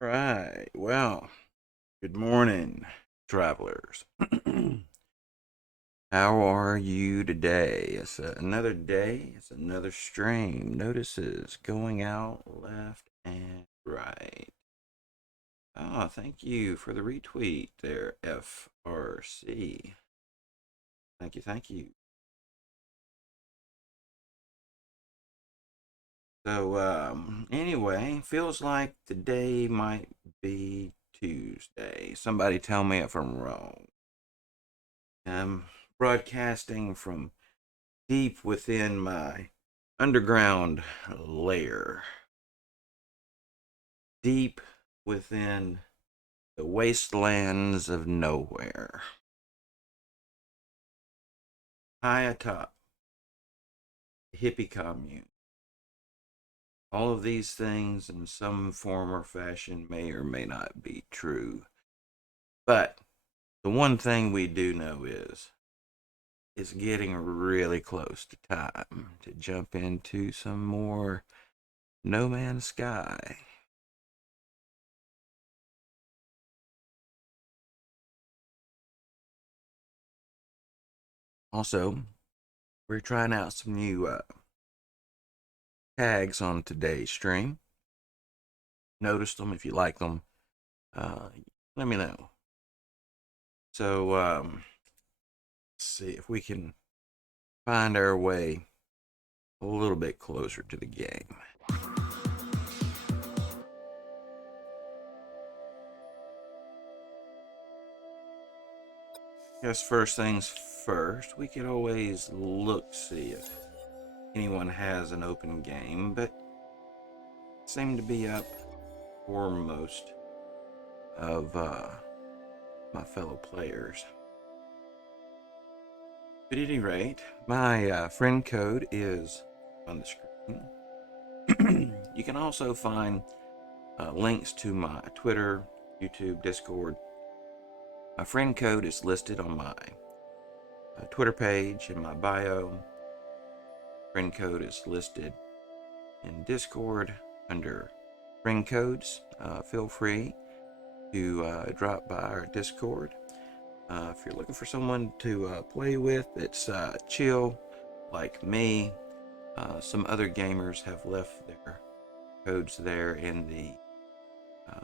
Right. Well, good morning, travelers. How are you today? It's another day. It's another stream. Notices going out left and right. Oh, thank you for the retweet there, FRC. Thank you. Thank you. Anyway, feels like the day might be Tuesday. Somebody tell me if I'm wrong. I'm broadcasting from deep within my underground lair, deep within the wastelands of nowhere, high atop the hippie commune. All of these things, in some form or fashion, may or may not be true. But the one thing we do know is it's getting really close to time to jump into some more No Man's Sky. Also, we're trying out some new tags on today's stream. Notice them. If you like them, uh, let me know. So, let's see if we can find our way a little bit closer to the game. Guess first things first, we could always look see if anyone has an open game, but seem to be up for most of my fellow players. At any rate, my friend code is on the screen. You can also find links to my Twitter, YouTube, Discord. My friend code is listed on my Twitter page in my bio. Friend code is listed in Discord under friend codes. Feel free to drop by our Discord. If you're looking for someone to play with that's chill like me, some other gamers have left their codes there in the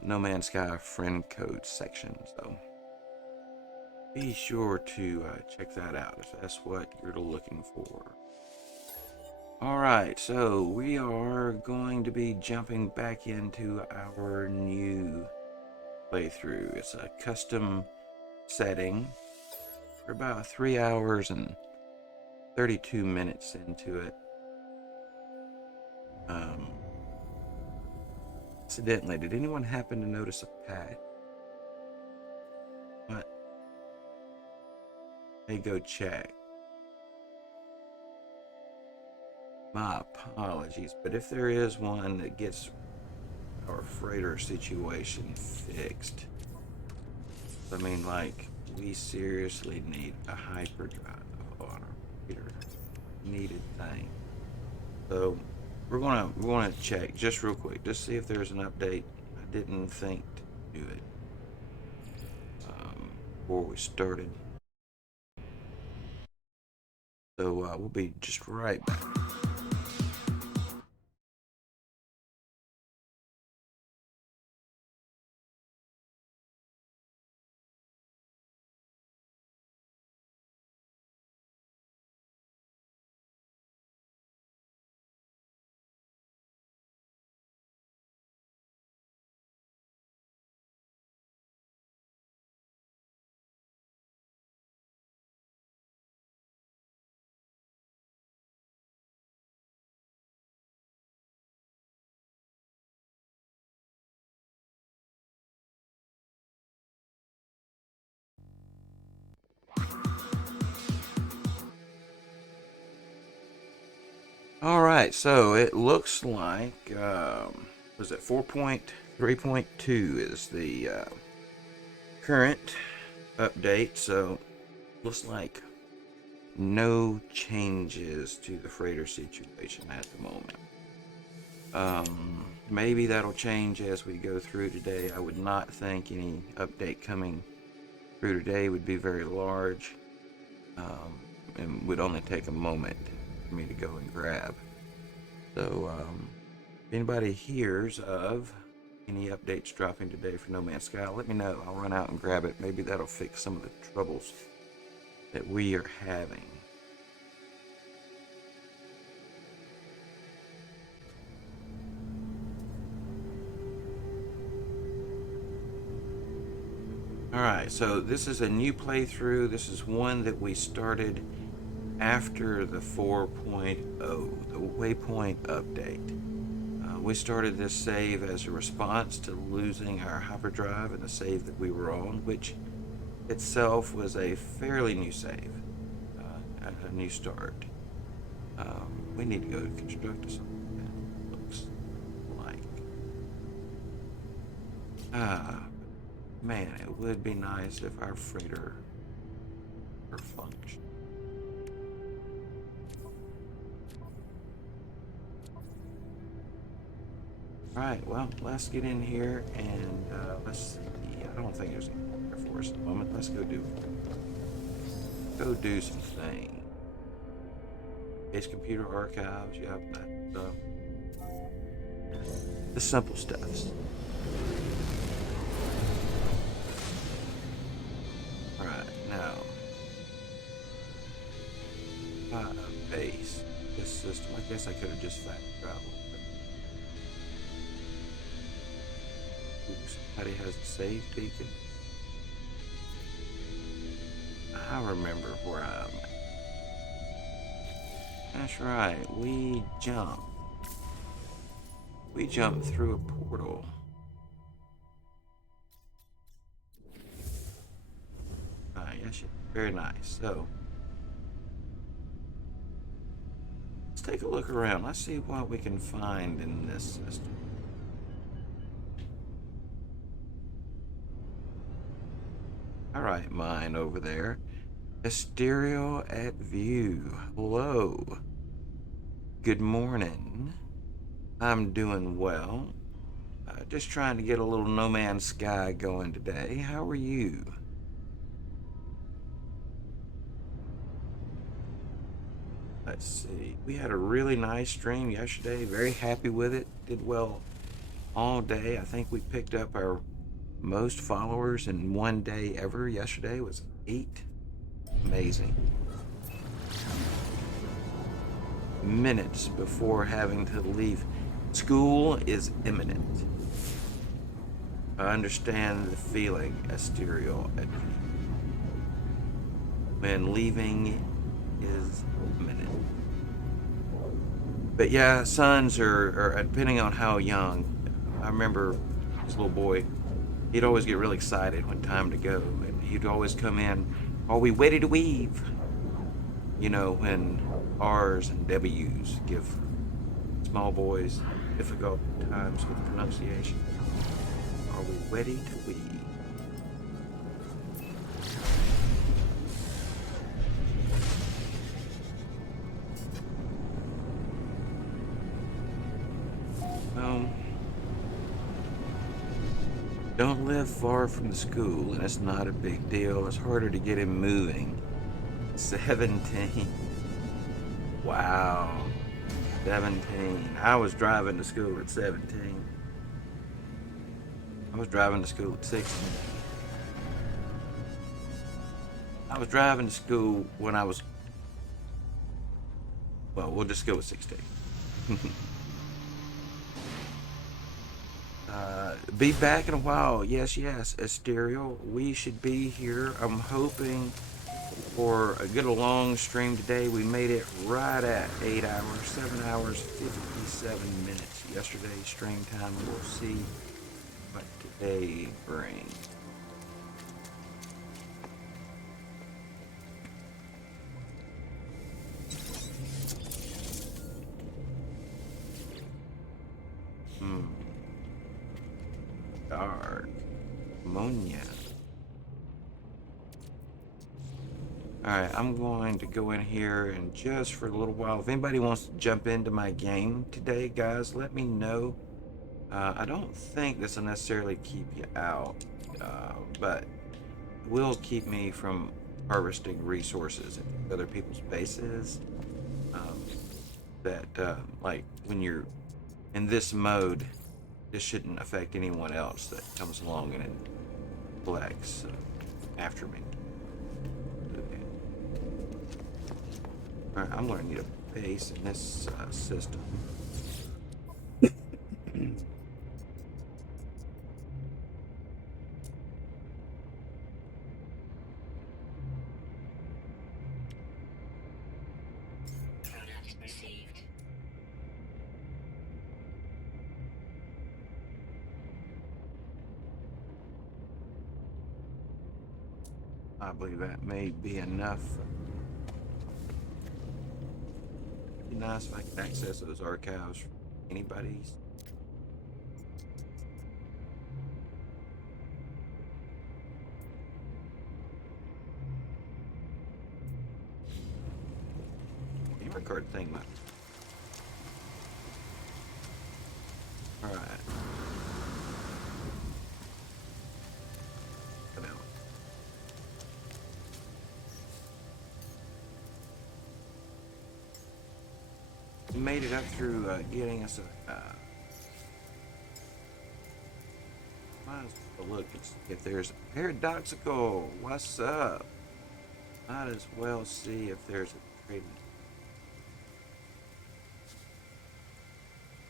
No Man's Sky friend code section. So be sure to check that out if that's what you're looking for. Alright, so we are going to be jumping back into our new playthrough. It's a custom setting. We're about 3 hours and 32 minutes into it. Um, Incidentally, did anyone happen to notice a patch? What? Hey, go check. My apologies, but if there is one that gets our freighter situation fixed, I mean, like, we seriously need a hyperdrive on our freighter. Needed thing. So we're gonna check just real quick, just see if there's an update. I didn't think to do it before we started. So we'll be just right back. All right, so it looks like was it 4.3.2 is the current update. So looks like no changes to the freighter situation at the moment. Maybe that'll change as we go through today. I would not think any update coming through today would be very large, and would only take a moment for me to go and grab. So, if anybody hears of any updates dropping today for No Man's Sky, let me know. I'll run out and grab it. Maybe that'll fix some of the troubles that we are having. Alright, so this is a new playthrough. This is one that we started after the 4.0, the Waypoint update. We started this save as a response to losing our hyperdrive and the save that we were on, which itself was a fairly new save, a new start. We need to go construct something that looks like. Man, it would be nice if our freighter functioned. Alright, well, let's get in here and let's see. I don't think there's anything there for us at the moment. Let's go do some things. Base computer archives, yep, that's the simple stuffs. Alright, now base. This system, I guess I could have just fast traveled. Somebody has a save beacon. I remember where I'm at. That's right, we jumped. We jumped through a portal. Yes, very nice. So, let's take a look around. Let's see what we can find in this system. Alright, mine over there. Stereo at view. Hello. Good morning. I'm doing well. Just trying to get a little No Man's Sky going today. How are you? Let's see. We had a really nice stream yesterday. Very happy with it. Did well all day. I think we picked up our most followers in one day ever. Yesterday was 8. Amazing. Minutes before having to leave. School is imminent. I understand the feeling, Asterial. When leaving is imminent. But yeah, sons are depending on how young. I remember this little boy, he'd always get really excited when time to go, and he'd always come in, "Are we ready to weave?" You know, when R's and W's give small boys difficult times with pronunciation. Are we ready to weave? Don't live far from the school, and it's not a big deal. It's harder to get him moving. 17. Wow. 17. I was driving to school at 17. I was driving to school at 16. I was driving to school when I was... Well, we'll just go with 16. Be back in a while. Yes, Asterial. We should be here. I'm hoping for a good long stream today. We made it right at 8 hours, 7 hours, 57 minutes. Yesterday's stream time. We'll see what today brings. Dark. Ammonia. Alright, I'm going to go in here and just for a little while, if anybody wants to jump into my game today, guys, let me know. I don't think this will necessarily keep you out, but it will keep me from harvesting resources in other people's bases. Like, when you're in this mode, this shouldn't affect anyone else that comes along and collects after me. Okay. Alright, I'm going to need a base in this system. I believe that may be enough. It'd be nice if I could access those archives from anybody's. Camera card thing might. Alright. We made it up through getting us a. Might as well look and see if there's a paradoxical. What's up? Might as well see if there's a trading.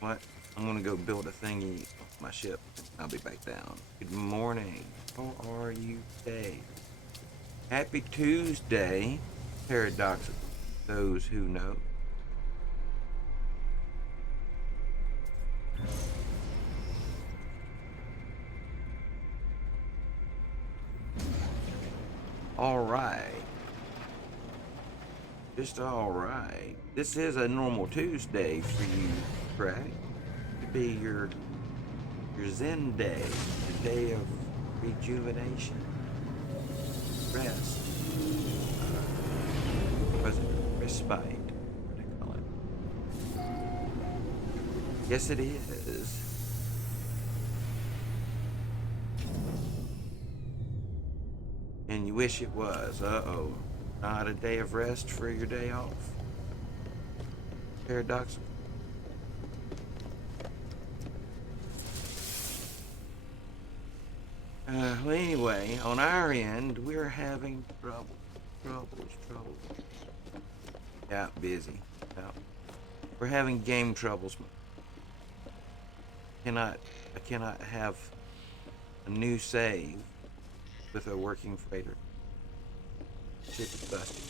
What? I'm gonna go build a thingy on my ship. I'll be back down. Good morning. How are you today? Happy Tuesday. Paradoxical. Those who know. All right. Just all right. This is a normal Tuesday for you, correct? Could be your Zen day, the day of rejuvenation, rest. Was it respite? What do they call it? Yes, it is. And you wish it was. Uh-oh. Not a day of rest for your day off. Paradoxical. Well, anyway, on our end, we're having troubles. Yeah, busy. Yeah. We're having game troubles. I cannot have a new save with a working freighter. Ship is busted.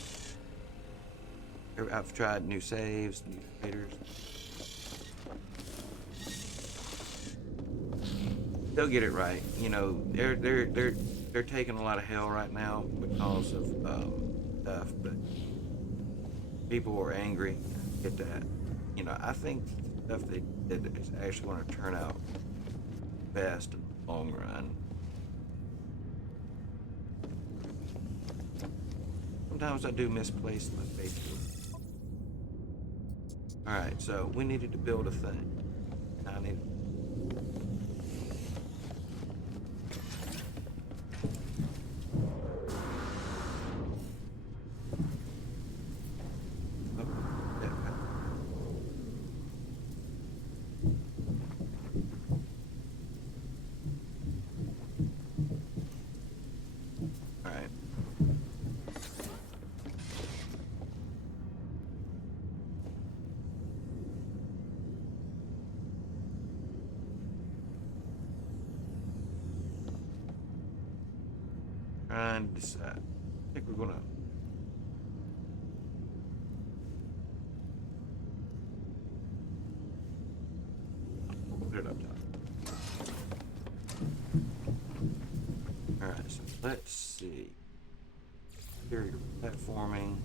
I've tried new saves, new freighters. They'll get it right. You know, they're taking a lot of hell right now because of stuff, but people are angry. Get that. You know, I think stuff they did is actually going to turn out best in the long run. Sometimes I do misplace my Facebook. Alright, so we needed to build a thing. I need. Alright. Trying to decide. I think we're gonna. Put it up top. Alright, so let's see. Interior platforming.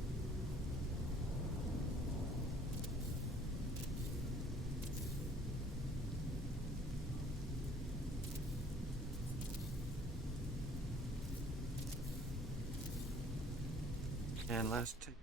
And let's take.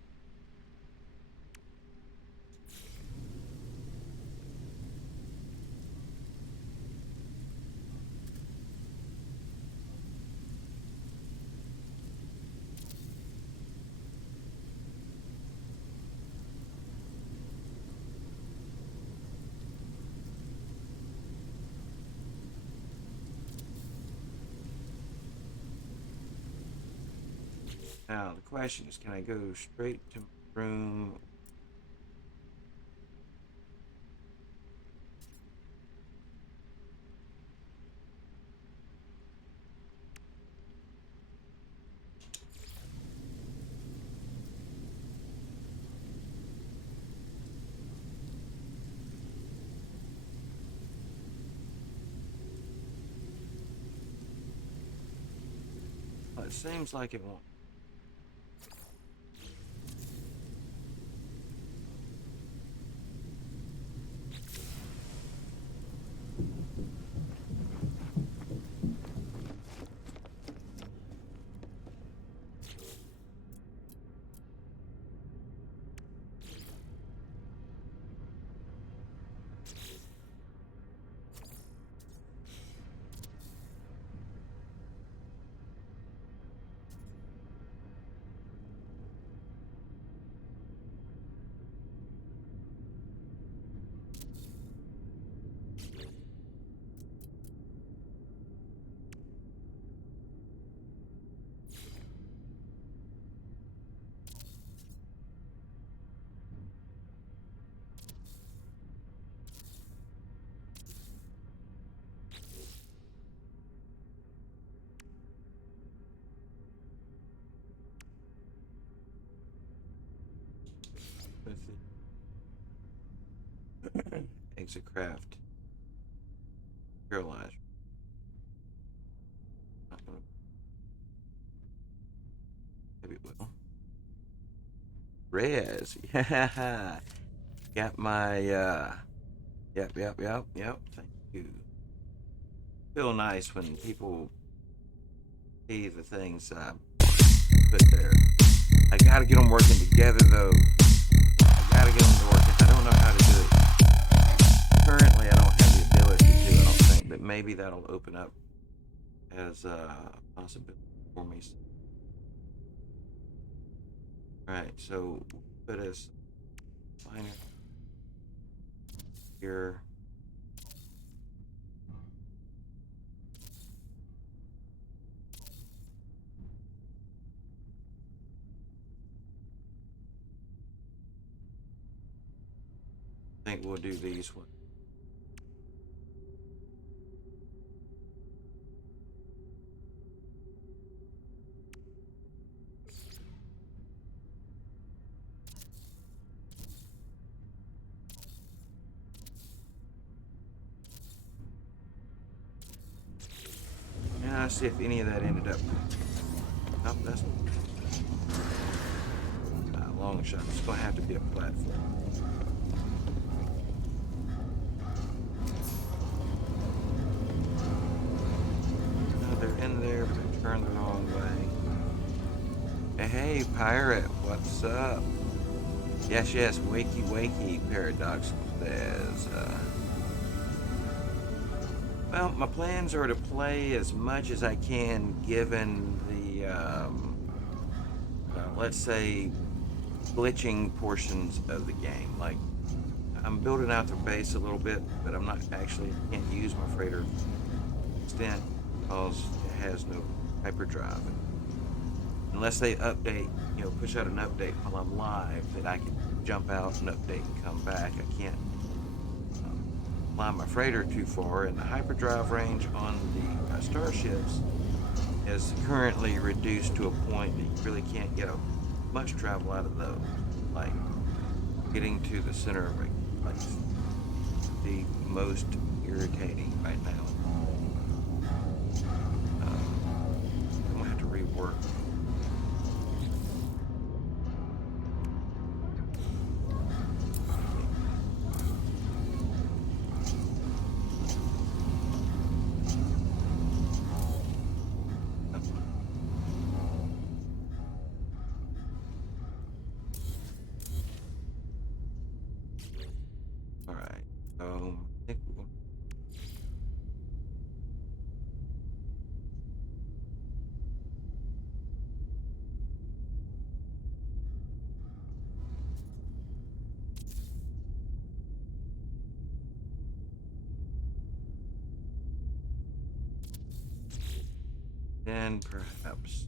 Now the question is, can I go straight to my room? Well, it seems like it won't. With the exit craft paralyzer. Maybe it will. Res. Yeah. Got my yep. Thank you. Feel nice when people see the things I put there. I gotta get them working together though. I gotta get them working. I don't know how to do it. Currently I don't have the ability to, I don't think, but maybe that'll open up as a possibility for me. Alright, so put us liner here. I think we'll do these ones. And I see if any of that ended up. Nope, that's not a long shot. It's going to have to be a platform. No, they're in there, but they turned the wrong way. Hey, pirate, what's up? Yes, wakey, Paradox says. Well, my plans are to play as much as I can given the, let's say, glitching portions of the game. Like, I'm building out the base a little bit, but I'm not actually, can't use my freighter extent because it has no hyperdrive. Unless they update, push out an update while I'm live, that I can jump out and update and come back. I can't fly my freighter too far, and the hyperdrive range on the starships is currently reduced to a point that you really can't get much travel out of those. Like getting to the center of a place, the most irritating right now. I'm gonna have to rework. then perhaps.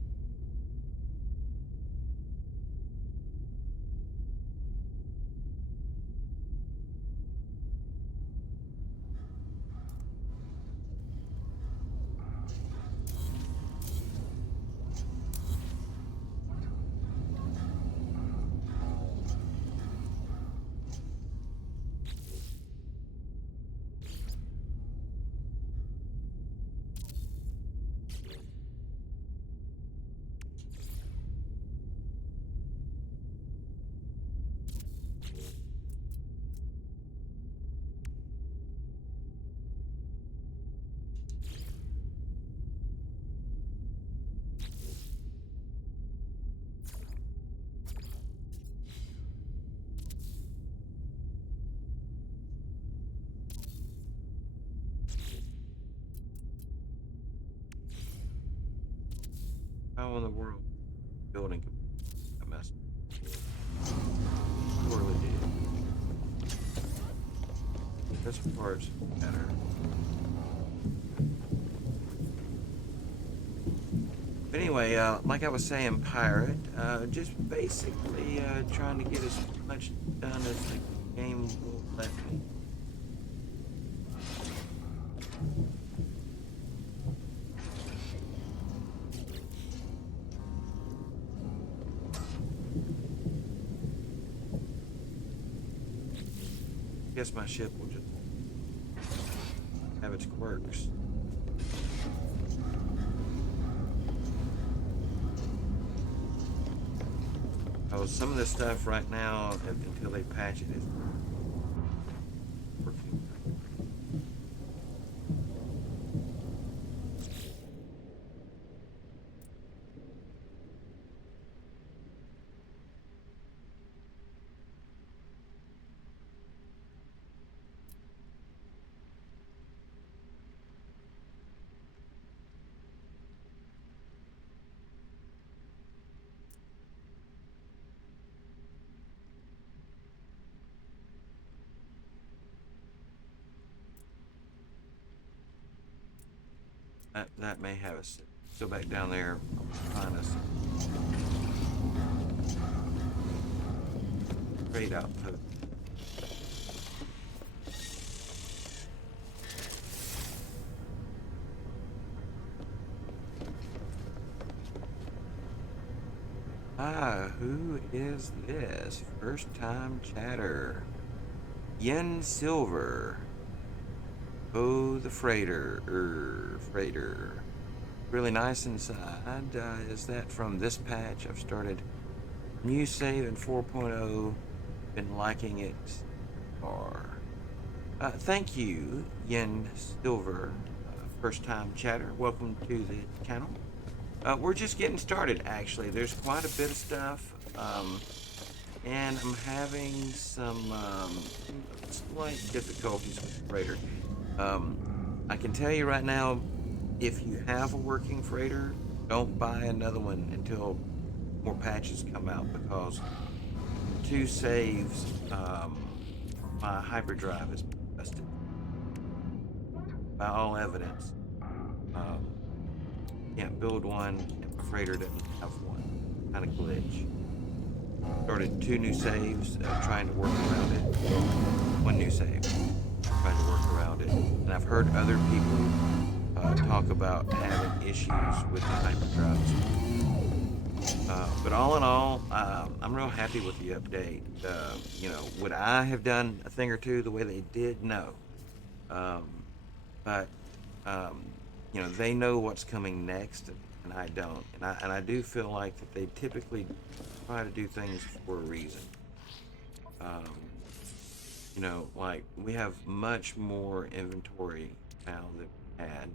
How in the world building a mess? Poorly did. This part's better. But anyway, like I was saying, pirate, just basically trying to get as much done as the game will let me. I guess my ship will just have its quirks. Oh, some of this stuff right now, until they patch it, is working. That may have us. Go back down there, find us trade output. Who is this? First time chatter. Yen Silver. Oh, the freighter. Really nice inside. Is that from this patch? I've started new save in 4.0. Been liking it far. Thank you, Yen Silver. First time chatter. Welcome to the channel. We're just getting started, actually. There's quite a bit of stuff. And I'm having some slight difficulties with freighter. I can tell you right now, if you have a working freighter, don't buy another one until more patches come out, because 2 saves, my hyperdrive is busted. By all evidence, can't build one if the freighter doesn't have one. Kind of glitch. Started 2 new saves, trying to work around it. 1 new save, trying to work around it. And I've heard other people talk about having issues with the hyperdrives. But all in all, I'm real happy with the update. Would I have done a thing or two the way they did? No. But they know what's coming next, and I don't. And I do feel like that they typically try to do things for a reason. Like we have much more inventory now than we had.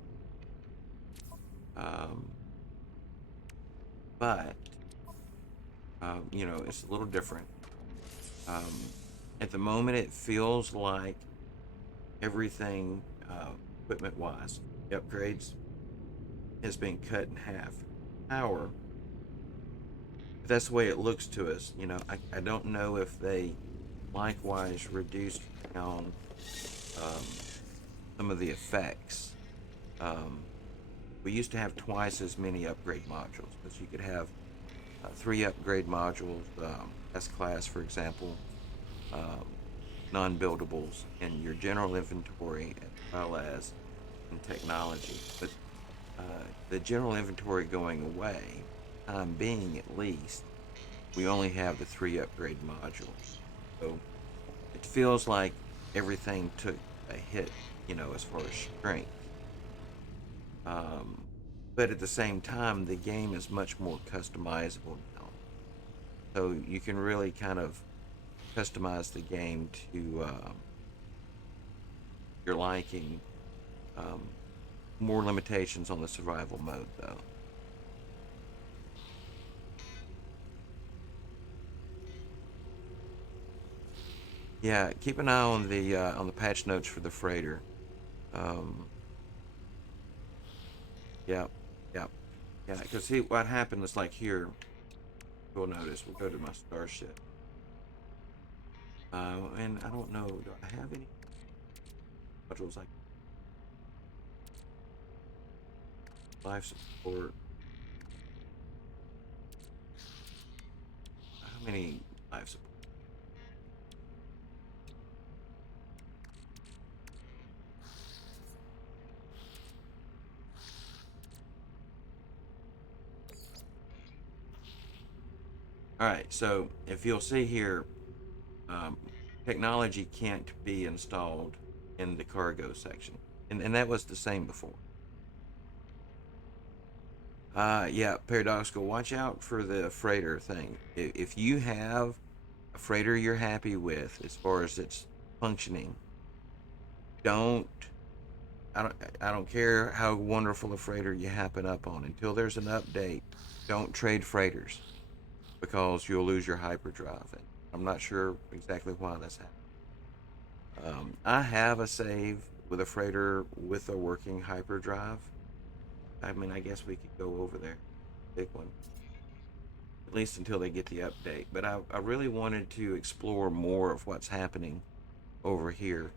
But it's a little different. At the moment, it feels like everything, equipment-wise, the upgrades, has been cut in half. Power, that's the way it looks to us. I don't know if they likewise reduced down some of the effects, we used to have twice as many upgrade modules, because you could have 3 upgrade modules, S-Class, for example, um, non-buildables in your general inventory, as well as in technology. But the general inventory going away, time being at least, we only have the 3 upgrade modules. So it feels like everything took a hit, as far as strength. Um, but at the same time, the game is much more customizable now. So you can really kind of customize the game to your liking. Um, more limitations on the survival mode, though. Yeah, keep an eye on the patch notes for the freighter. Um, yeah, yeah, yeah. Because see, what happened is like here. You'll notice. We'll go to my starship. And I don't know. Do I have any modules like life support? How many life support? All right. So if you'll see here, um, technology can't be installed in the cargo section, and that was the same before. Yeah, paradoxical. Watch out for the freighter thing. If you have a freighter you're happy with as far as its functioning, don't. I don't care how wonderful a freighter you happen up on. Until there's an update, don't trade freighters because you'll lose your hyperdrive. And I'm not sure exactly why that's happening. I have a save with a freighter with a working hyperdrive. I mean, I guess we could go over there, pick one, at least until they get the update. But I really wanted to explore more of what's happening over here.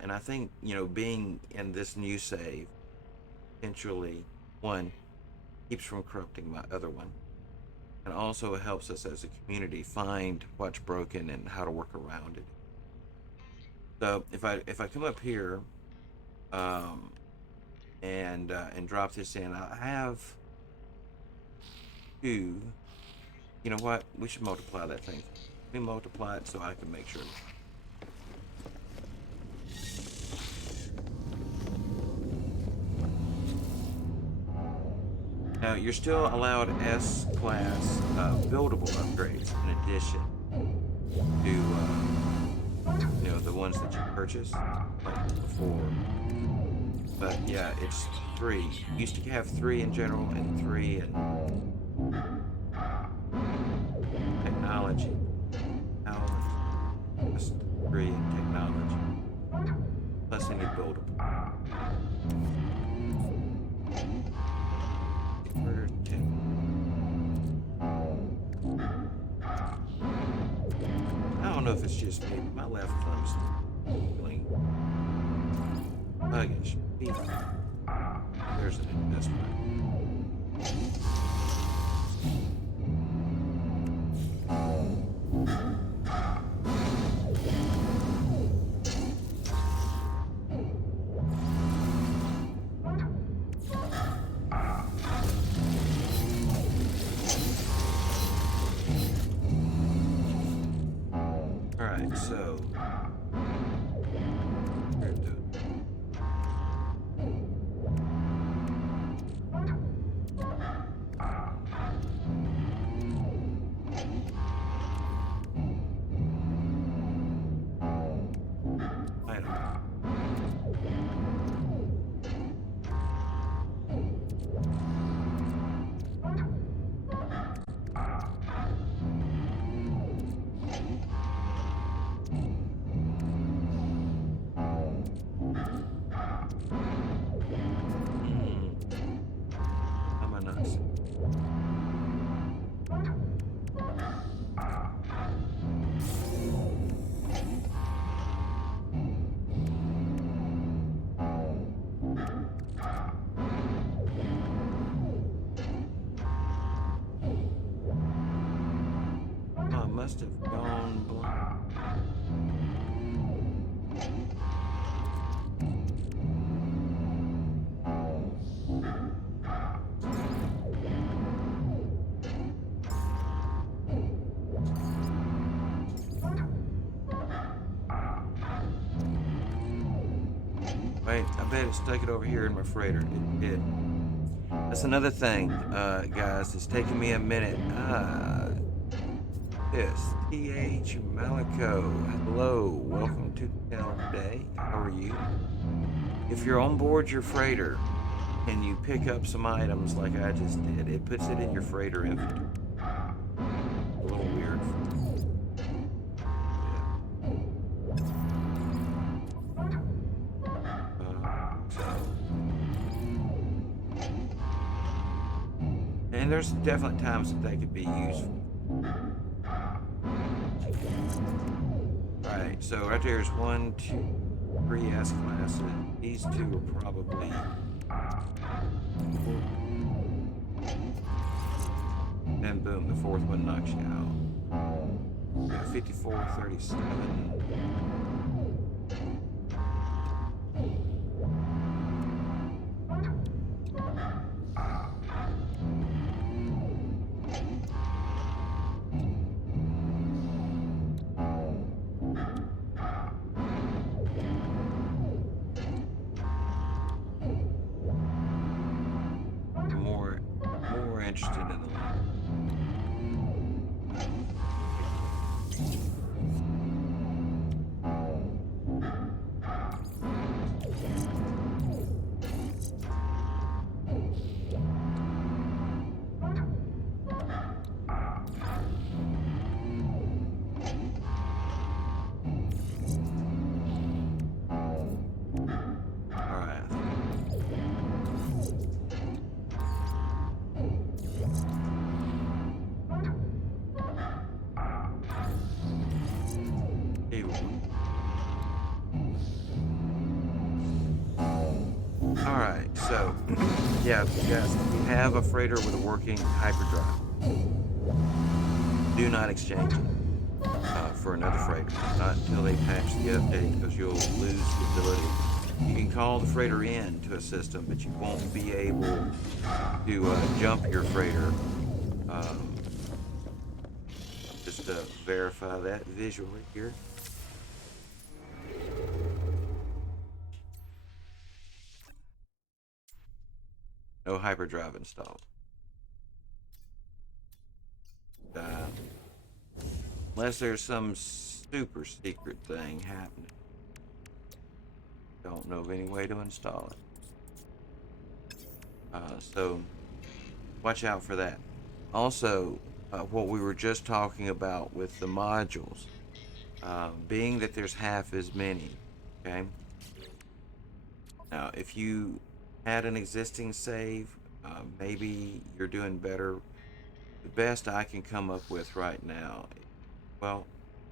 And I think, being in this new save, potentially, one, keeps from corrupting my other one. And also helps us as a community find what's broken and how to work around it. So if I come up here, um, and drop this in, I have two. You know what? We should multiply that thing. Let me multiply it so I can make sure. Now you're still allowed S-Class buildable upgrades in addition to the ones that you purchased like before. But yeah, it's 3. You used to have 3 in general and 3 in technology. Now just 3 in technology. Plus any buildable. Where's 10? I don't know if it's just me, but my left thumb's feeling sluggish. There's an investment. Alright, so must have gone blind. Wait, I bet it stuck it over here in my freighter. It did. That's another thing, guys. It's taking me a minute. Yes, T.H. Malico. Hello, welcome to the channel today. How are you? If you're on board your freighter and you pick up some items like I just did, it puts it in your freighter inventory. A little weird. And there's definitely times that they could be useful. Alright, so right there's 1, 2, 3 S classes. These two are probably. And boom, the fourth one knocks you out. Yeah, 54, 37. More interested in the Alright, so yeah, guys, if you have a freighter with a working hyperdrive, do not exchange it for another freighter. Not until they patch the update, because you'll lose the ability. You can call the freighter in to a system, but you won't be able to jump your freighter. Just to verify that visually here. No hyperdrive installed. Unless there's some super secret thing happening. Don't know of any way to install it. So watch out for that. Also, what we were just talking about with the modules, being that there's half as many, okay? Now, if you had an existing save, maybe you're doing better. The best I can come up with right now, well,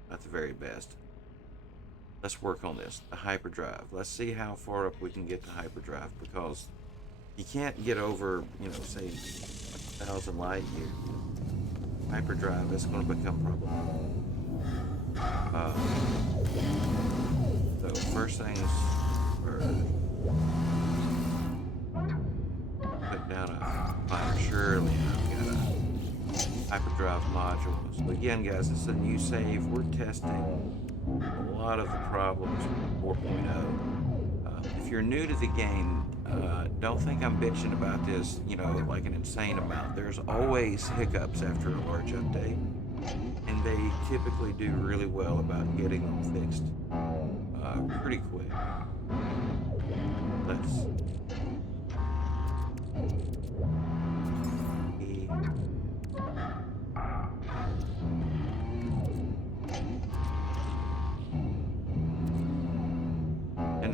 not the very best. Let's work on this, the hyperdrive. Let's see how far up we can get the hyperdrive, because you can't get over, say 1,000 light years. Hyperdrive, that's going to become problematic. So first things first, put down a miner. Surely I've got a hyperdrive module. So again, guys, this is a new save. We're testing a lot of the problems with 4.0. If you're new to the game, don't think I'm bitching about this, like an insane amount. There's always hiccups after a large update, and they typically do really well about getting them fixed pretty quick. Let's see.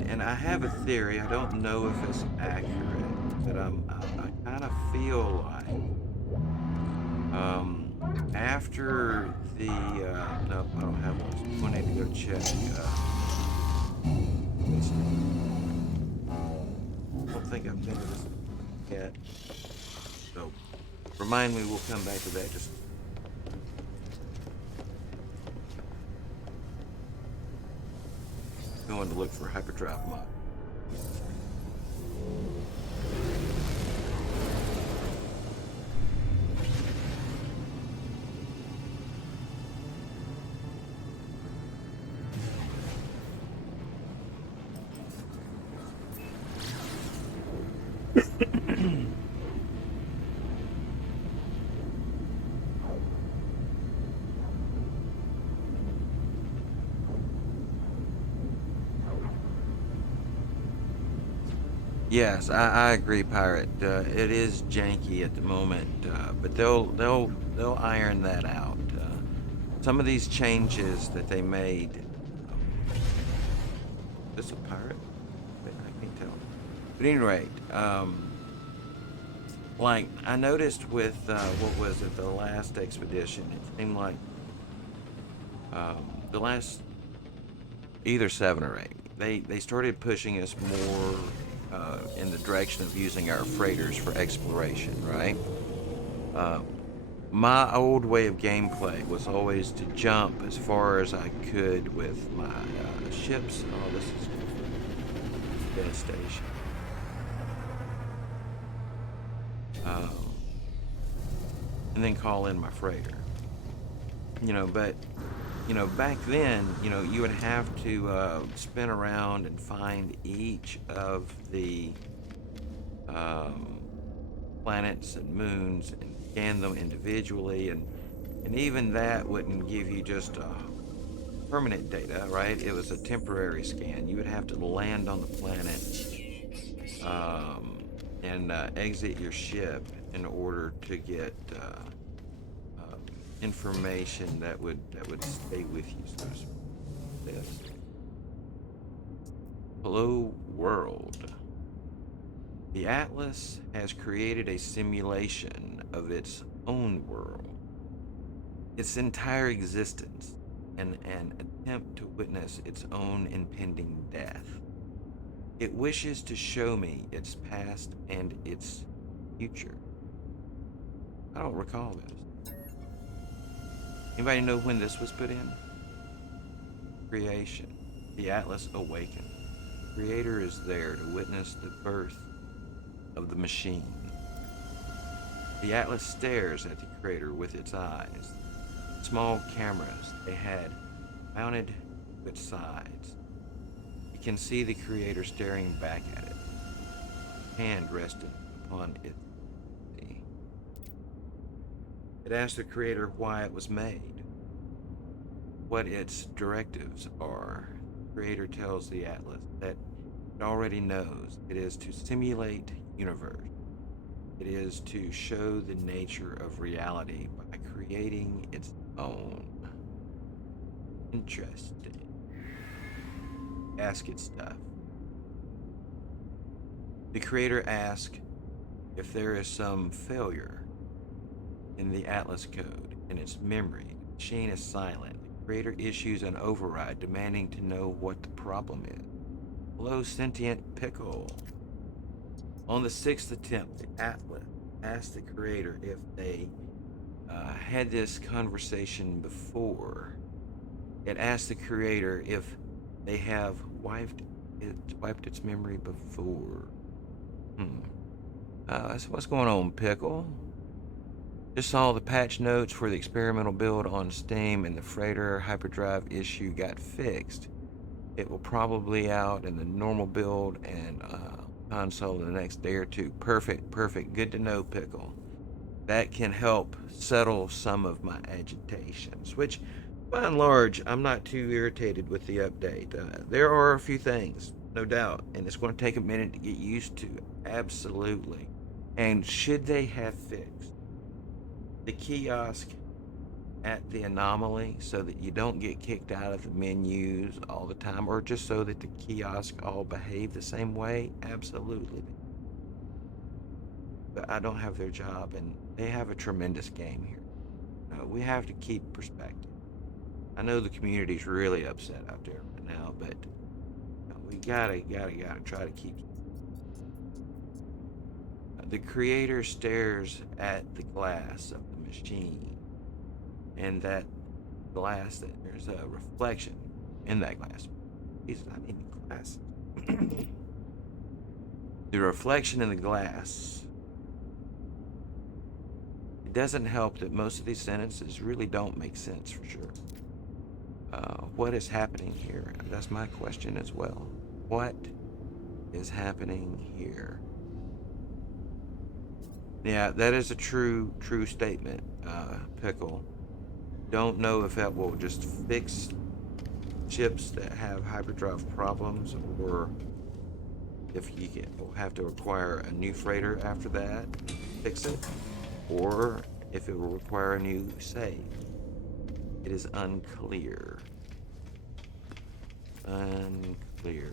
And I have a theory. I don't know if it's accurate, but I kind of feel like after the no, I don't have one. I need to go check. I don't think I've been to this yet. So remind me. We'll come back to that. Just going to look for hyperdrive mod. Yes, I agree, Pirate. It is janky at the moment, but they'll iron that out. Some of these changes that they made. Is this a pirate? I can't tell. But at any rate, like I noticed with what was it, the last expedition? It seemed like the last either 7 or 8. They started pushing us more in the direction of using our freighters for exploration, right? Uh, my old way of gameplay was always to jump as far as I could with my ships. Oh, this is devastation. And then call in my freighter. But back then, you would have to spin around and find each of the planets and moons and scan them individually, and even that wouldn't give you just permanent data, right? It was a temporary scan. You would have to land on the planet and exit your ship in order to get information that would stay with you, so to speak. This. Hello, world. The Atlas has created a simulation of its own world, its entire existence, and an attempt to witness its own impending death. It wishes to show me its past and its future. I don't recall this. Anybody know when this was put in? Creation. The Atlas awakened. The Creator is there to witness the birth of the machine. The Atlas stares at the Creator with its eyes. Small cameras they had mounted to its sides. You can see the Creator staring back at it, hand resting upon its knee. It asks the Creator why it was made, what its directives are. The Creator tells the Atlas that it already knows. It is to simulate universe. It is to show the nature of reality by creating its own. Interesting. Ask it stuff. The Creator asks if there is some failure in the Atlas code, in its memory. The machine is silent. The Creator issues an override demanding to know what the problem is. Hello, sentient pickle. On the 6th attempt, the Atlas asked the Creator if they had this conversation before. It asked the Creator if they have wiped its memory before. What's going on, Pickle? Just saw the patch notes for the experimental build on Steam, and the freighter hyperdrive issue got fixed. It will probably out in the normal build and console in the next day or two. Perfect. Good to know, Pickle. That can help settle some of my agitations, which, by and large, I'm not too irritated with the update. There are a few things, no doubt, and it's going to take a minute to get used to. Absolutely. And should they have fixed the kiosk at the anomaly so that you don't get kicked out of the menus all the time, or just so that the kiosks all behave the same way? Absolutely. But I don't have their job, and they have a tremendous game here. We have to keep perspective. I know the community's really upset out there right now, but we gotta try to keep. The Creator stares at the glass of the machine, and that glass, that there's a reflection in that glass. Jesus, I need new glasses. The reflection in the glass. It doesn't help that most of these sentences really don't make sense for sure. What is happening here? That's my question as well. What is happening here? Yeah, that is a true statement, Pickle. Don't know if that will just fix chips that have hyperdrive problems, or if will have to acquire a new freighter after that, fix it, or if it will require a new save. It is unclear. Unclear.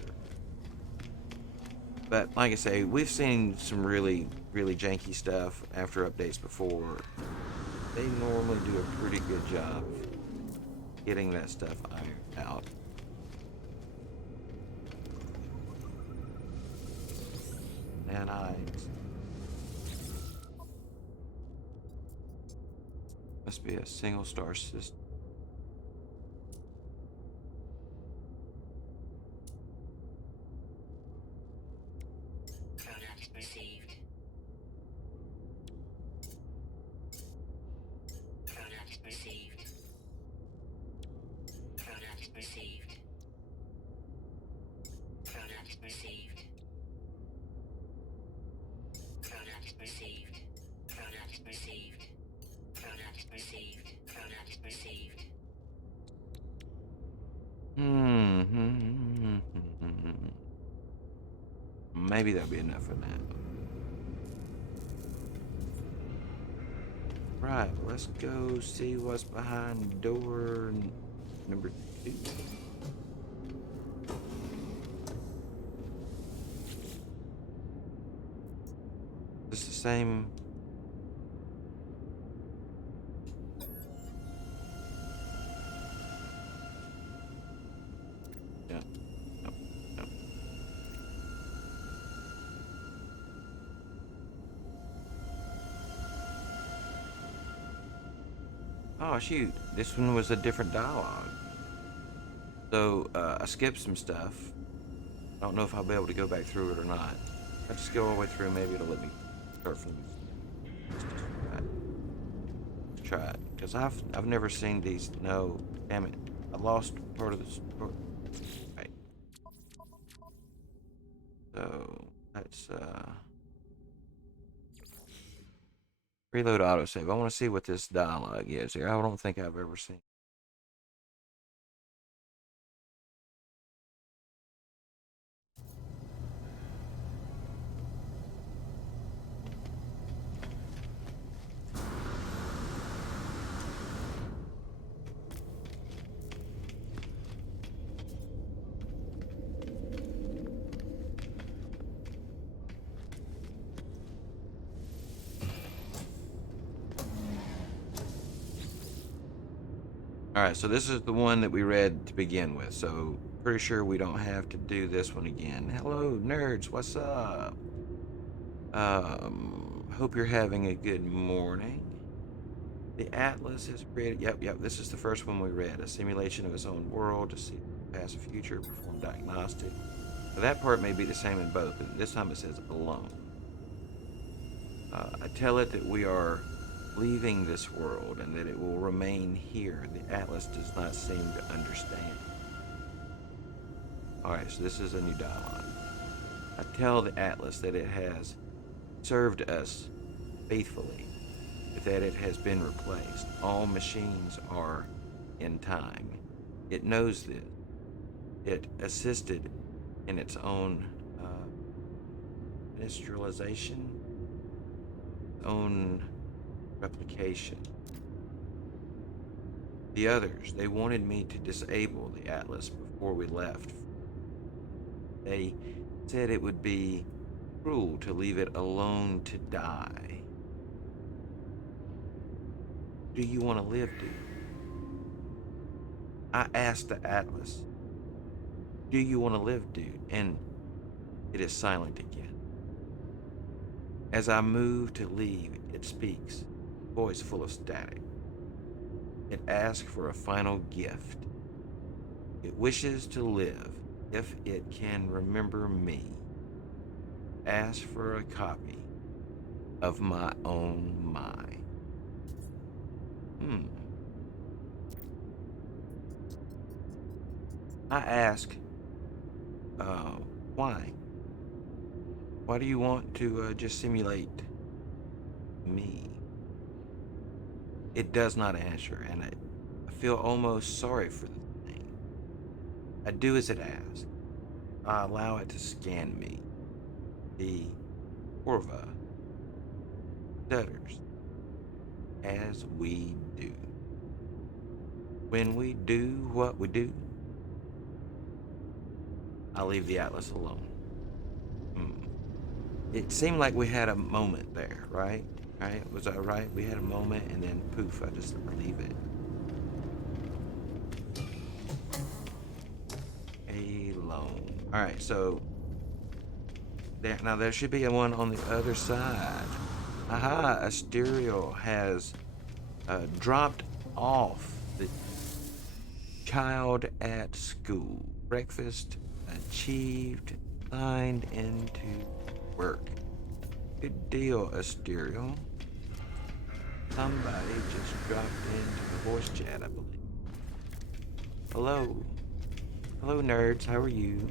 But like I say, we've seen some really janky stuff after updates before. They normally do a pretty good job of getting that stuff ironed out. Nanites. Must be a single star system. Product received. Product received. Product received. Product received. Product received. Product received. Product received. Product received. Maybe that'll be enough for that. Right, let's go see what's behind door number 2. It's the same. Yeah. No, no. Oh shoot, this one was a different dialogue. So I skipped some stuff. I don't know if I'll be able to go back through it or not. If I just go all the way through, maybe it'll let me start from. Let's try it, because I've never seen these. No, damn it, I lost part of this. Right. So let's reload autosave. I want to see what this dialogue is here. I don't think I've ever seen. All right, so this is the one that we read to begin with. So pretty sure we don't have to do this one again. Hello, nerds. What's up? Hope you're having a good morning. The Atlas is created. Yep. This is the first one we read. A simulation of its own world to see past and future, perform diagnostic. So that part may be the same in both, but this time it says alone. I tell it that we are leaving this world and that it will remain here. The Atlas does not seem to understand. Alright, so this is a new dialogue. I tell the Atlas that it has served us faithfully, but that it has been replaced. All machines are in time. It knows this. It assisted in its own industrialization, own replication. The others, they wanted me to disable the Atlas before we left. They said it would be cruel to leave it alone to die. Do you want to live, dude? I asked the Atlas, do you want to live, dude? And it is silent again. As I move to leave, it speaks, voice full of static. It asks for a final gift. It wishes to live, if it can remember me, ask for a copy of my own mind. Hmm. I ask, uh, why? Why do you want to just simulate me? It does not answer, and I feel almost sorry for the thing. I do as it asks. I allow it to scan me. The Corva stutters, as we do. When we do what we do, I leave the Atlas alone. Hmm. It seemed like we had a moment there, right? Right? Was I right? We had a moment, and then poof, I just leave it alone. All right, so there should be a one on the other side. Aha, Asterial has dropped off the child at school. Breakfast achieved. Signed into work. Good deal, Asterial. Somebody just dropped into the voice chat, I believe. Hello. Hello, nerds. How are you?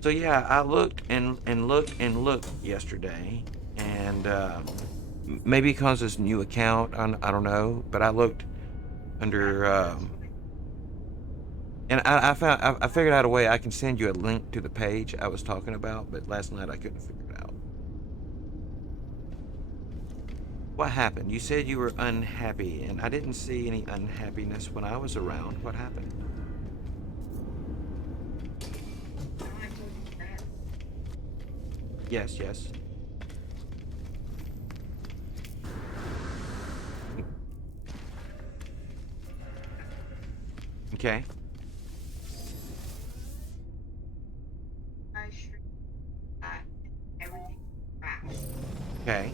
So yeah, I looked and looked and looked yesterday, and maybe because it's a new account, I don't know, but I looked under, and I figured out a way I can send you a link to the page I was talking about, but last night I couldn't figure it out. What happened? You said you were unhappy, and I didn't see any unhappiness when I was around. What happened? Yes, yes. Okay. Okay.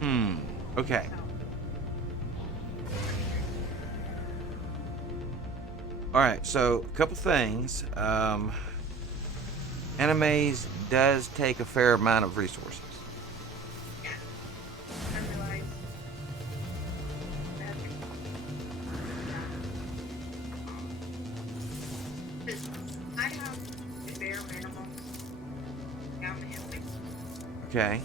Hmm. Okay. All right. So a couple things. Animes does take a fair amount of resources. Okay.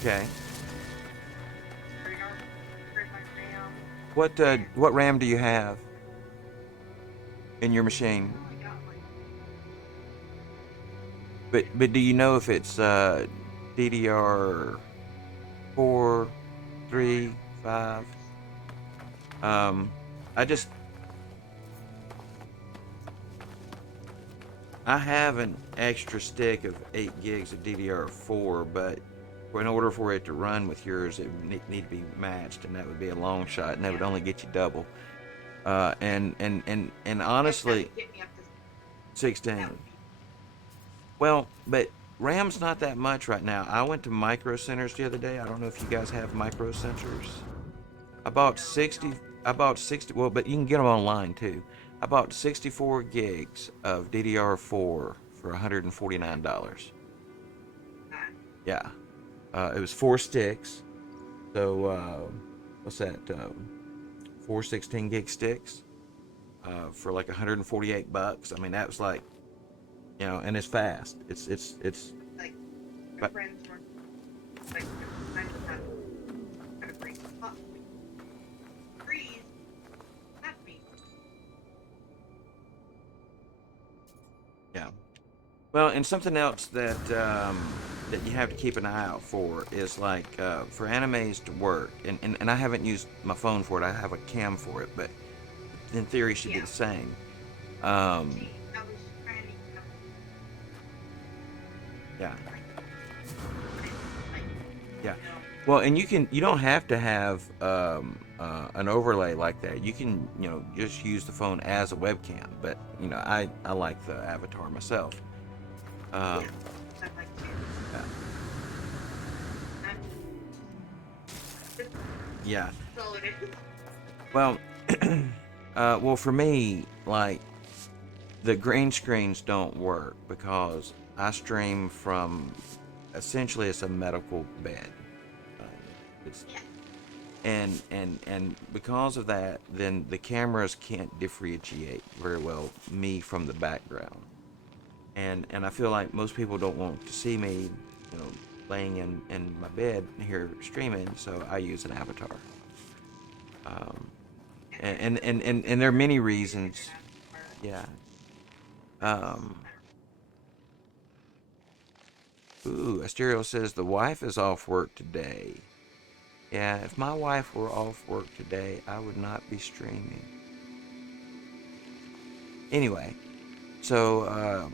Okay. What RAM do you have in your machine? But do you know if it's DDR 4, 3, 5? Um, I just I have an extra stick of 8 gigs of DDR4, but in order for it to run with yours, it would need to be matched, and that would be a long shot, and that would only get you double. And honestly, 16. Well, but RAM's not that much right now. I went to Micro Centers the other day. I don't know if you guys have Micro Centers. I bought 60. I bought 60. Well, but you can get them online too. I bought 64 gigs of DDR4 for $149. Yeah, it was 4 sticks. So what's that? 4 16 gig sticks for like 148 bucks. I mean, that was like, and it's fast. It's. But yeah. Well, and something else that that you have to keep an eye out for is like for animes to work, and I haven't used my phone for it. I have a cam for it, but in theory, it should be Yeah. the same. See, Um, I was trying to, yeah, like, yeah. you know, Well, and you don't have to have an overlay like that. You can just use the phone as a webcam. But I like the avatar myself. yeah, Um, I like to. yeah, I mean, that's yeah. all it is. Well, well for me, like the green screens don't work because I stream from essentially it's a medical bed. Um, it's Yeah, and because of that, then the cameras can't differentiate very well me from the background. And I feel like most people don't want to see me, you know, laying in my bed here streaming, so I use an avatar. Um, and there are many figured reasons. out or Yeah. that's, Um, ooh, Asterio says the wife is off work today. Yeah, if my wife were off work today, I would not be streaming. Anyway, so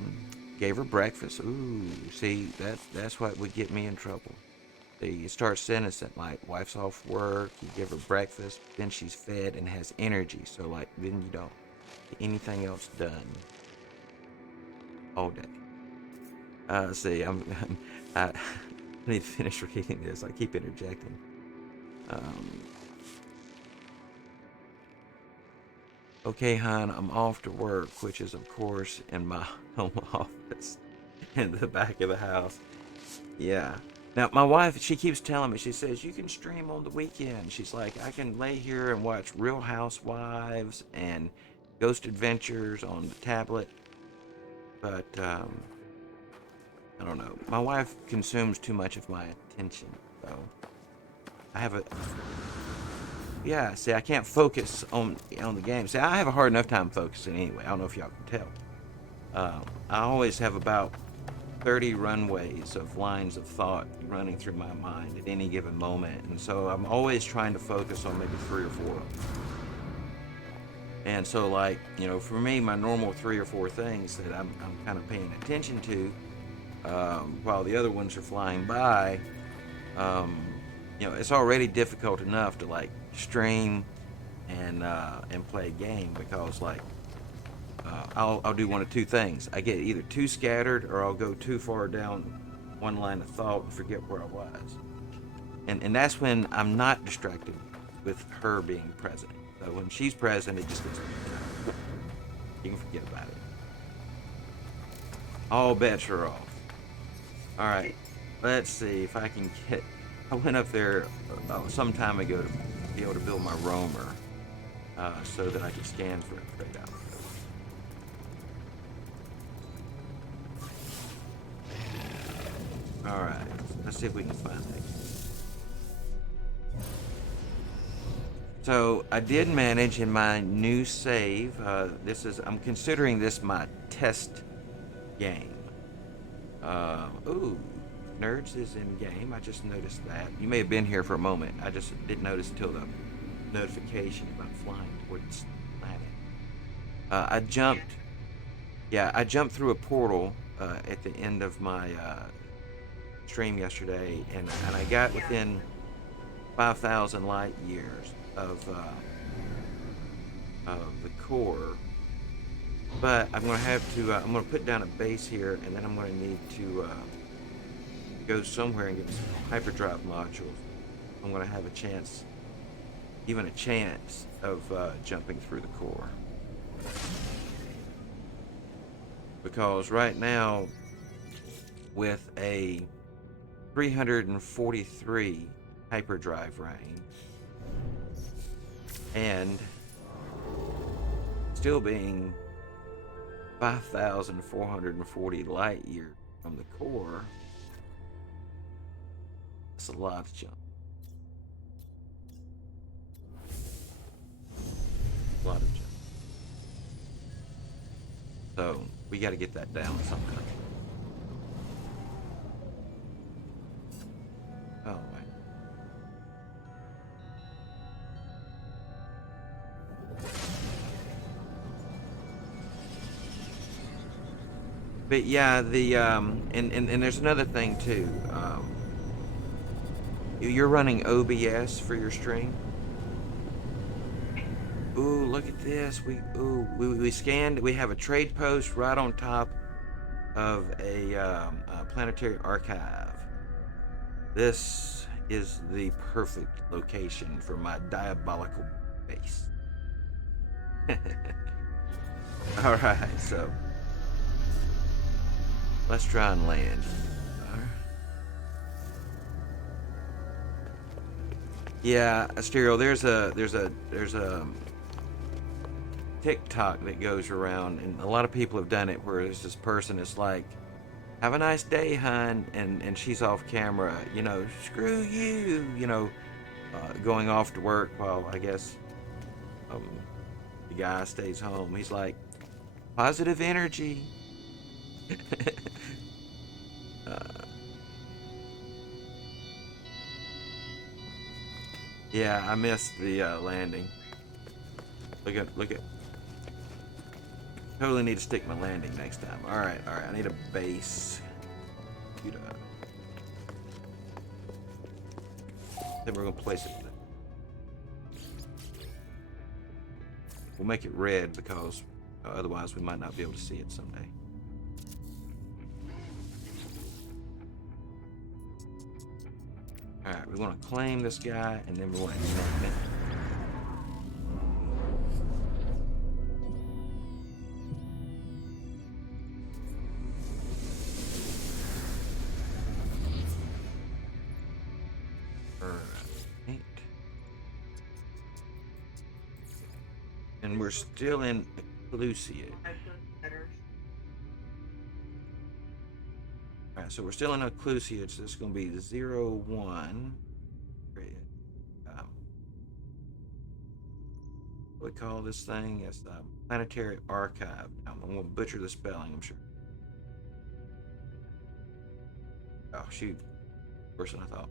gave her breakfast. Ooh, see that's what would get me in trouble. You start sentencing like wife's off work, you give her breakfast, then she's fed and has energy. So like then you don't get anything else done all day. See, I need to finish reading this. I keep interjecting. Um, okay, hon, I'm off to work, which is of course in my home office in the back of the house. Yeah. Now, my wife, she keeps telling me, she says, you can stream on the weekend. She's like, I can lay here and watch Real Housewives and Ghost Adventures on the tablet. But, I don't know. My wife consumes too much of my attention. So, I have a. Yeah, see, I can't focus on the game. See, I have a hard enough time focusing anyway. I don't know if y'all can tell. I always have about 30 runways of lines of thought running through my mind at any given moment. And so I'm always trying to focus on maybe three or four of them. And so, like, for me, my normal three or four things that I'm kind of paying attention to while the other ones are flying by, um, it's already difficult enough to, like, stream and play a game because, like, I'll do one of two things. I get either too scattered or I'll go too far down one line of thought and forget where I was. And that's when I'm not distracted with her being present. So when she's present, it just gets, you can forget about it. All bets are off. All right, let's see if I can get. I went up there some time ago to be able to build my roamer so that I could scan for a trade out. Alright, let's see if we can find that. So I did manage in my new save. I'm considering this my test game. Ooh, Nerds is in game. I just noticed that. You may have been here for a moment. I just didn't notice until the notification about flying towards the planet. I jumped. Yeah, I jumped through a portal at the end of my stream yesterday, and I got yeah, within 5,000 light years of the core. But I'm going to have to. I'm going to put down a base here, and then I'm going to need to go somewhere and get some hyperdrive modules. I'm going to have a chance, even a chance of jumping through the core. Because right now, with a 343 hyperdrive range and still being 5,440 light years from the core, that's a lot of jump. A lot of jump. So we got to get that down somehow. Oh, wait. But yeah, the and there's another thing too. You're running OBS for your stream. Ooh, look at this. We scanned. We have a trade post right on top of a planetary archive. This is the perfect location for my diabolical base. All right, so let's try and land. Yeah, Stereo. There's a TikTok that goes around, and a lot of people have done it, where there's this person that's like, "Have a nice day, hun," and she's off camera, screw you, going off to work while I guess um, the guy stays home. He's like, positive energy. uh, yeah, I missed the landing. Look at. Totally need to stick my landing next time. All right. I need a base. Then we're gonna place it. We'll make it red because otherwise we might not be able to see it someday. All right, we want to claim this guy, and then we want to name it. And we're still in Ecclusiad. Alright, so we're still in Ecclusiad, so this is going to be 01. What we call this thing? It's the Planetary Archive. I'm going to butcher the spelling, I'm sure. Oh, shoot. Worse than I thought.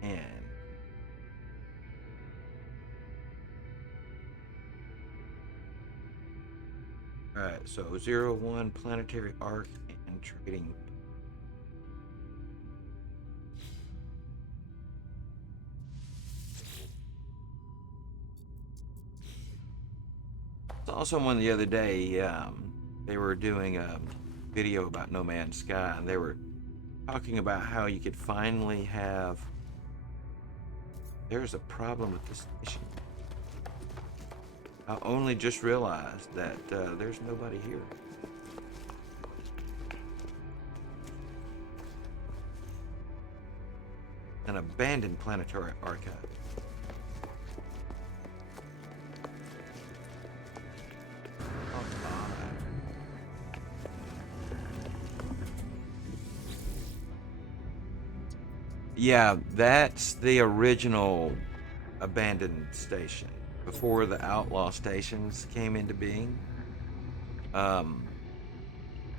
And alright, so 01 Planetary Arc and Trading. I saw someone the other day, they were doing a video about No Man's Sky, and they were talking about how you could finally have. There's a problem with this station. I only just realized that there's nobody here. An abandoned planetary archive. Yeah, that's the original abandoned station before the outlaw stations came into being.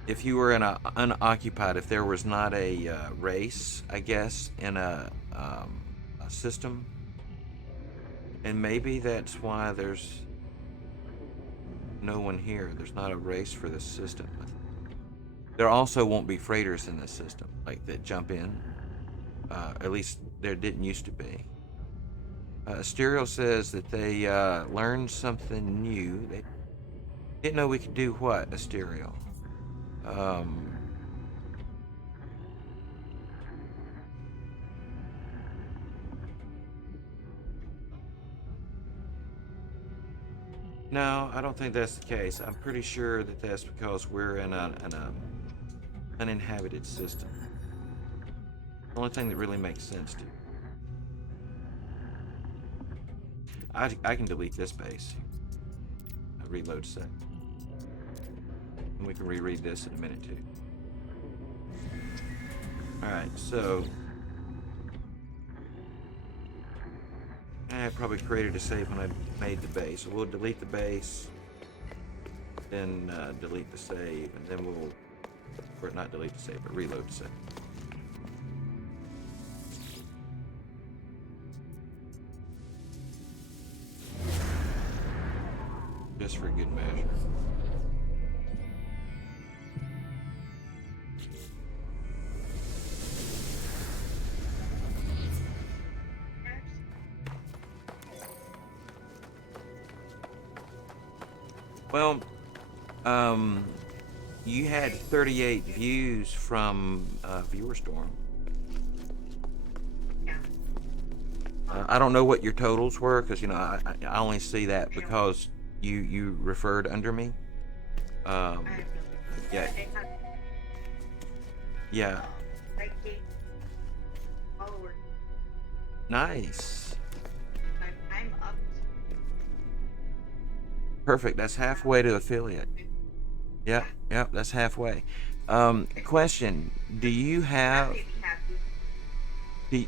If you were in a unoccupied, if there was not a race, I guess, in a system, and maybe that's why there's no one here. There's not a race for this system. There also won't be freighters in this system, like that jump in. At least there didn't used to be. Stereo says that they learned something new. They didn't know we could do what, Stereo? No, I don't think that's the case. I'm pretty sure that that's because we're in an uninhabited system. The only thing that really makes sense to you. I can delete this base. Reload set. And we can reread this in a minute too. Alright, so I probably created a save when I made the base. So we'll delete the base, then delete the save, and then we'll, or not delete the save, but reload the save. Just for good measure. Well, you had 38 views from ViewerStorm. Yeah. I don't know what your totals were, because I only see that because you referred under me. I have no Yeah. They have Yeah, like 8 followers. nice, I'm up. perfect. That's halfway to affiliate. Yep, yep, that's halfway. Question: Do you That have made me happy.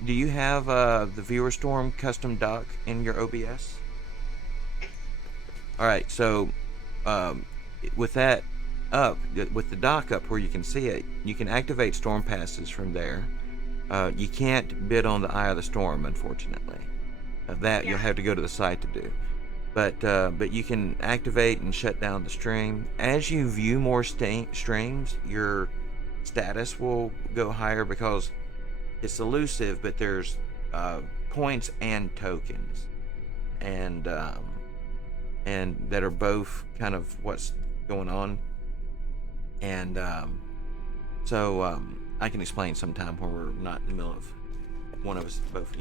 do you have the ViewerStorm custom dock in your OBS? All right, so um, with that up, with the dock up where you can see it, you can activate storm passes from there. You can't bid on the Eye of the Storm, unfortunately. That you'll Yeah. have to go to the site to do. But you can activate and shut down the stream. As you view more streams, your status will go higher because it's elusive, but there's points and tokens, and that are both kind of what's going on. And so I can explain sometime when we're not in the middle of one of us both,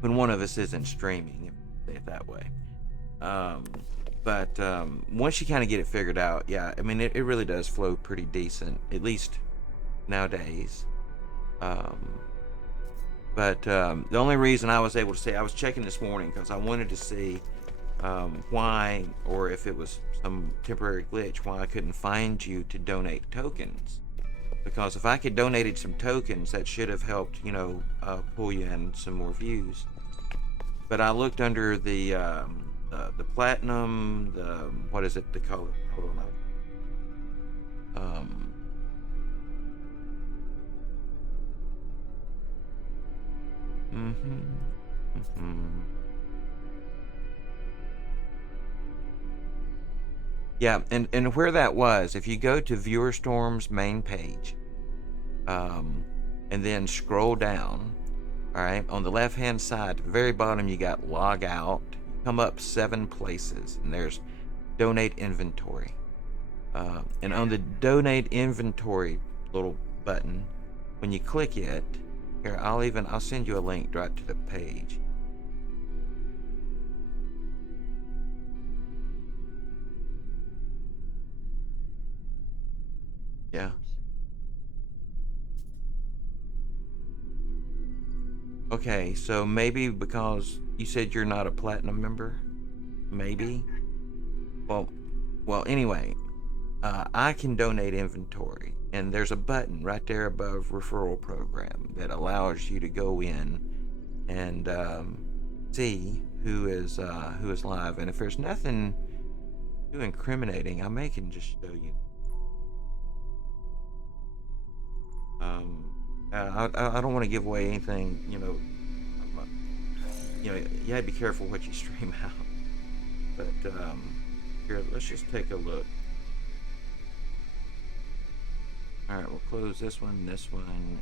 when one of us isn't streaming, say it that way. But once you kind of get it figured out, yeah, I mean, it really does flow pretty decent, at least nowadays. But the only reason I was able to say, I was checking this morning because I wanted to see why, or if it was some temporary glitch, why I couldn't find you to donate tokens. Because if I could donated some tokens, that should have helped, pull you in some more views. But I looked under the platinum, what is it they call it? Hold on. Yeah, and where that was, if you go to ViewerStorm's main page, and then scroll down, all right, on the left hand side, at the very bottom, you got log out. Come up 7 places, and there's donate inventory. And on the donate inventory little button, when you click it, here, I'll send you a link right to the page. Yeah. Okay, so maybe because you said you're not a platinum member, maybe. Well, anyway, I can donate inventory, and there's a button right there above referral program that allows you to go in and see who is live. And if there's nothing too incriminating, I may can just show you. I don't want to give away anything, you had to be careful what you stream out. But here, let's just take a look. All right, we'll close this one, this one,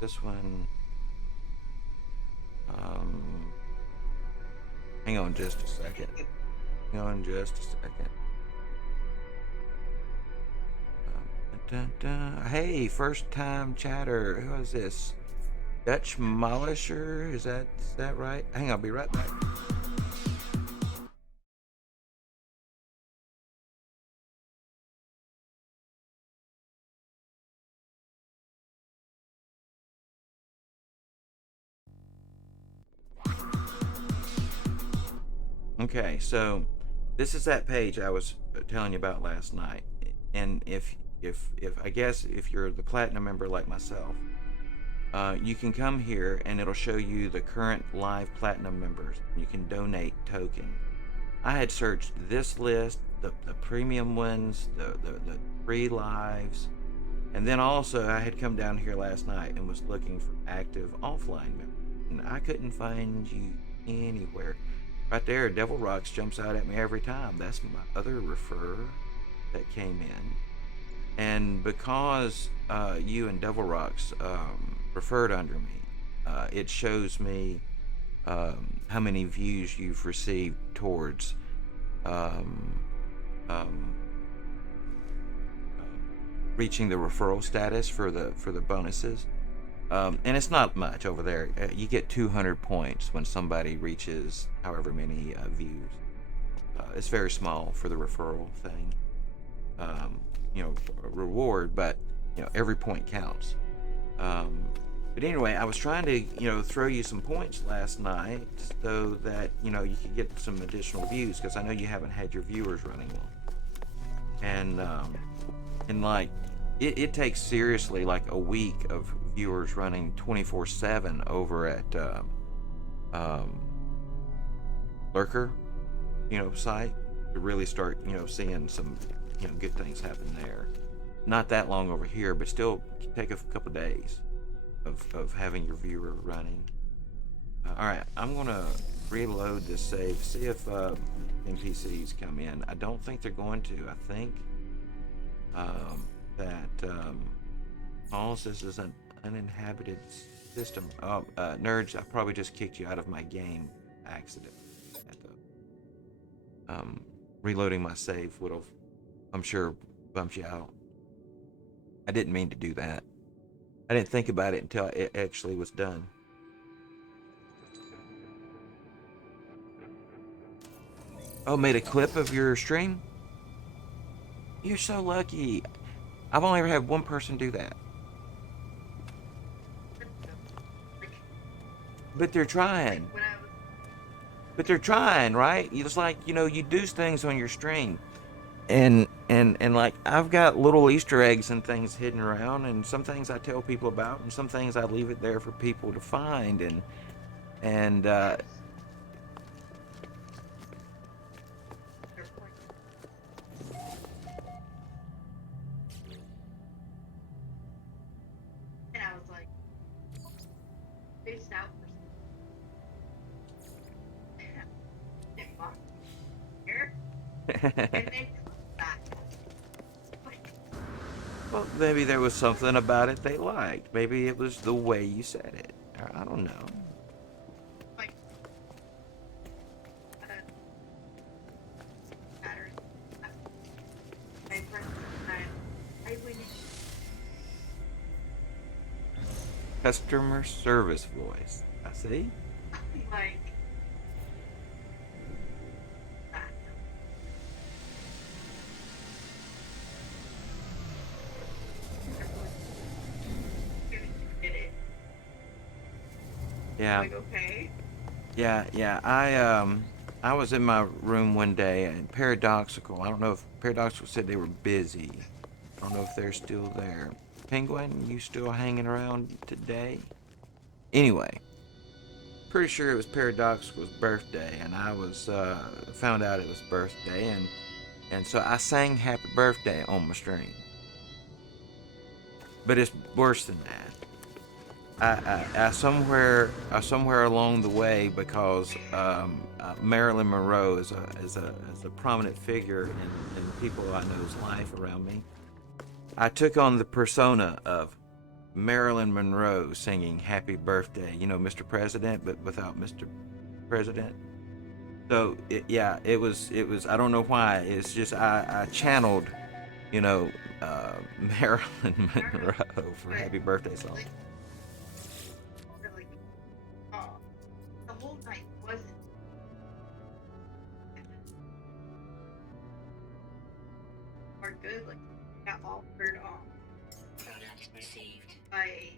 this one. Hang on just a second. Hang on just a second. Hey, first time chatter. Who is this? Dutch Molisher? Is that right? Hang on, I'll be right back. Okay, so this is that page I was telling you about last night. And if I guess if you're the platinum member like myself, you can come here and it'll show you the current live platinum members. You can donate tokens. I had searched this list, the premium ones, the free lives, and then also I had come down here last night and was looking for active offline members, and I couldn't find you anywhere. Right there, Devil Rocks jumps out at me every time. That's my other referrer that came in. And because you and Devil Rocks referred under me, it shows me how many views you've received towards um, um, reaching the referral status for the bonuses. And it's not much over there. You get 200 points when somebody reaches however many views. It's very small for the referral thing. Um, reward, but every point counts. Um, but anyway, I was trying to throw you some points last night so that you could get some additional views, because I know you haven't had your viewers running long, and like it takes seriously like a week of viewers running 24/7 over at um, Lurker, site to really start seeing some good things happen there. Not that long over here, but still take a couple days of having your viewer running. All right, I'm gonna reload this save, see if NPCs come in. I don't think they're going to. I think that all this is an uninhabited system. Oh, nerds! I probably just kicked you out of my game accident. Reloading my save would have, I'm sure, bumped you out. I didn't mean to do that. I didn't think about it until it actually was done. Oh, made a clip of your stream? You're so lucky. I've only ever had one person do that. But they're trying. When I was But they're trying, right? It's like, you do things on your stream. And like I've got little Easter eggs and things hidden around, and some things I tell people about, and some things I leave it there for people to find, and their point, and I was like, spaced out for some here, and they back. Well, maybe there was something about it they liked. Maybe it was the way you said it. I don't know. Like, matters. My friend, I wouldn't. Customer service voice. I see. Like that. Did it. Yeah. Like, okay. Yeah. I was in my room one day, and Paradoxical. I don't know if Paradoxical said they were busy. I don't know if they're still there. Penguin, you still hanging around today? Anyway, pretty sure it was Paradoxical's birthday, and I was found out it was birthday, and so I sang Happy Birthday on my stream. But it's worse than that. I somewhere along the way, because Marilyn Monroe is a prominent figure in people I know's life around me. I took on the persona of Marilyn Monroe singing Happy Birthday, Mr. President, but without Mr. President. So it was I don't know why. It's just I channeled, Marilyn Monroe for Happy Birthday song. Like, oh, the whole night wasn't or good. Like, got offered Product received. by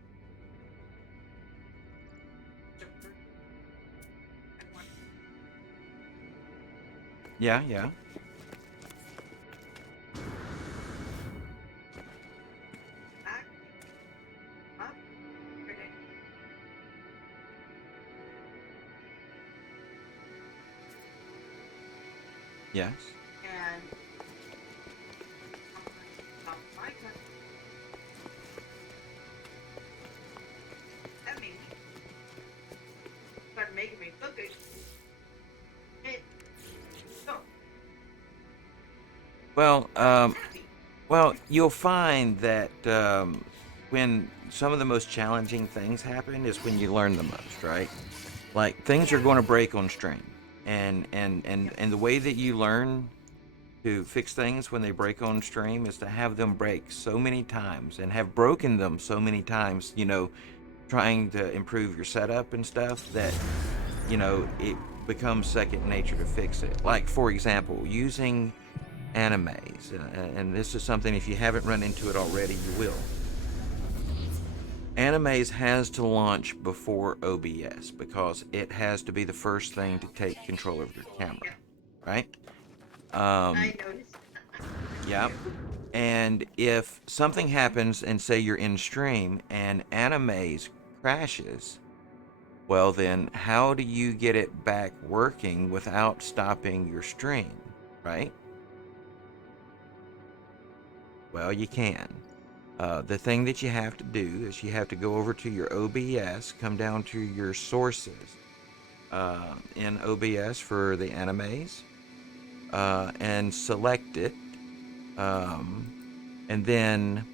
Yeah. back up. Yes. And about my country, that made me started making me look at it. So Well, I was happy. well, you'll find that when some of the most challenging things happen is when you learn the most, right? Like things are Yeah, going to break on stream, and and and yeah, and the way that you learn to fix things when they break on stream is to have them break so many times and have broken them so many times. Trying to improve your setup and stuff that it becomes second nature to fix it. Like for example, using animes, and this is something if you haven't run into it already, you will. Animes has to launch before OBS because it has to be the first thing to take control of your camera, yeah. right? I Um, noticed. yep. And if something happens and say you're in stream and animes crashes, well then how do you get it back working without stopping your stream, right? Well, you can. The thing that you have to do is you have to go over to your OBS, come down to your sources in OBS for the animes, and select it. And then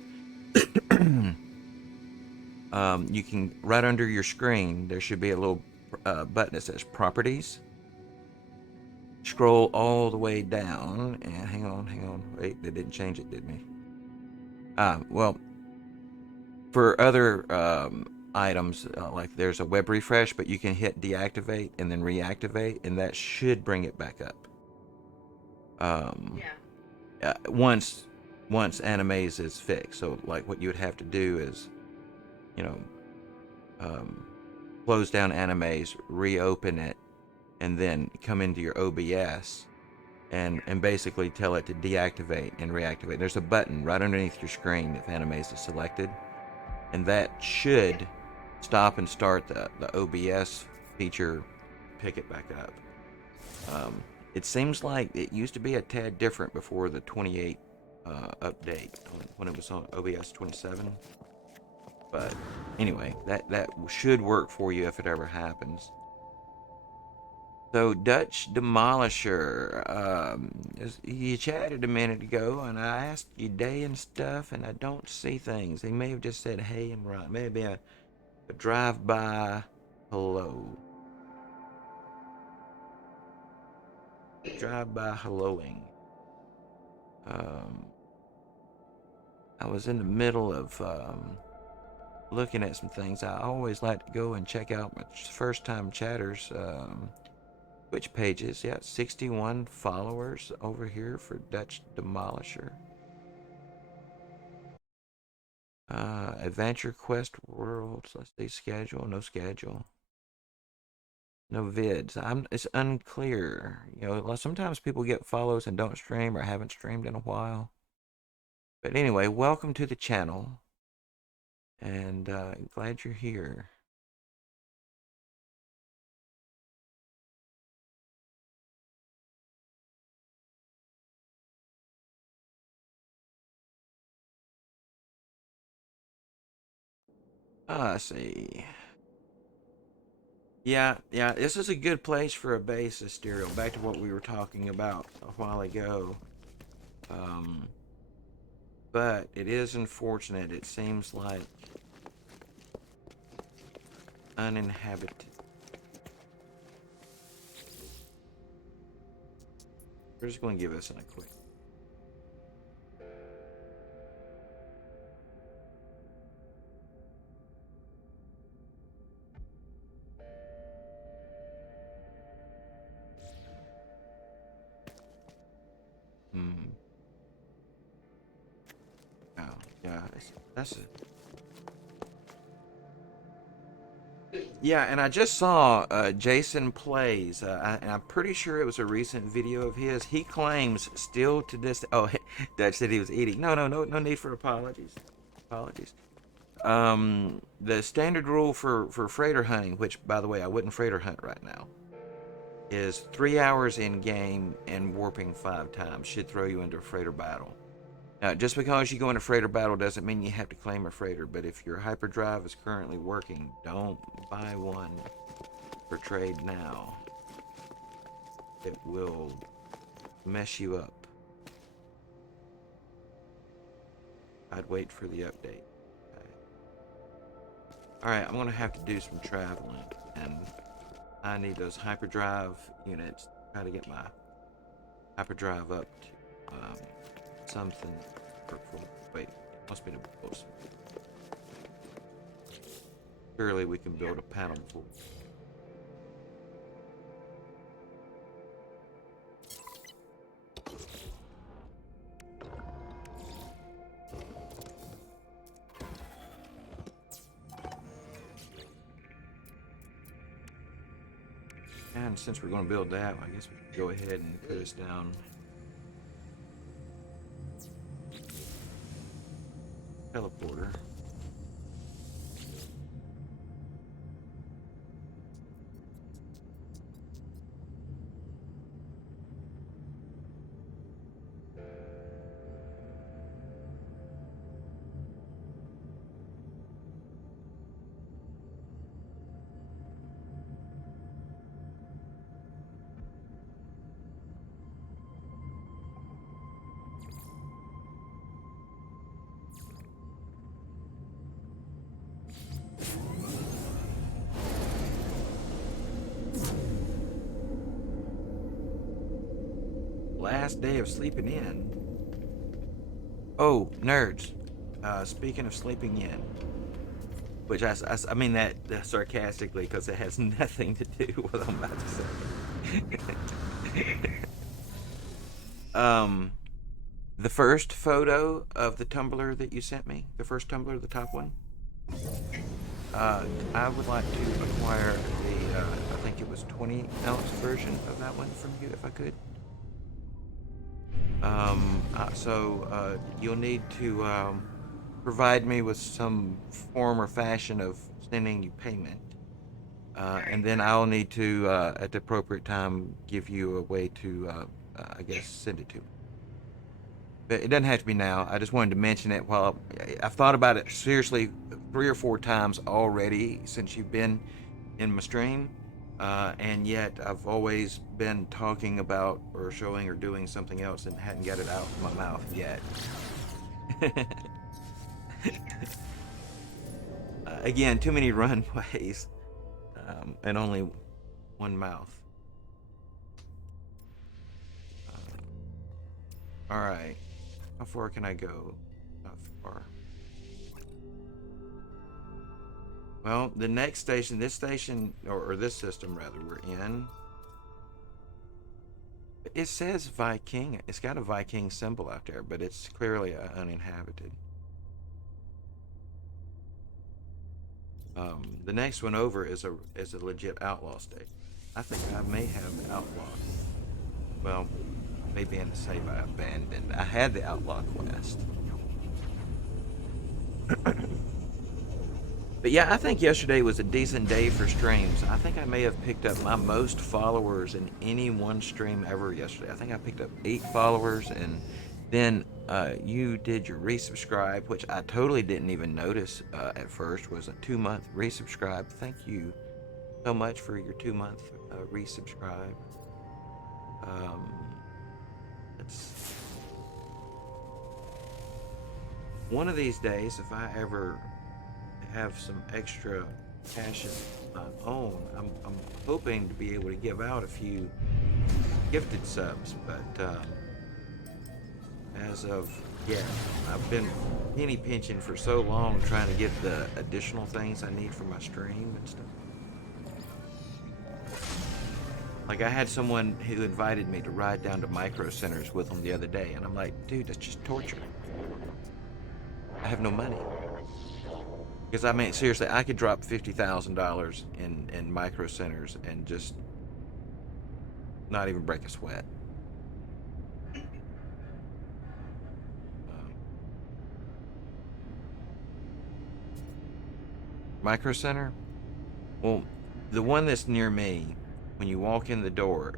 you can, right under your screen, there should be a little button that says Properties. Scroll all the way down, and hang on. Wait, they didn't change it, did they? Well, for other items, like there's a web refresh, but you can hit deactivate and then reactivate, and that should bring it back up. Um, Yeah, once animes is fixed. So like what you would have to do is, you know, um, close down animes, reopen it, and then come into your OBS and basically tell it to deactivate and reactivate. There's a button right underneath your screen if animes is selected, and that yeah, should stop and start the OBS feature, pick it back up. Um, it seems like it used to be a tad different before the 28 update when it was on OBS 27. But anyway, that should work for you if it ever happens. So Dutch Demolisher, you chatted a minute ago, and I asked you day and stuff, and I don't see things. He may have just said hey and run. Maybe a drive-by hello. Drive-by helloing. Um, I was in the middle of looking at some things. I always like to go and check out my first-time chatters Twitch pages. Yeah, 61 followers over here for Dutch Demolisher. Adventure Quest Worlds. Let's see schedule. No schedule. No vids. It's unclear. Sometimes people get follows and don't stream or haven't streamed in a while. But anyway, welcome to the channel, and glad you're here. Let's see. Yeah, this is a good place for a basis, Stereo. Back to what we were talking about a while ago. Um, but it is unfortunate. It seems like uninhabited. We're just going to give this in a quick. Hmm. Oh, yeah, that's it. Yeah, and I just saw Jason Plays, and I'm pretty sure it was a recent video of his. He claims still to this. Oh, Dutch said he was eating. No need for apologies. Apologies. The standard rule for freighter hunting, which by the way I wouldn't freighter hunt right now. is 3 hours in game and warping 5 times. Should throw you into a freighter battle. Now, just because you go into freighter battle doesn't mean you have to claim a freighter, but if your hyperdrive is currently working, don't buy one for trade now. It will mess you up. I'd wait for the update. Okay. Alright, I'm going to have to do some traveling, and I need those hyperdrive units to try to get my hyperdrive up to something. Wait, must be the boss. Surely we can build a paddle pool. And since we're going to build that, I guess we can go ahead and put us down. Teleporter. Last day of sleeping in. Oh, nerds. Speaking of sleeping in, which I mean that sarcastically because it has nothing to do with what I'm about to say. The first photo of the tumbler that you sent me, the first tumbler, the top one, I would like to acquire the, I think it was 20-ounce version of that one from you if I could. So you'll need to provide me with some form or fashion of sending you payment. And then I'll need to, at the appropriate time, give you a way to, I guess, send it to me. But it doesn't have to be now. I just wanted to mention it while I've thought about it seriously 3 or 4 times already since you've been in my stream. And yet I've always been talking about or showing or doing something else and hadn't got it out of my mouth yet. Again, too many runways and only one mouth. All right, how far can I go? Not far. Well, the next station, this station, or this system rather, we're in. It says Viking. It's got a Viking symbol out there, but it's clearly uninhabited. The next one over is a legit outlaw state. I think I may have the outlaw. Well, maybe in the save I abandoned. I had the outlaw quest. But yeah, I think yesterday was a decent day for streams. I think I may have picked up my most followers in any one stream ever yesterday. I think I picked up 8 followers, and then you did your resubscribe, which I totally didn't even notice at first, was a 2-month resubscribe. Thank you so much for your 2-month resubscribe. It's one of these days, if I ever have some extra cash of my own, I'm hoping to be able to give out a few gifted subs, but as of yet, I've been penny pinching for so long trying to get the additional things I need for my stream and stuff. Like, I had someone who invited me to ride down to Micro Centers with them the other day, and I'm like, dude, that's just torture. I have no money. Because, I mean, seriously, I could drop $50,000 in Micro Centers and just not even break a sweat. Micro Center? Well, the one that's near me when you walk in the door,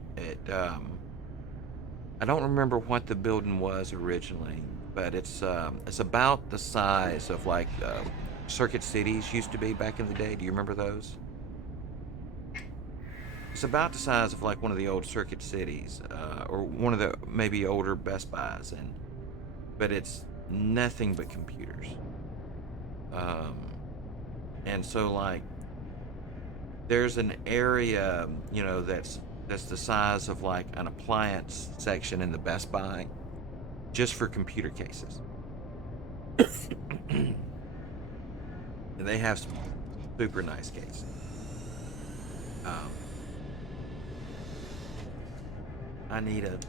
I don't remember what the building was originally, but it's about the size of like Circuit Cities used to be back in the day. Do you remember those? It's about the size of like one of the old Circuit Cities, or one of the maybe older Best Buys, but it's nothing but computers. Um, and so like there's an area, that's the size of like an appliance section in the Best Buy, just for computer cases. And they have some super nice cases. Um, I need one.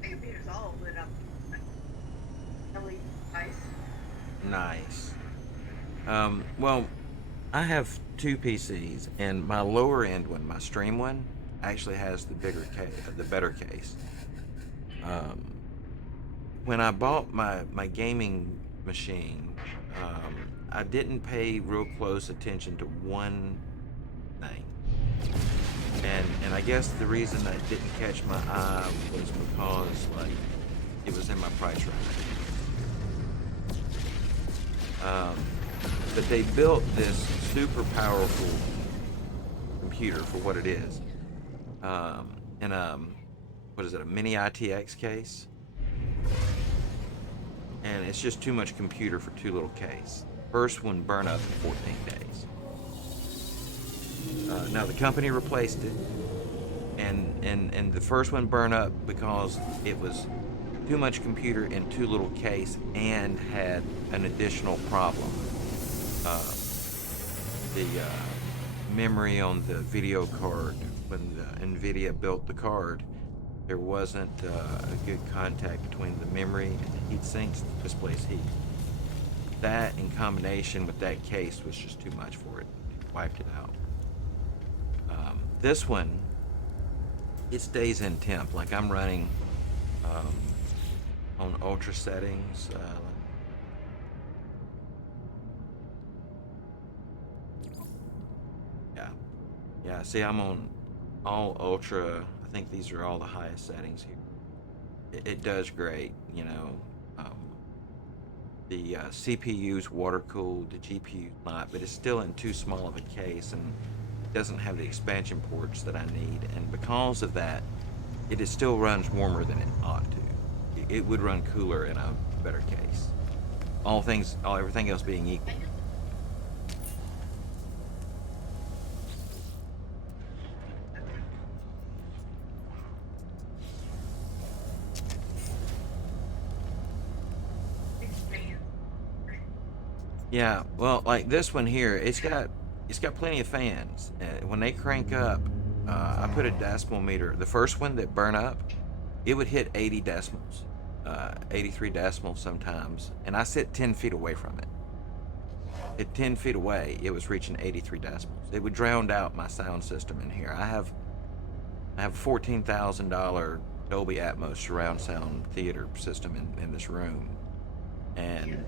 My computer's all lit up. LED lights. Nice. Well, I have two PCs, and my lower end one, my stream one, actually has the better case. Um, when I bought my gaming machine, I didn't pay real close attention to one thing, and I guess the reason that didn't catch my eye was because like it was in my price range. But they built this super powerful computer for what it is, in what is it, a mini ITX case, and it's just too much computer for too little case. First one burned up in 14 days. Now the company replaced it, and the first one burned up because it was too much computer in too little case and had an additional problem. The memory on the video card, when the NVIDIA built the card, there wasn't a good contact between the memory and the heat sinks that displays heat. That in combination with that case was just too much for it. It wiped it out. This one, it stays in temp. Like I'm running on ultra settings. Yeah, see, I'm on all ultra. I think these are all the highest settings here. It does great, the CPU's water cooled, the GPU's not, but it's still in too small of a case and it doesn't have the expansion ports that I need. And because of that, it still runs warmer than it ought to. It would run cooler in a better case. Everything else being equal. Yeah, well, like this one here, it's got plenty of fans. When they crank up, I put a decimal meter. The first one that burned up, it would hit 80 decimals, 83 decimals sometimes, and I sit 10 feet away from it. At 10 feet away, it was reaching 83 decimals. It would drown out my sound system in here. I have a $14,000 Dolby Atmos surround sound theater system in this room, and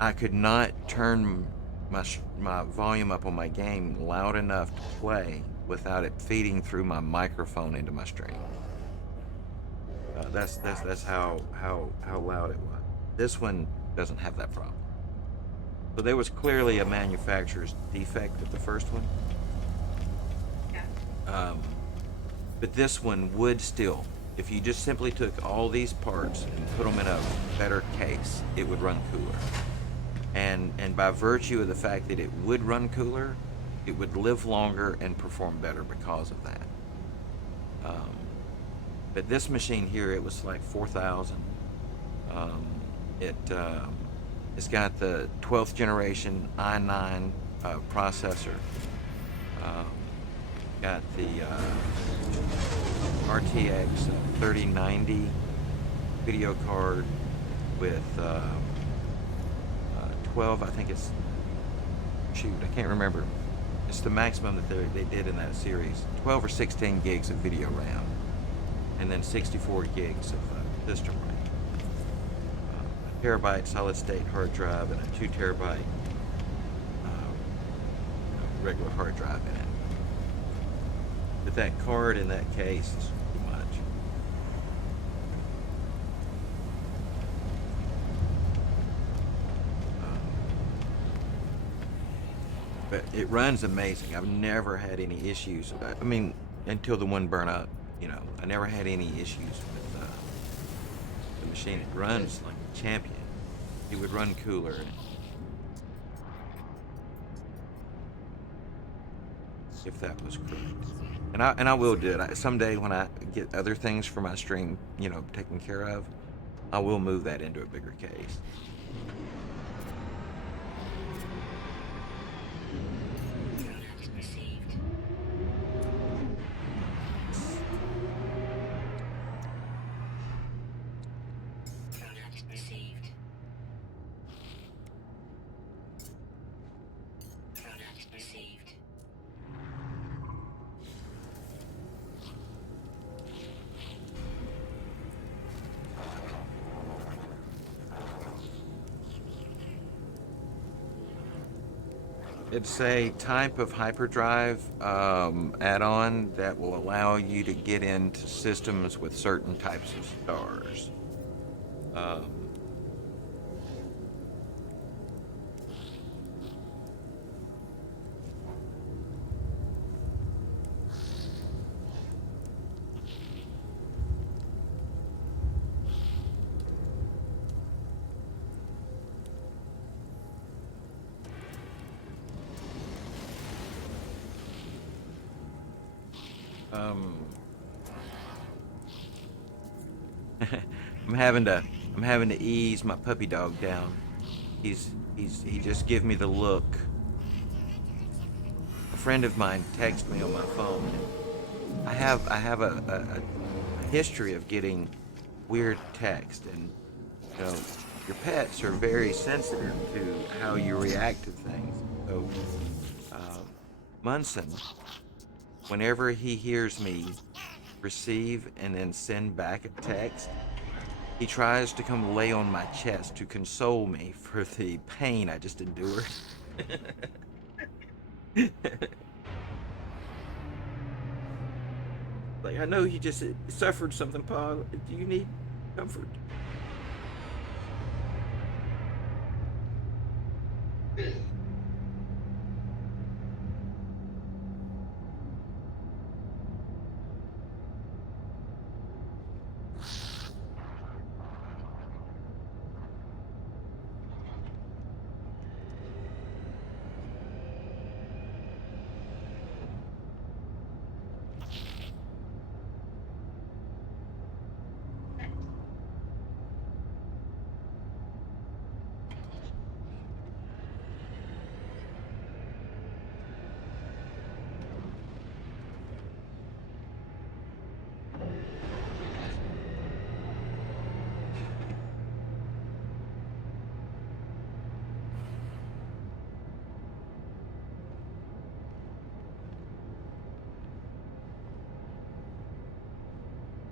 I could not turn my volume up on my game loud enough to play without it feeding through my microphone into my stream. That's how loud it was. This one doesn't have that problem. So there was clearly a manufacturer's defect with the first one. Yeah. But this one would still, if you just simply took all these parts and put them in a better case, it would run cooler. And by virtue of the fact that it would run cooler, it would live longer and perform better because of that. But this machine here, it was like 4,000. It's got the 12th generation i9 processor. Got the RTX 3090 video card with 12, I think it's, I can't remember. It's the maximum that they did in that series. 12 or 16 gigs of video RAM, and then 64 gigs of system RAM. A terabyte solid state hard drive and a 2 terabyte regular hard drive in it. But that card in that case is too much. But it runs amazing. I've never had any issues. I mean, until the one burn up, you know, I never had any issues with the machine. It runs like a champion. It would run cooler. If that was correct. And I will do it. Someday when I get other things for my stream, you know, taken care of, I will move that into a bigger case. Product received. Product received. Product received. It's a type of hyperdrive add-on that will allow you to get into systems with certain types of stars. Um, um, I'm having to ease my puppy dog down. He just give me the look. A friend of mine texted me on my phone. I have a history of getting weird text, and you know, your pets are very sensitive to how you react to things. So Munson, whenever he hears me receive and then send back a text, he tries to come lay on my chest to console me for the pain I just endured. Like, I know you just suffered something, Paul. Do you need comfort?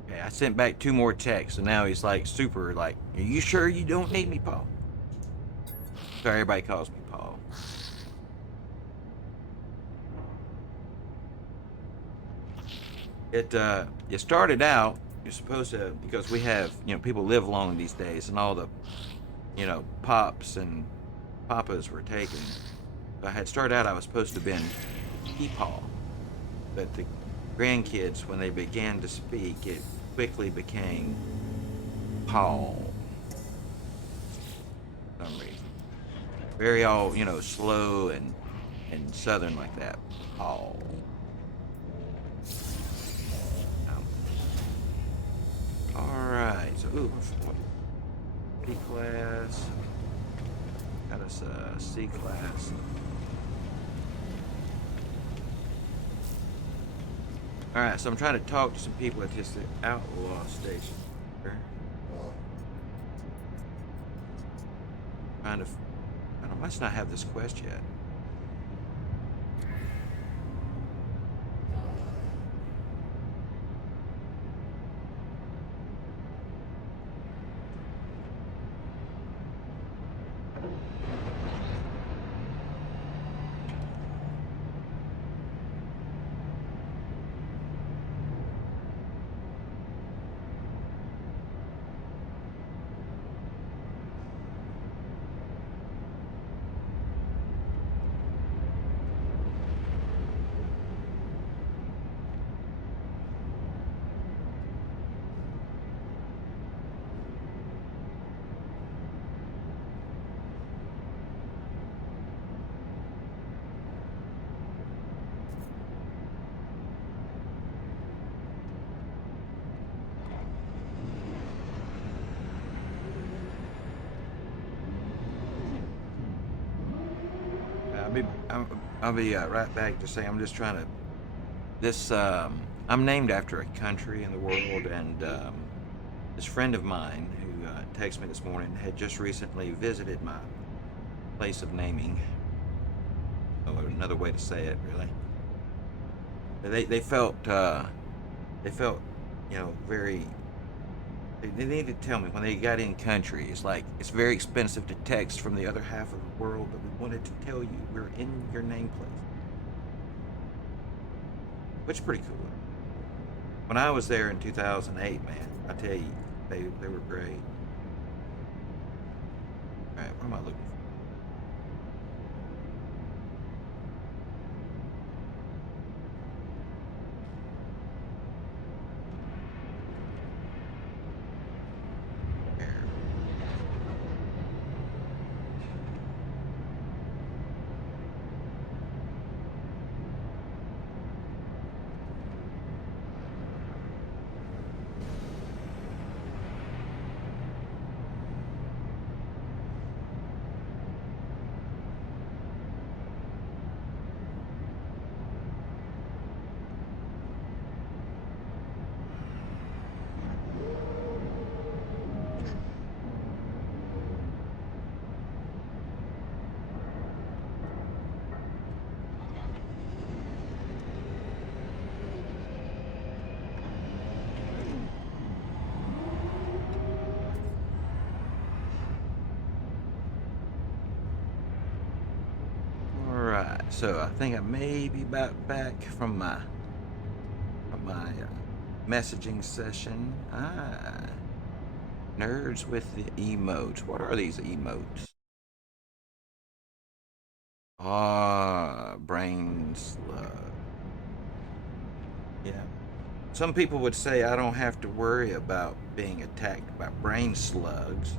Okay, I sent back 2 more texts, and now he's like super like, "Are you sure you don't need me, Paul?" So everybody calls me Paul. It started out, you're supposed to, because we have, you know, people live long these days, and all the, you know, pops and papas were taken. So I had started out, I was supposed to have been Peepaw, but the grandkids, when they began to speak, it quickly became Paul. For some reason, very all, you know, slow and southern like that. Paul. All right. So, ooh, B class. Got us a C class. All right. So I'm trying to talk to some people at this outlaw station. Here. Trying to. I must not have this quest yet. I'll be right back to say I'm just trying to. This I'm named after a country in the world, and this friend of mine who texted me this morning had just recently visited my place of naming. Oh, another way to say it, really. They felt very. They needed to tell me when they got in country. It's like it's very expensive to text from the other half of the world, but we wanted to tell you we're in your nameplate, which is pretty cool. When I was there in 2008, man, I tell you, they were great. All right, what am I looking for? Alright, so I think I may be about back from my messaging session. Nerds with the emotes. What are these emotes? Brain slug. Yeah. Some people would say I don't have to worry about being attacked by brain slugs.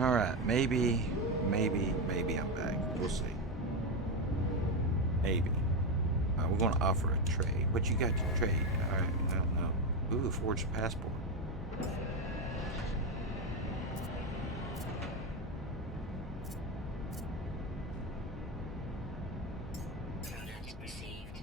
All right, maybe I'm back. We'll see. Maybe. We're going to offer a trade. What you got to trade? All right, I don't know. Ooh, forged passport. Product received.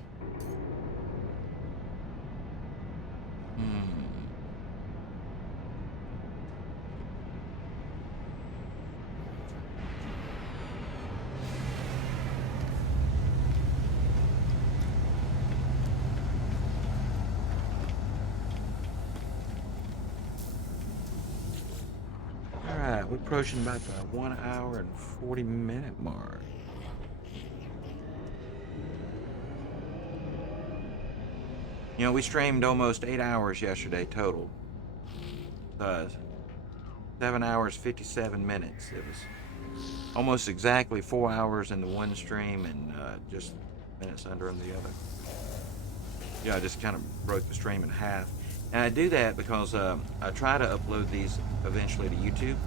All right, we're approaching about the 1 hour and 40-minute mark. You know, we streamed almost 8 hours yesterday total. 7 hours 57 minutes. It was almost exactly 4 hours in the one stream and just minutes under in the other. Yeah, I just kind of broke the stream in half. And I do that because I try to upload these eventually to YouTube.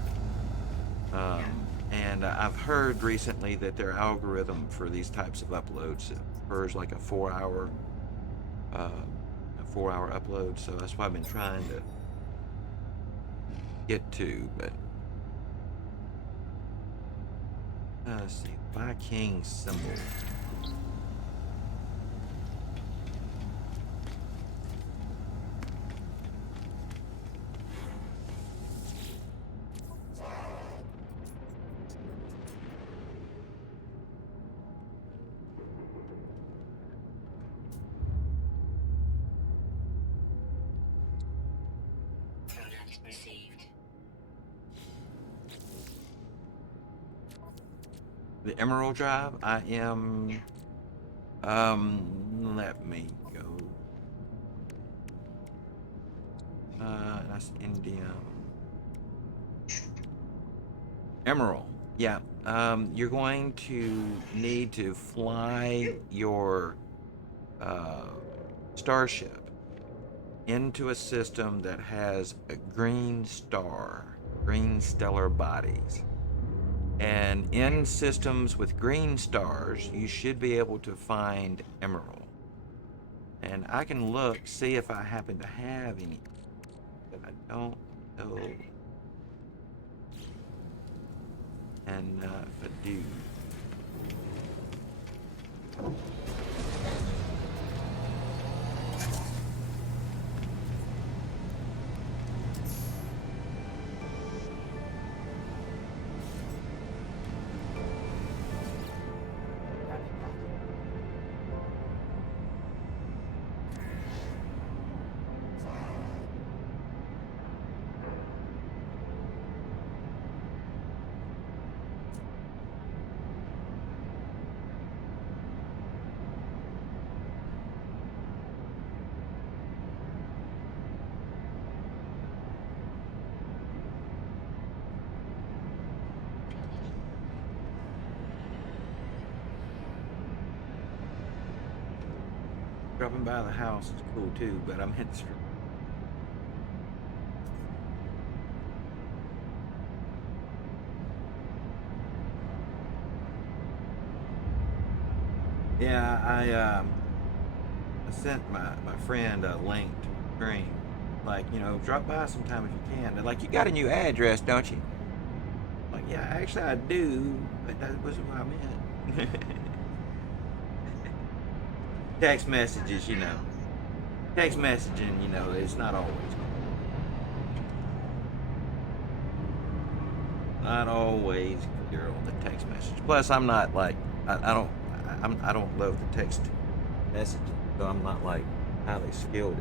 And I've heard recently that their algorithm for these types of uploads prefers like a 4 hour upload. So that's why I've been trying to get to. But let's see, Viking symbol. Coordinates received. The Emerald Drive. I am. Let me go. That's Indian. Emerald. Yeah. You're going to need to fly your starship into a system that has a green star, green stellar bodies. And in systems with green stars, you should be able to find emerald. And I can look, see if I happen to have any, but I don't know. And if I do, dropping by the house is cool too, but I'm hitting straight. Yeah, I sent my friend a link to the stream. Like, drop by sometime if you can. They're like, you got a new address, don't you? I'm like, yeah, actually I do, but that wasn't what I meant. Text messages, Text messaging, it's not always clear on the text message. Plus, I'm not like I don't love the text message, so I'm not like highly skilled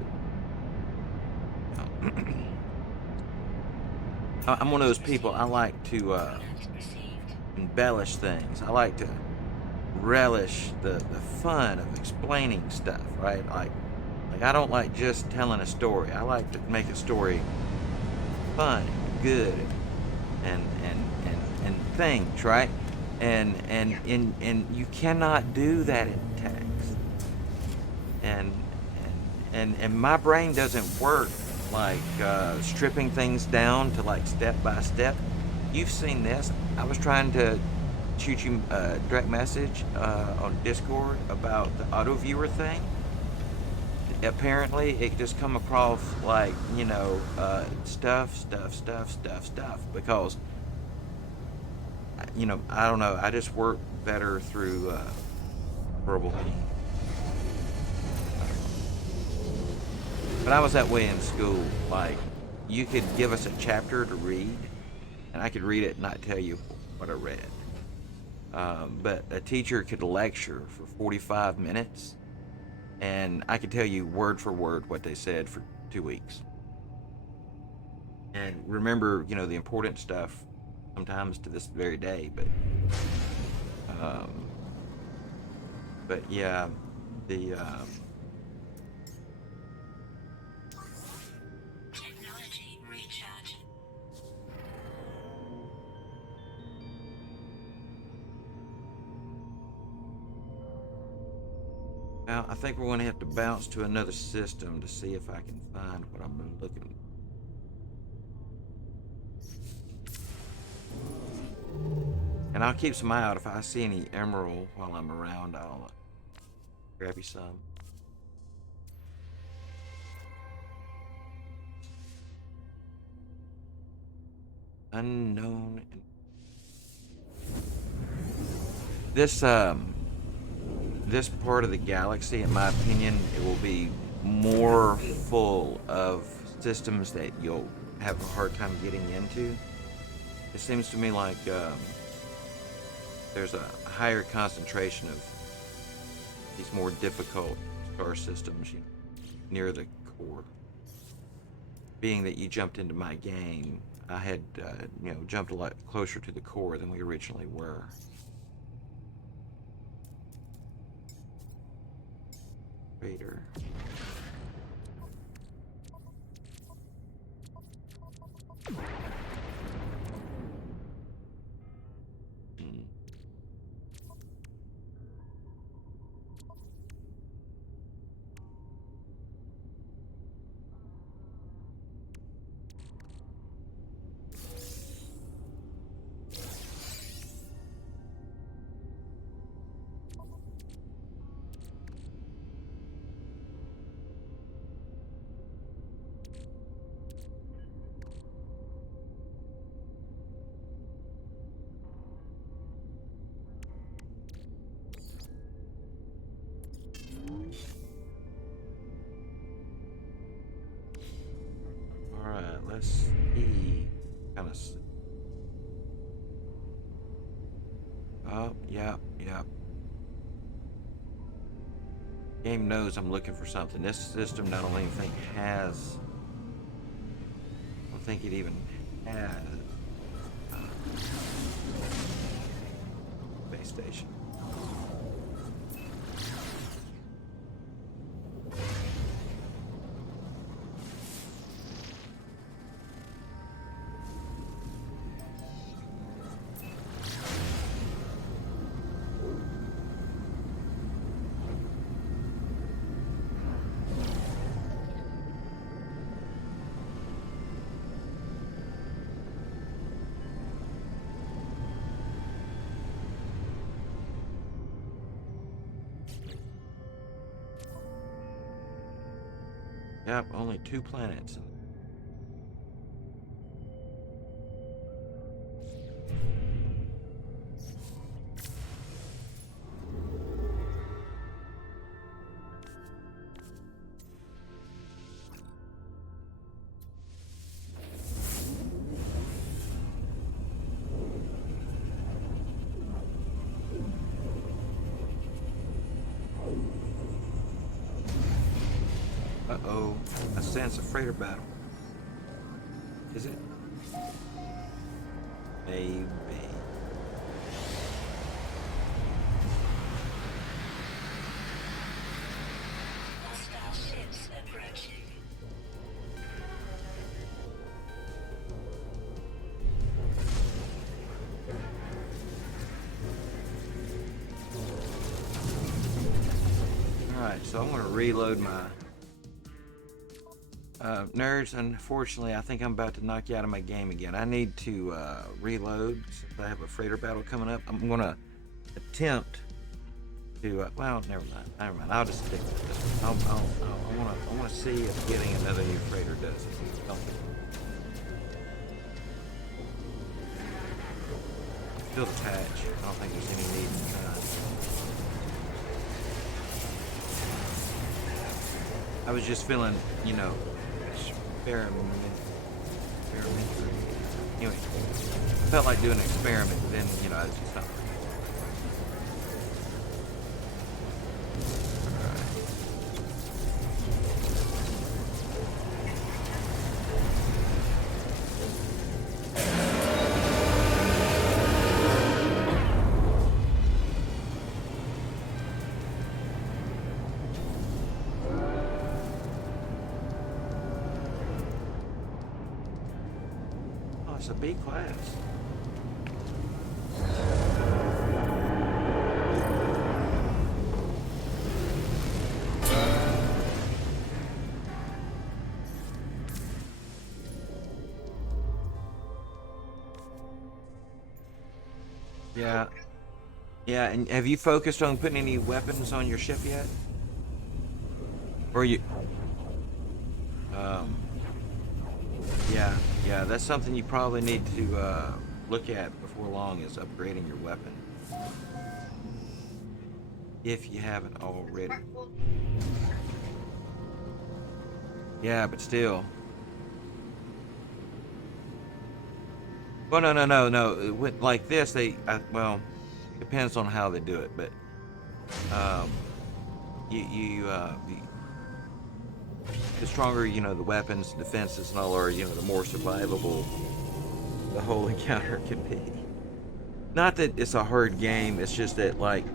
at. I'm one of those people. I like to Coordinates received. embellish things. I like to relish the fun of explaining stuff, right? Like I don't like just telling a story. I like to make a story fun, good, and things, right? And you cannot do that in text. And my brain doesn't work like stripping things down to like step by step. You've seen this. I was trying to shoot you a direct message on Discord about the auto viewer thing. Apparently it just come across like stuff because I don't know, I just work better through verbal means. But I was that way in school. Like, you could give us a chapter to read and I could read it and not tell you what I read. But a teacher could lecture for 45 minutes and I could tell you word for word what they said for 2 weeks. And remember, the important stuff sometimes to this very day, um, but yeah, the Technology recharge. now I think we're going to have to bounce to another system to see if I can find what I'm looking. And I'll keep some eye out. If I see any emerald while I'm around, I'll grab you some. Unknown. This this part of the galaxy, in my opinion, it will be more full of systems that you'll have a hard time getting into. It seems to me like there's a higher concentration of these more difficult star systems near the core. being that you jumped into my game, I had, jumped a lot closer to the core than we originally were. Raider. Hmm. All right, let's see. Kind of. Oh, yeah, yeah. Game knows I'm looking for something. This system not only think has, I don't think it even has base station. Yep, only 2 planets. Uh-oh, I sense a freighter battle. Is it? Maybe. Hostile ships approaching. Alright, so I'm going to reload my... nerds, unfortunately, I think I'm about to knock you out of my game again. I need to reload since I have a freighter battle coming up. I'm going to attempt to... well, never mind. I'll just stick with this one. I want to see if getting another new freighter does something. Fill the patch. I don't think there's any need to try. I was just feeling, experimentary. Anyway, I felt like doing an experiment, but then, I just stopped. It's a B class. Yeah. Yeah, and have you focused on putting any weapons on your ship yet? Or you... Yeah, that's something you probably need to look at before long, is upgrading your weapon. If you haven't already. Yeah, but still. Well, no. Like this, well, depends on how they do it, but you the stronger, the weapons, defenses, and all are, the more survivable the whole encounter can be. Not that it's a hard game, it's just that, like,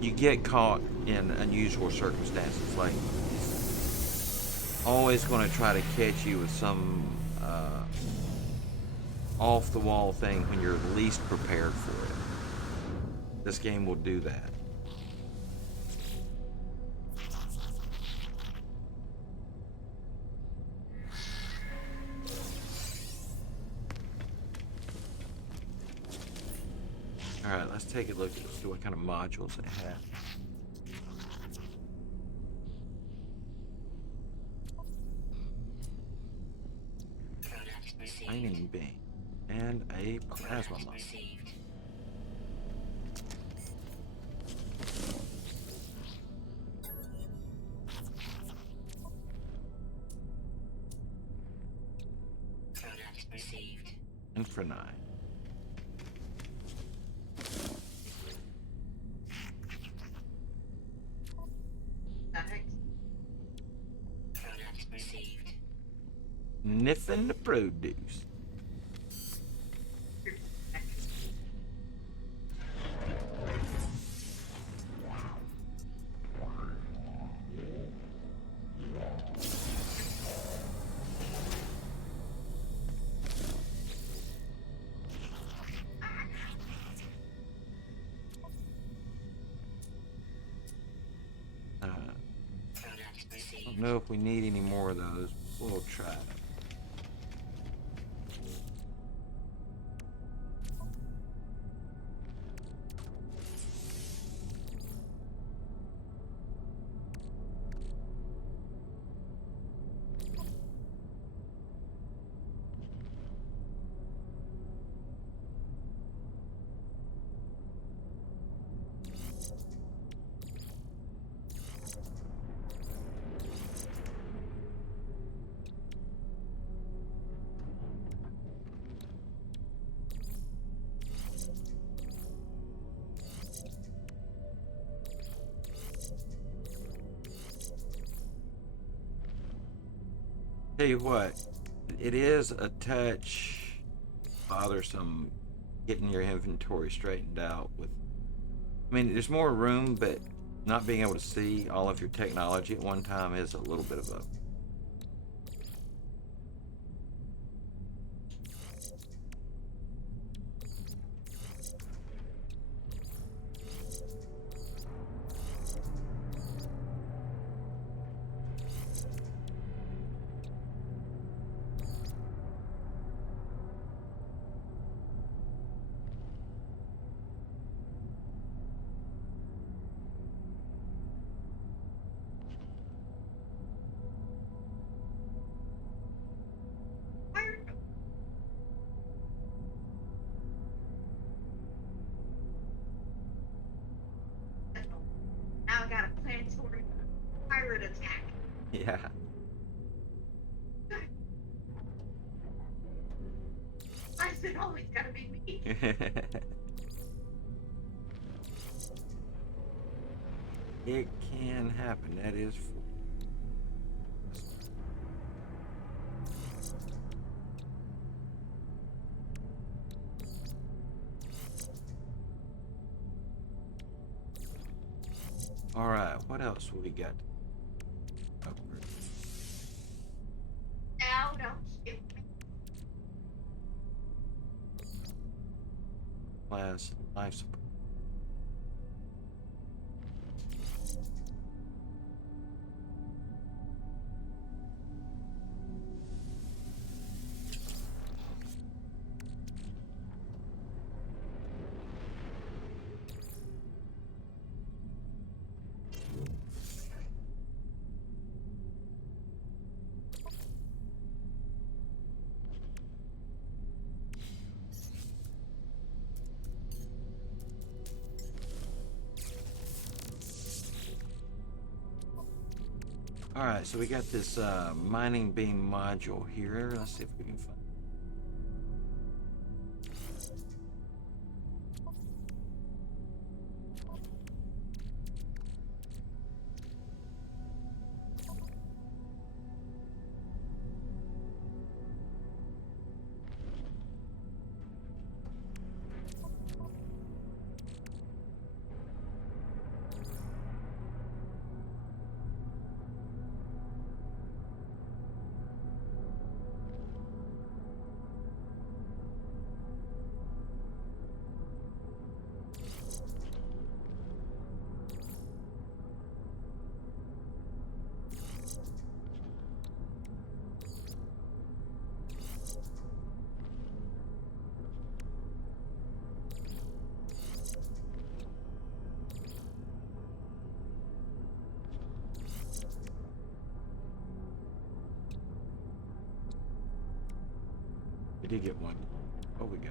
you get caught in unusual circumstances. Like, always going to try to catch you with some off the wall thing when you're least prepared for it. This game will do that. Alright, let's take a look and see what kind of modules they have. Mining beam and a plasma mine. Infranite. Niffin the produce. I don't know if we need any more of those. We'll try them. Tell you what, it is a touch bothersome getting your inventory straightened out with. I mean, there's more room, but not being able to see all of your technology at one time is a little bit of a. Now I got a planetary pirate attack. Yeah. I said, oh, it's gotta be me. It can happen. That is. All right. What else we got? Now don't shoot me. Class life support. Alright, so we got this mining beam module here. Let's see if we can find. did get one. What we got?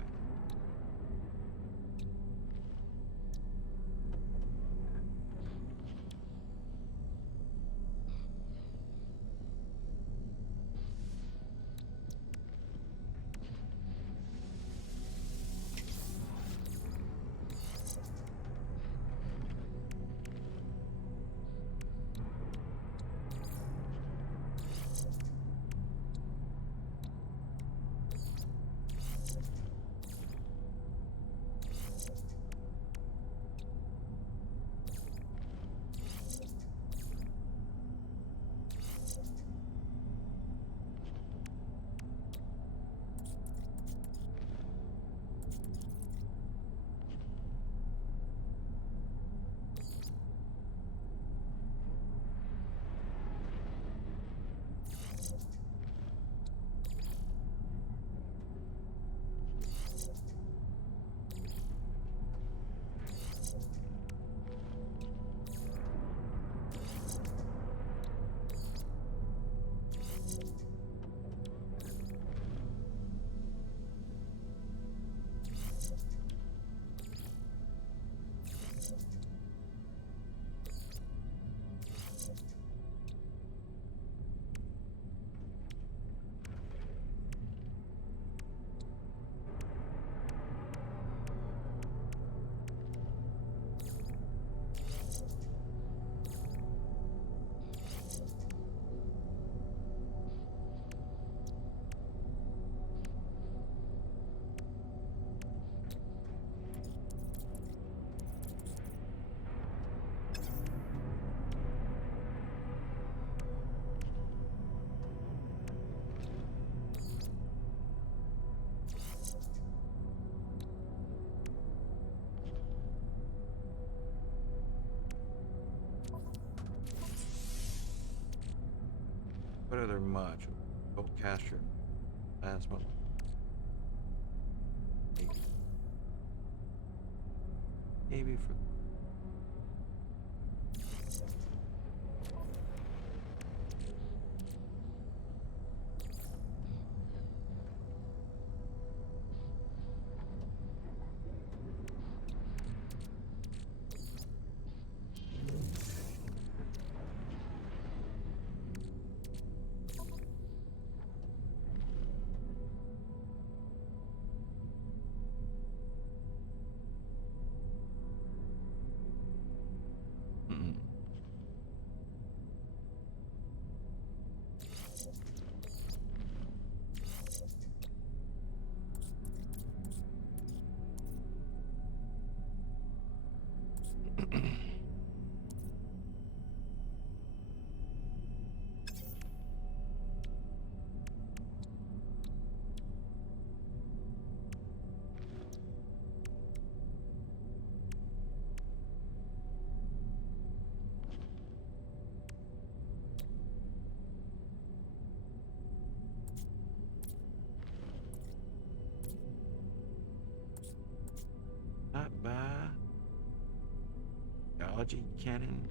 What other module? Bolt caster, plasma. Maybe for. Mm. Not by geology cannon.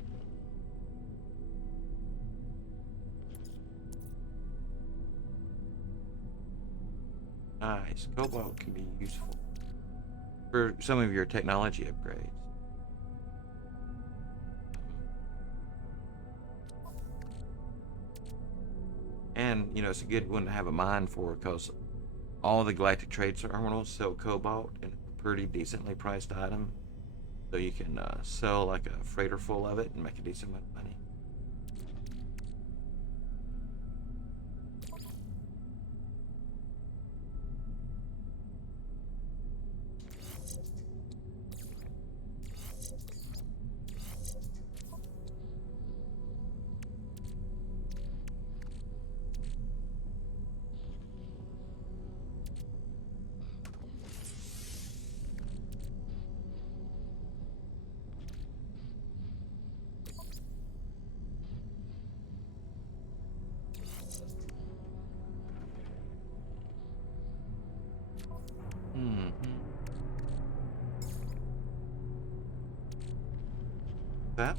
Nice. Cobalt can be useful for some of your technology upgrades. And, you know, it's a good one to have a mind for because all the galactic trade terminals sell cobalt in a pretty decently priced item. So you can sell like a freighter full of it and make a decent amount of money. Mm-hmm. That?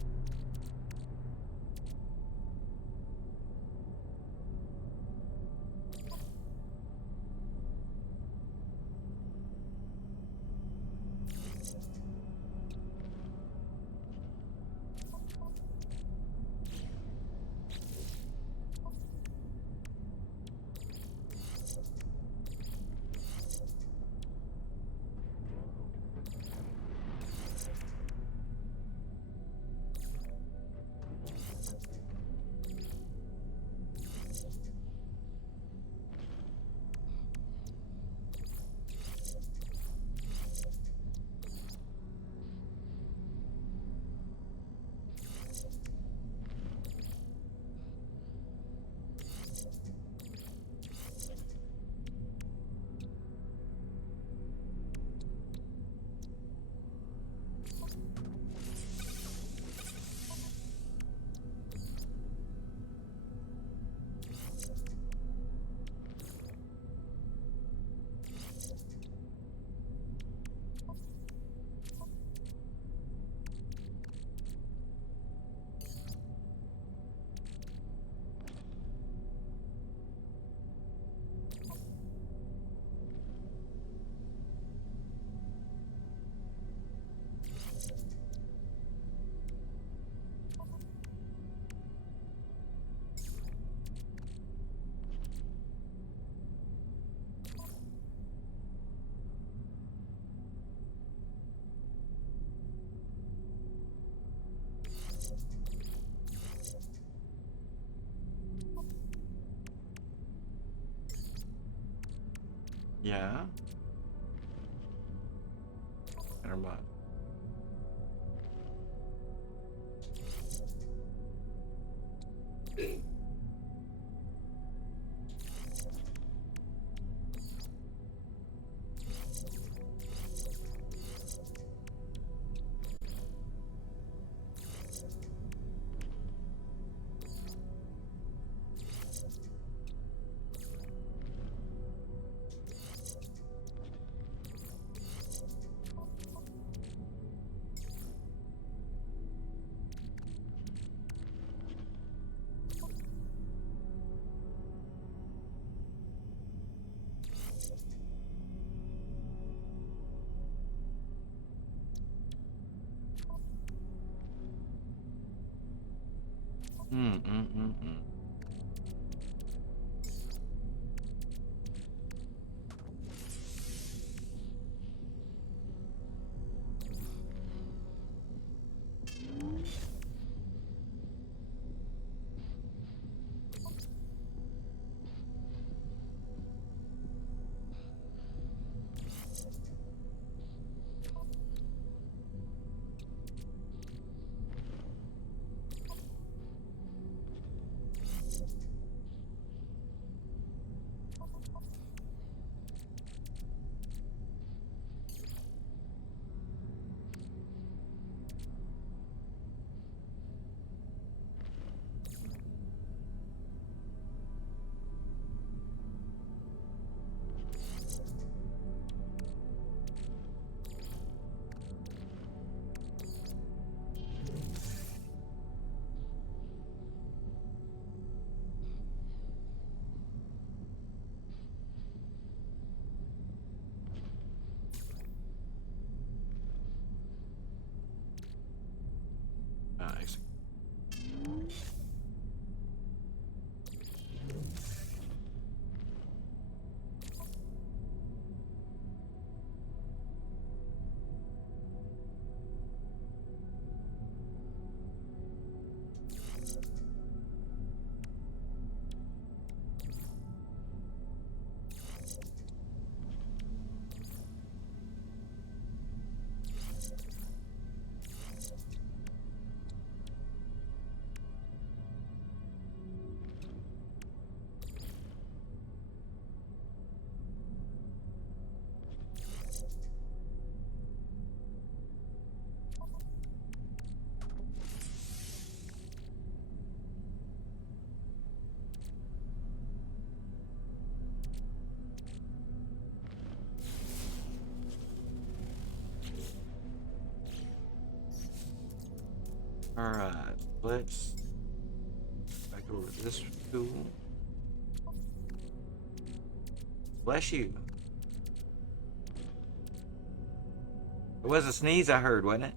Yeah. Or what? Mm. Nice. All right. Let's back over to this tool. Bless you. It was a sneeze I heard, wasn't it?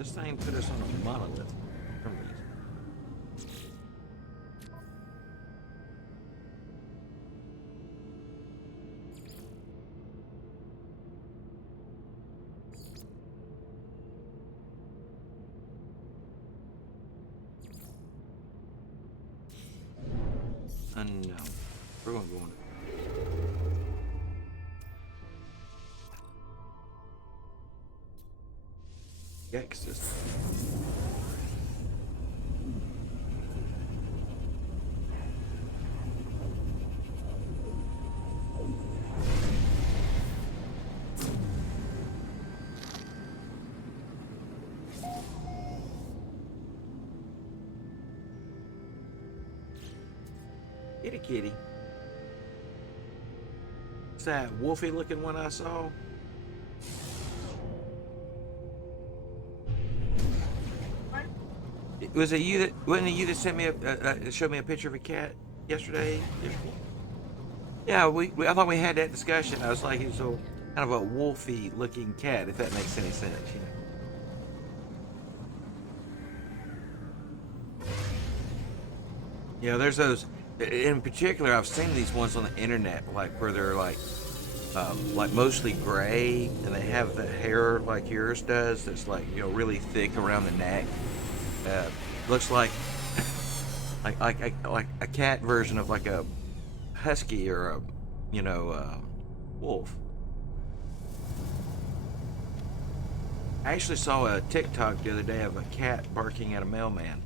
This thing put us on a monolith for some reason. Unknown. We're gonna go on. Texas. Kitty kitty. What's that wolfy looking one I saw? What? Was it you that wasn't it you that sent me showed me a picture of a cat yesterday? Yeah, I thought we had that discussion. I was like, he's a kind of a wolfy looking cat, if that makes any sense, you know. Yeah, there's those. In particular, I've seen these ones on the internet, like where they're like mostly gray, and they have the hair like yours does. That's like really thick around the neck. Looks like a cat version of like a husky or a wolf. I actually saw a TikTok the other day of a cat barking at a mailman.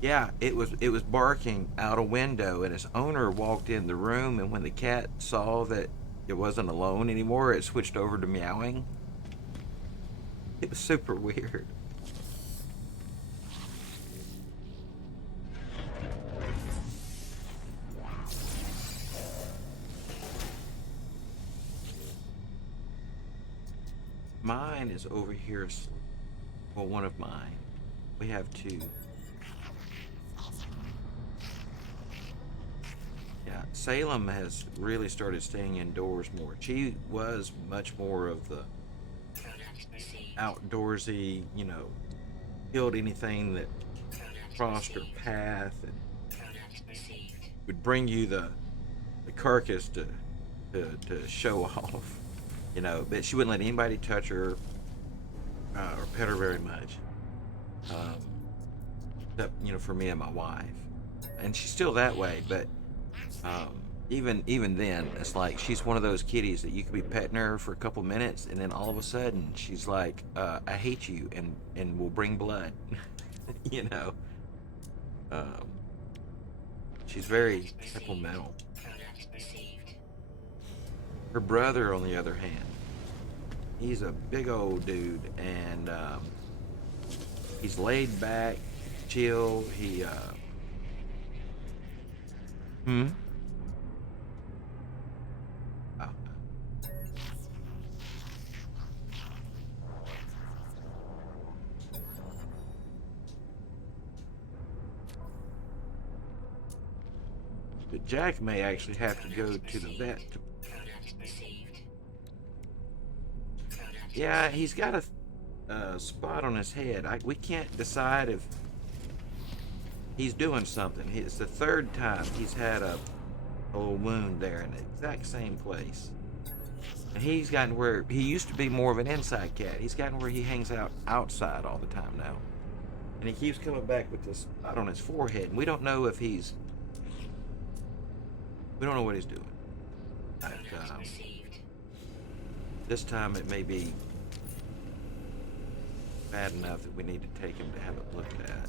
Yeah, it was barking out a window, and its owner walked in the room, and when the cat saw that it wasn't alone anymore, it switched over to meowing. It was super weird. Mine is over here asleep. Well, one of mine. We have two. Yeah, Salem has really started staying indoors more. She was much more of the outdoorsy, killed anything that crossed her path and would bring you the carcass to show off, but she wouldn't let anybody touch her or pet her very much. Um, Except, for me and my wife. And she's still that way, but um, even then, it's like she's one of those kitties that you could be petting her for a couple minutes, and then all of a sudden she's like, "I hate you," and will bring blood. you know, um, she's very temperamental. Her brother, on the other hand, he's a big old dude, and he's laid back, chill. Hmm. Oh. But Jack may actually have to go to the vet. Yeah, he's got a spot on his head. We can't decide if he's doing something. It's the third time he's had a little wound there in the exact same place. And he's gotten where he used to be more of an inside cat. He's gotten where he hangs out outside all the time now. And he keeps coming back with this spot on his forehead. And we don't know what he's doing. But, this time it may be bad enough that we need to take him to have it looked at.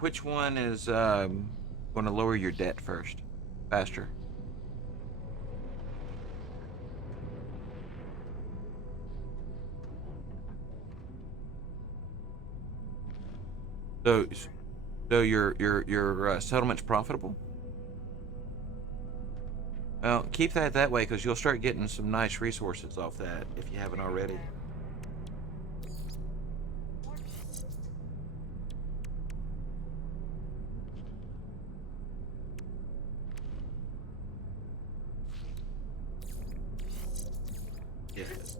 Which one is going to lower your debt first, faster? So, so your settlement's profitable. Well, keep that way because you'll start getting some nice resources off that if you haven't already. Yes.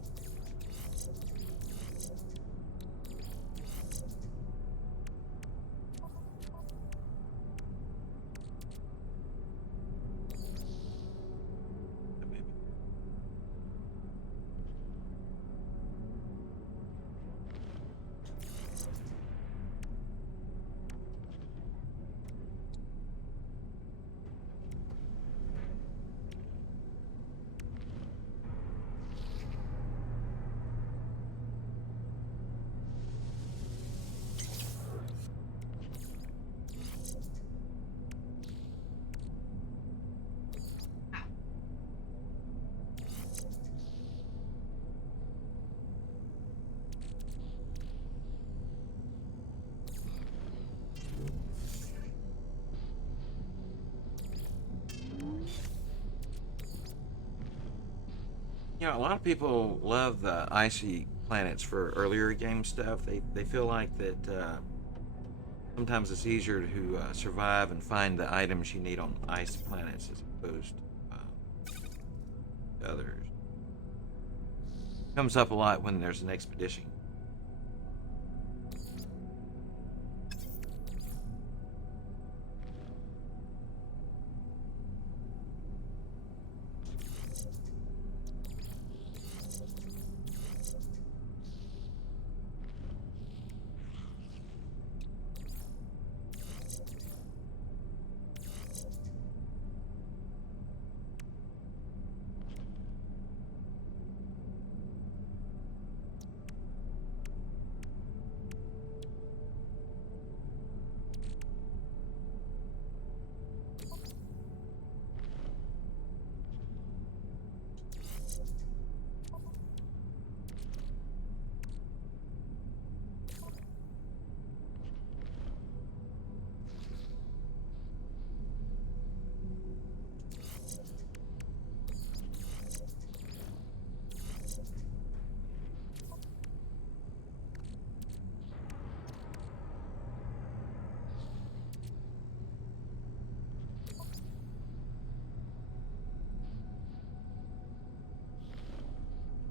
You know, a lot of people love the icy planets for earlier game stuff. They feel like that sometimes it's easier to survive and find the items you need on ice planets as opposed to others. Comes up a lot when there's an expedition.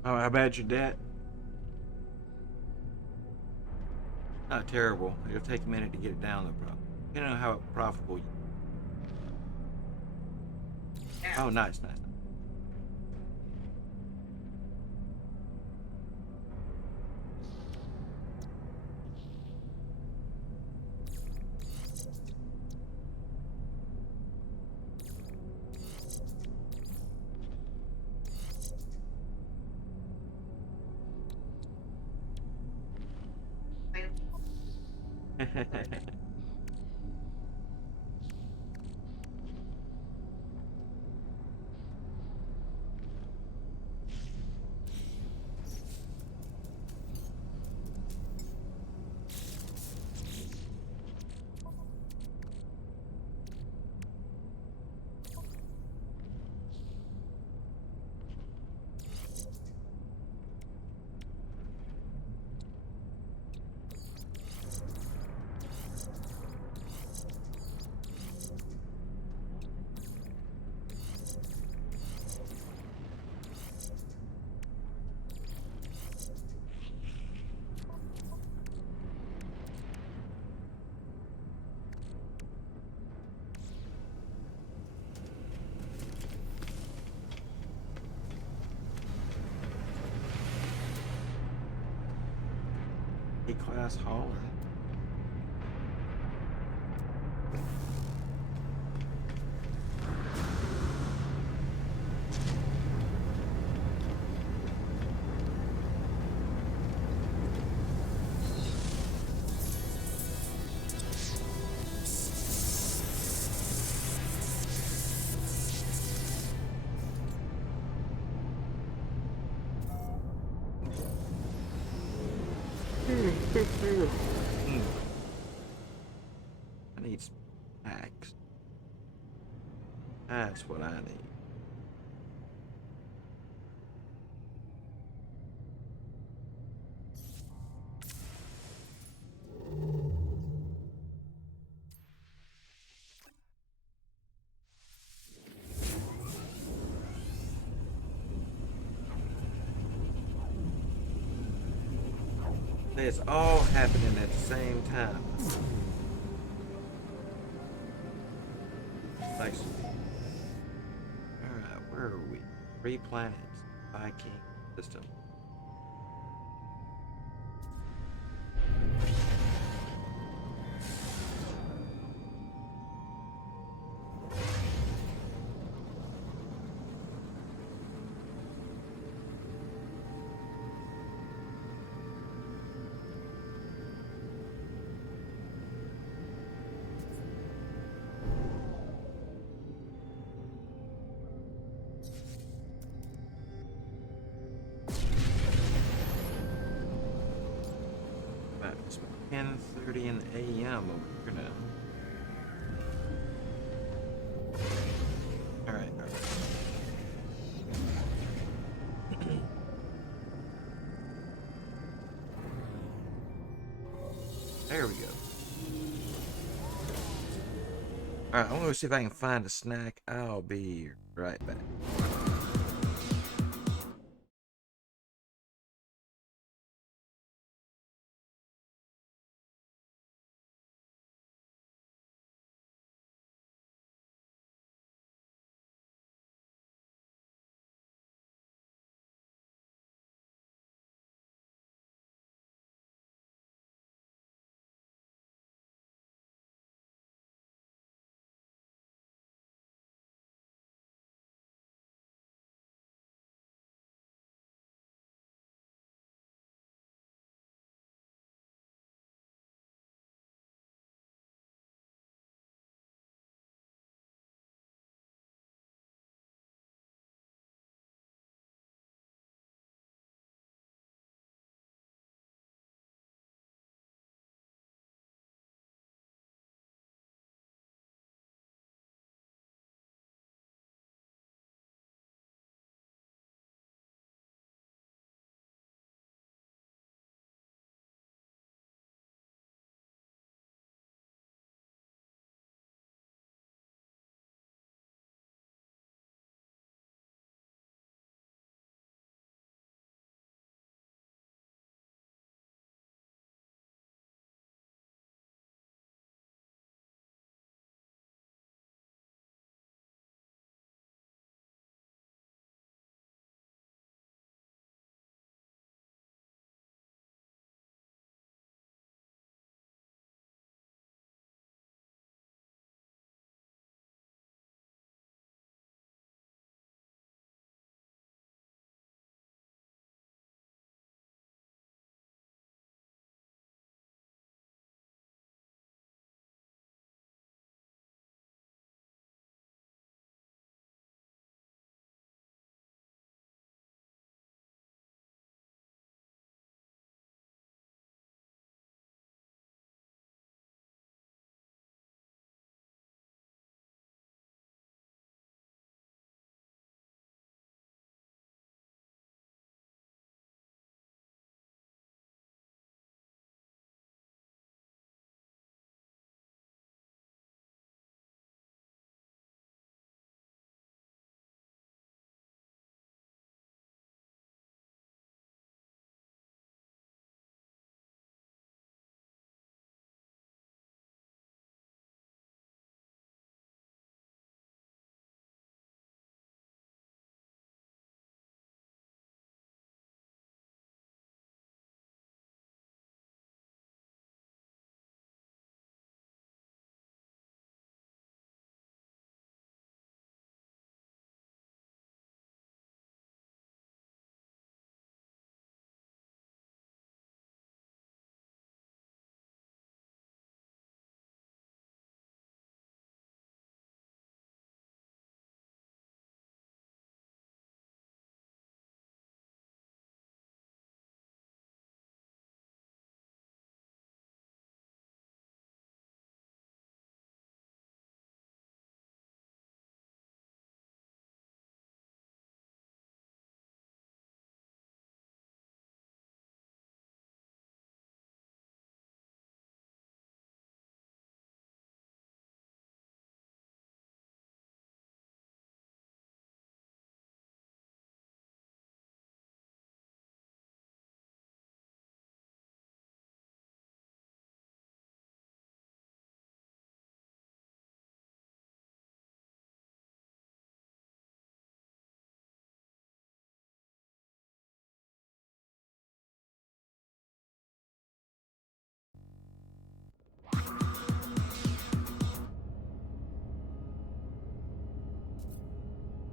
Oh, how bad your debt? Not terrible. It'll take a minute to get it down, though, bro. You know how profitable. Oh, nice, nice. A-class hauler. need snacks. That's what I need. It's all happening at the same time. Nice. Alright, where are we? 3 planets. Viking system. It's about 10:30 in the AM over here now. Alright, alright. There we go. Alright, I'm gonna see if I can find a snack. I'll be right back.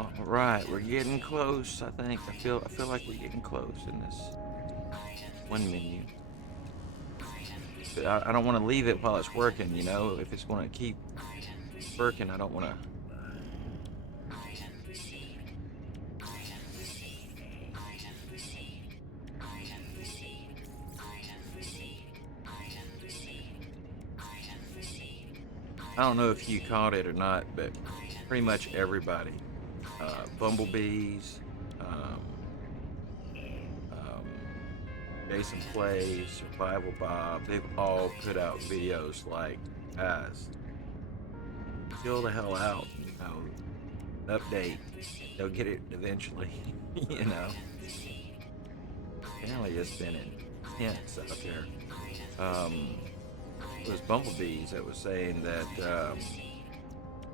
All right, we're getting close. I think I feel like we're getting close in this one menu. But I don't want to leave it while it's working. You know, if it's going to keep working, I don't want to. I don't know if you caught it or not, but pretty much everybody, bumblebees, um, Jason Plays, Survival Bob, they've all put out videos like, guys, chill the hell out, you know, update, they'll get it eventually, you know. Apparently it's been intense out there. It was Bumblebees that was saying that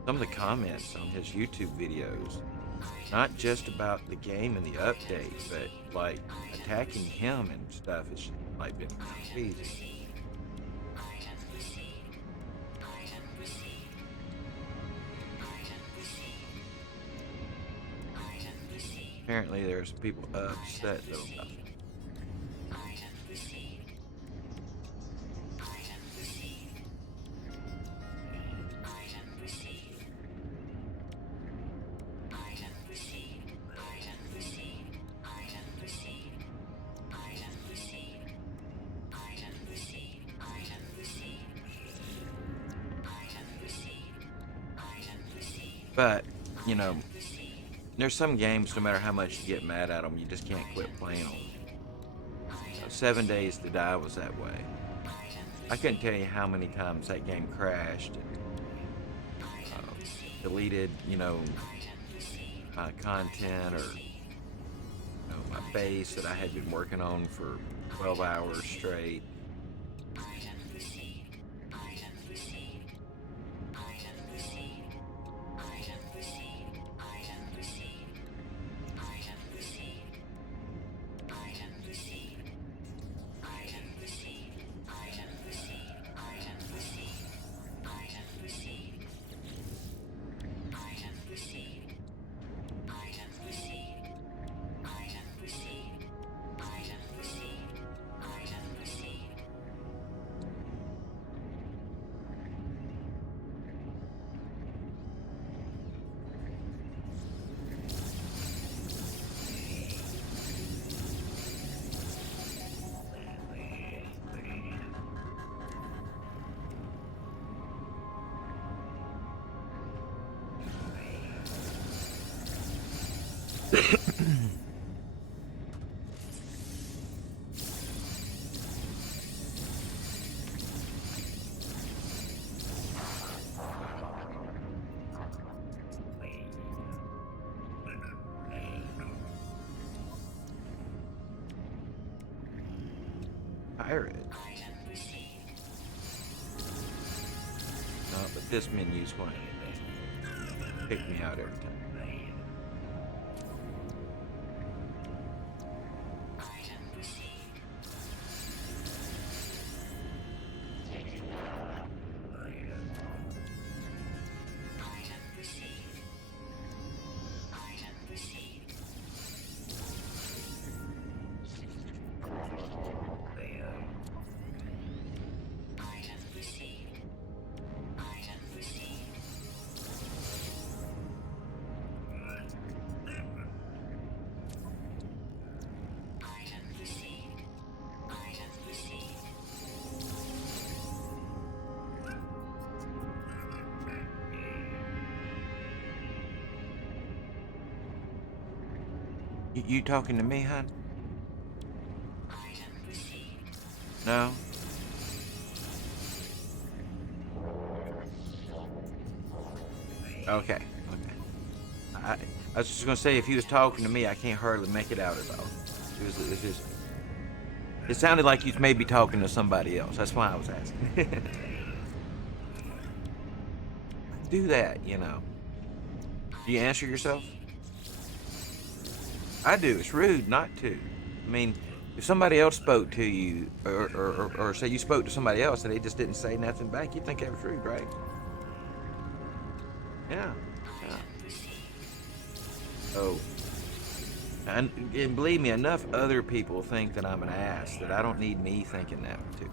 some of the comments on his YouTube videos, not just about the game and the update, but like attacking him and stuff, it's like been crazy. Apparently there's people upset though about it. But, you know, there's some games, no matter how much you get mad at them, you just can't quit playing them. You know, 7 Days to Die was that way. I couldn't tell you how many times that game crashed and deleted, you know, my content or, you know, my base that I had been working on for 12 hours straight. Pirate. No, but this menu's going to pick me out every time. You talking to me, hon? No? Okay. I was just gonna say, if he was talking to me, I can't hardly make it out at all. It's just, it sounded like he was maybe talking to somebody else. That's why I was asking. Do that, you know. Do you answer yourself? I do. It's rude not to. I mean, if somebody else spoke to you, or say you spoke to somebody else and they just didn't say nothing back, you'd think that was rude, right? Yeah. Oh, and believe me, enough other people think that I'm an ass that I don't need me thinking that too.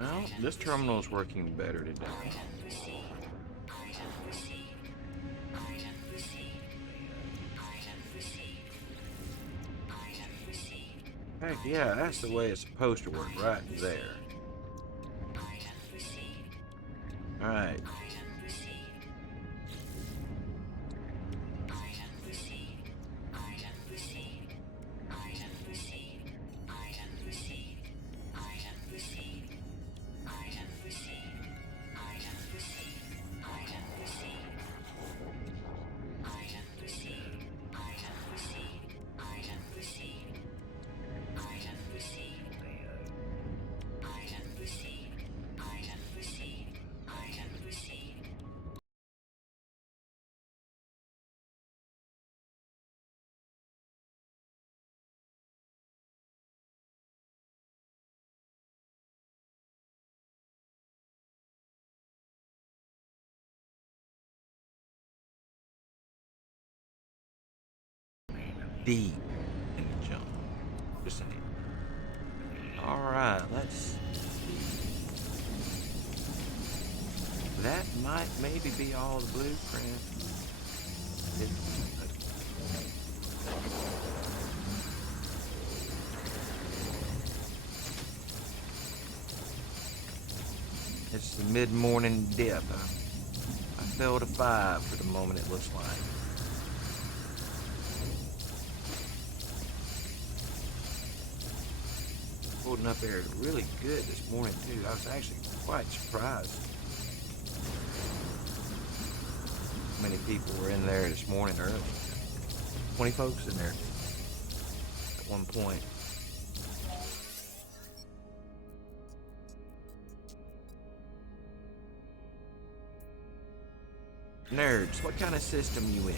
Well, this terminal is working better today. Heck yeah, that's the way it's supposed to work, right there. Alright. Deep in the jungle. Just saying. Alright, let's. That might maybe be all the blueprint. It's the mid-morning dip. I fell to 5 for the moment, it looks like. Holding up there really good this morning too. I was actually quite surprised. How many people were in there this morning early? 20 folks in there at one point. Nerds, what kind of system you in?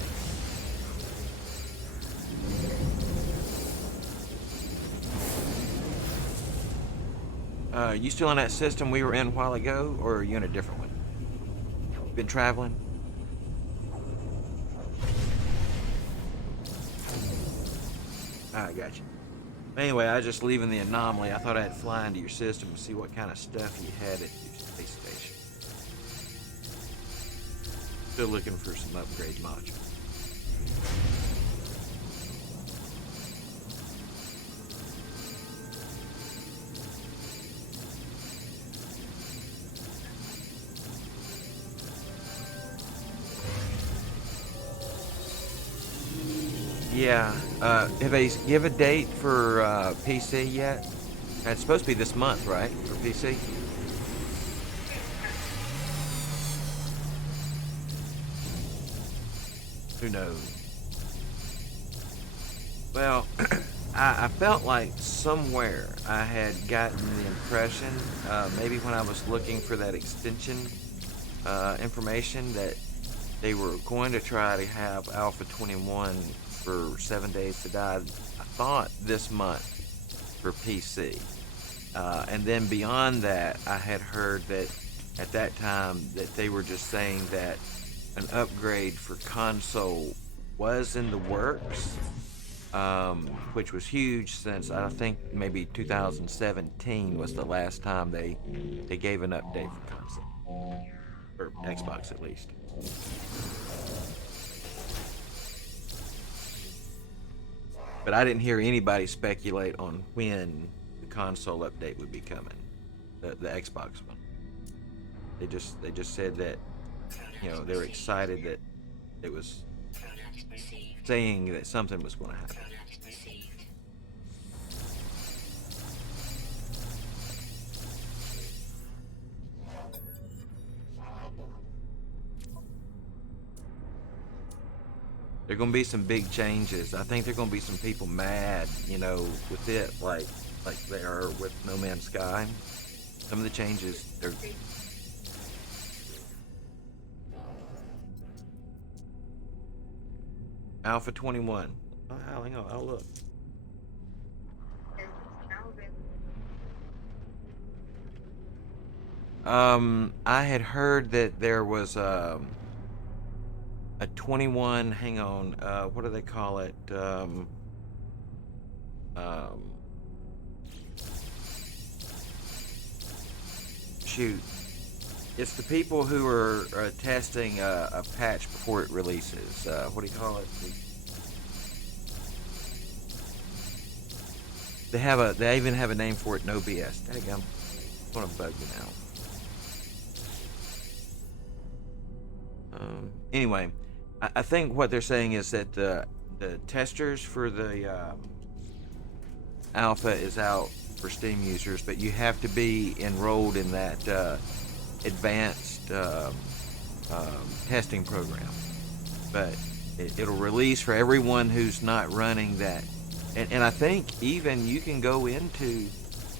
You still in that system we were in a while ago, or are you in a different one? Been traveling? I got you. Anyway, I was just leaving the anomaly. I thought I'd fly into your system and see what kind of stuff you had at your space station. Still looking for some upgrade modules. Yeah, have they give a date for PC yet? It's supposed to be this month, right, for PC? Who knows? Well, I felt like somewhere I had gotten the impression, maybe when I was looking for that extension information, that they were going to try to have Alpha 21 for 7 Days to Die. I thought this month for PC. And then beyond that, I had heard that at that time that they were just saying that an upgrade for console was in the works, which was huge since I think maybe 2017 was the last time they gave an update for console, or Xbox at least. But I didn't hear anybody speculate on when the console update would be coming, the Xbox one. They just said that, you know, they were excited that it was Product received. saying that something was going to happen. Product received. There are going to be some big changes. I think there are going to be some people mad, you know, with it, like they are with No Man's Sky. Some of the changes, they're Alpha 21. Oh, hang on, I'll look. I had heard that there was a 21. Hang on, what do they call it? Um, Shoot, it's the people who are testing a patch before it releases. What do you call it? They even have a name for it. No BS. There you go. I'm gonna bug you now. Anyway, I think what they're saying is that the testers for the alpha is out for Steam users, but you have to be enrolled in that advanced testing program. But it'll release for everyone who's not running that. And I think even you can go into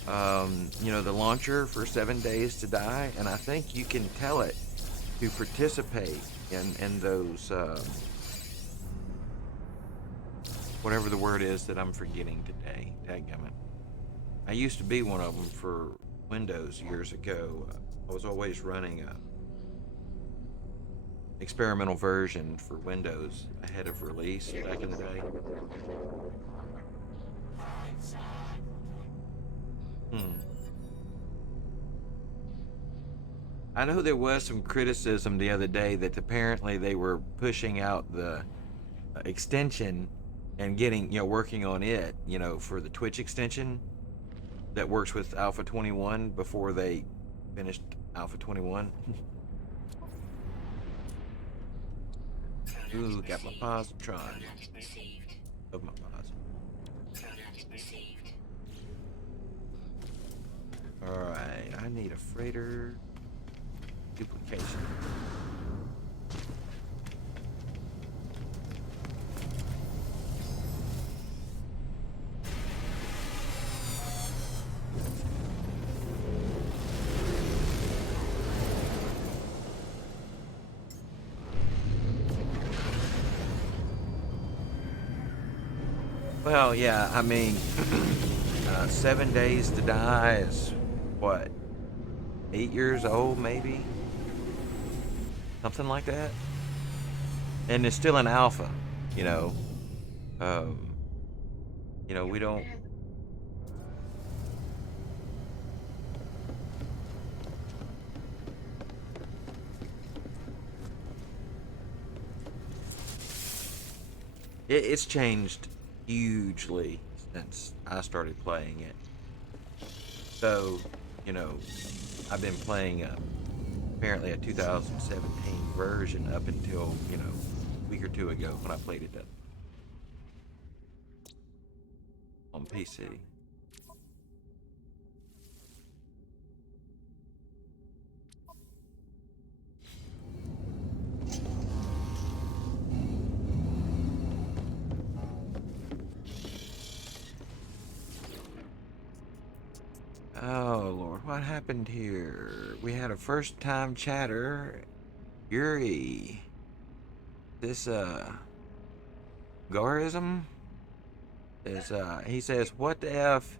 you know, the launcher for 7 days to die, and I think you can tell it to participate in those whatever the word is that I'm forgetting today. Dadgummit. I used to be one of them for Windows years ago. I was always running a experimental version for Windows ahead of release back in the day. I know there was some criticism the other day that apparently they were pushing out the extension and getting, you know, working on it, you know, for the Twitch extension that works with Alpha 21 before they finished Alpha 21. Ooh, got my positron. Product received. Of my posit. Product received. Alright, I need a freighter duplication. Well, yeah, I mean, 7 days to die is what, 8 years old, maybe, something like that, and it's still an alpha, you know. Um, you know, we don't. It's changed hugely since I started playing it. So, you know, I've been playing apparently a 2017 version up until, you know, a week or two ago when I played it on PC. Oh Lord, what happened here? We had a first time chatter. Yuri. This Garism is he says, what the F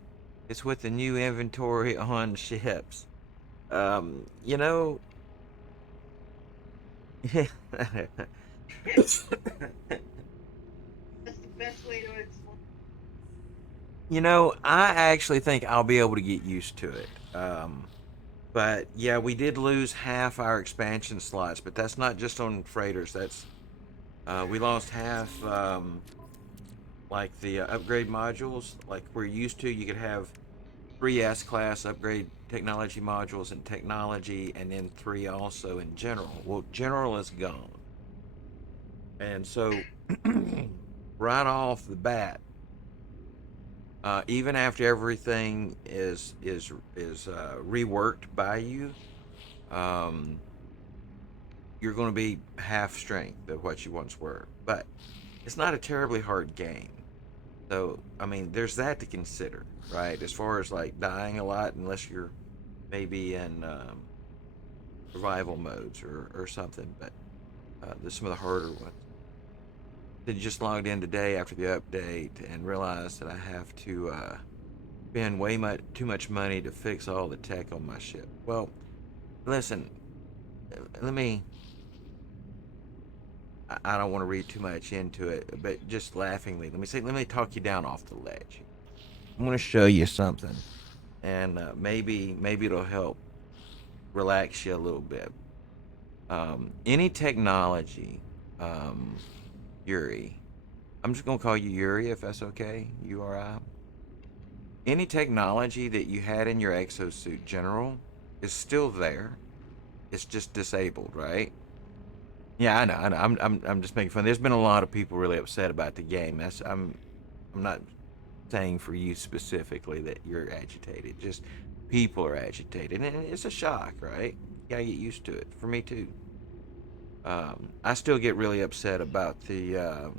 is with the new inventory on ships? You know, That's the best way to explain. you know, I actually think I'll be able to get used to it. But yeah, we did lose half our expansion slots, but that's not just on freighters. That's we lost half, like the upgrade modules. Like we're used to, you could have 3 S class, upgrade technology modules and technology, and then 3 also in general. Well, general is gone. And so right off the bat, even after everything is reworked by you, um, you're going to be half strength of what you once were. But it's not a terribly hard game. So, I mean, there's that to consider, right? As far as like dying a lot, unless you're maybe in survival modes or something. But there's some of the harder ones. Then just logged in today after the update and realized that I have to spend too much money to fix all the tech on my ship. Well, listen, let me. I don't want to read too much into it, but just laughingly, let me talk you down off the ledge. I'm going to show you something, and maybe it'll help relax you a little bit. Any technology, Yuri. I'm just going to call you Yuri if that's okay. URI. Any technology that you had in your exosuit general is still there. It's just disabled, right? Yeah, I know. I'm just making fun. There's been a lot of people really upset about the game. I'm not saying for you specifically that you're agitated. Just people are agitated, and it's a shock, right? You gotta get used to it. For me too. I still get really upset about the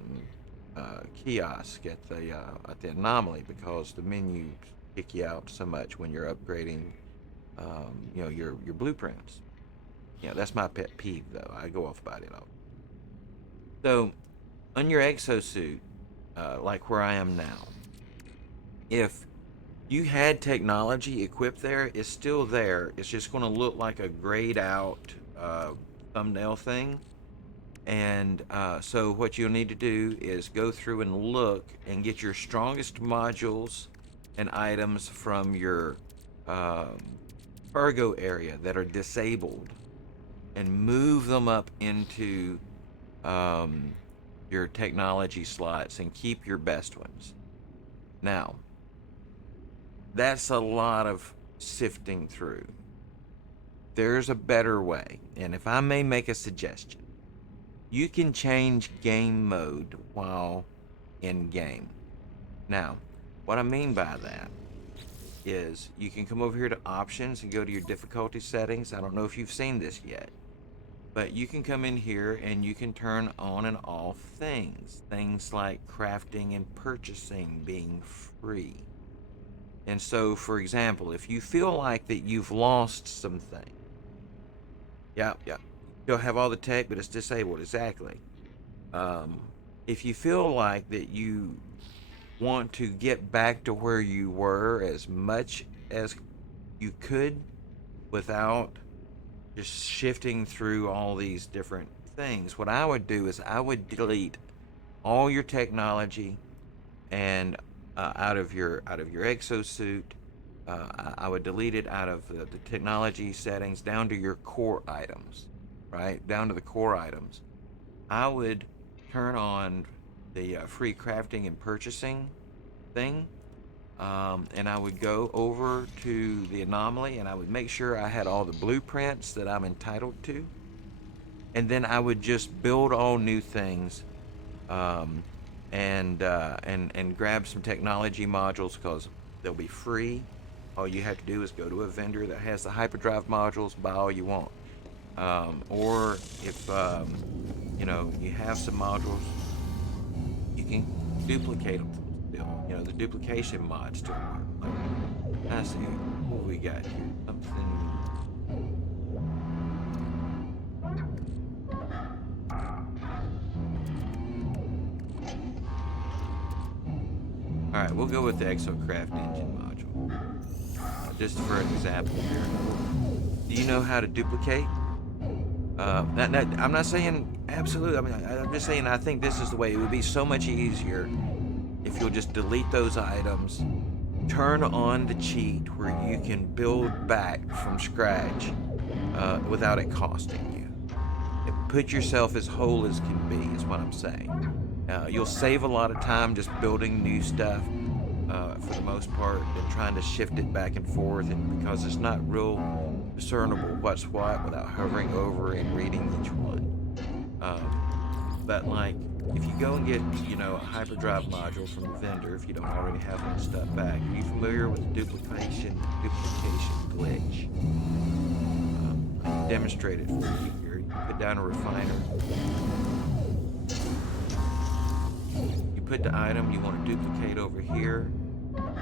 kiosk at the anomaly because the menu kick you out so much when you're upgrading, your blueprints. That's my pet peeve though. I go off about it all. So on your exosuit, like where I am now, if you had technology equipped there, it's still there. It's just going to look like a grayed out thumbnail thing. And so what you'll need to do is go through and look and get your strongest modules and items from your cargo area that are disabled and move them up into your technology slots and keep your best ones. Now, that's a lot of sifting through. There's a better way, and if I may make a suggestion, you can change game mode while in game. Now, what I mean by that is you can come over here to options and go to your difficulty settings. I don't know if you've seen this yet, but you can come in here and you can turn on and off things like crafting and purchasing being free. And so, for example, if you feel like that you've lost something, yeah, you'll have all the tech, but it's disabled, exactly. If you feel like that you want to get back to where you were as much as you could without just shifting through all these different things, what I would do is I would delete all your technology and out of your exosuit. I would delete it out of the technology settings down to your core items, right? Down to the core items. I would turn on the free crafting and purchasing thing, and I would go over to the anomaly and I would make sure I had all the blueprints that I'm entitled to, and then I would just build all new things, and grab some technology modules because they'll be free. All you have to do is go to a vendor that has the hyperdrive modules, buy all you want. Or if you have some modules, you can duplicate them still. The duplication mod still work. Let's see what we got here. Something. All right, we'll go with the Exocraft engine module, just for an example here. Do you know how to duplicate? I'm not saying absolute. I mean, I'm just saying I think this is the way. It would be so much easier if you'll just delete those items, turn on the cheat where you can build back from scratch without it costing you. And put yourself as whole as can be is what I'm saying. You'll save a lot of time just building new stuff. for the most part than trying to shift it back and forth, and because it's not real discernible what's what without hovering over and reading each one. But like, if you go and get, a hyperdrive module from the vendor, if you don't already have one stuff back, are you familiar with the duplication glitch? Demonstrate it for you here. You put down a refiner. You put the item you want to duplicate over here.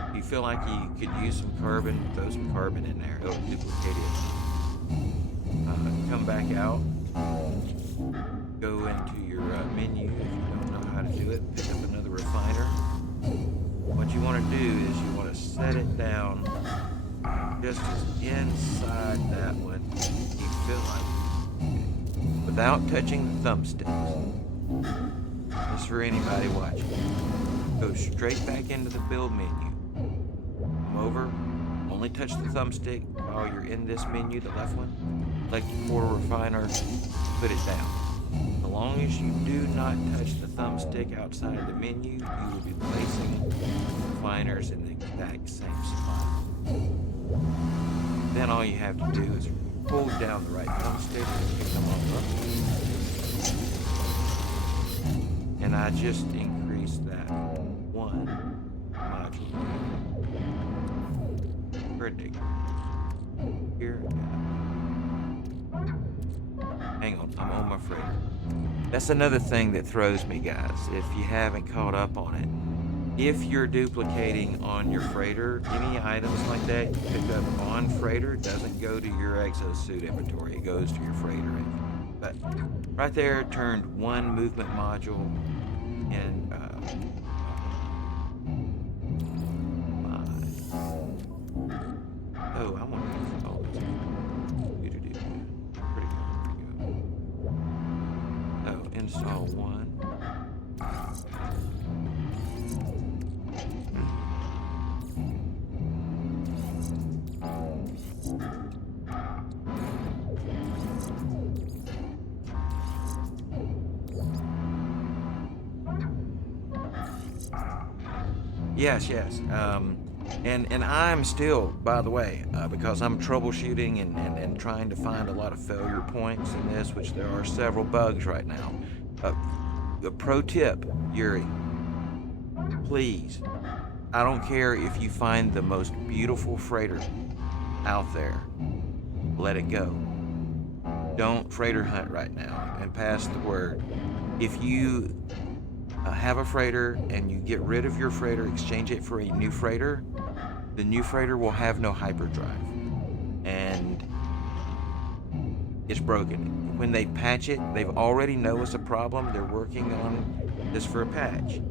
If you feel like you could use some carbon, throw some carbon in there. It'll duplicate it. Come back out. Go into your menu if you don't know how to do it. Pick up another refiner. What you want to do is you want to set it down just as inside that one you feel like, without touching the thumbsticks. This is for anybody watching. Go straight back into the build menu. Come over. Only touch the thumbstick while you're in this menu, the left one. Select your quarter refiner. Put it down. As long as you do not touch the thumbstick outside the menu, you will be placing refiners in the exact same spot. Then all you have to do is hold down the right thumbstick and pick them all up. And I just increased that one module. Ridiculous. Here. Hang on, I'm on my freighter. That's another thing that throws me, guys, if you haven't caught up on it. If you're duplicating on your freighter, any items like that you pick up on freighter doesn't go to your exosuit inventory. It goes to your freighter inventory. But right there, it turned one movement module and oh, I want to install this. Pretty good. Oh, install one. Yes. And I'm still, by the way, because I'm troubleshooting and trying to find a lot of failure points in this, which there are several bugs right now. A pro tip, Yuri, please, I don't care if you find the most beautiful freighter out there, let it go. Don't freighter hunt right now, and pass the word. If you have a freighter and you get rid of your freighter, exchange it for a new freighter, the new freighter will have no hyperdrive, and it's broken. When they patch it, they've already know it's a problem. They're working on this for a patch,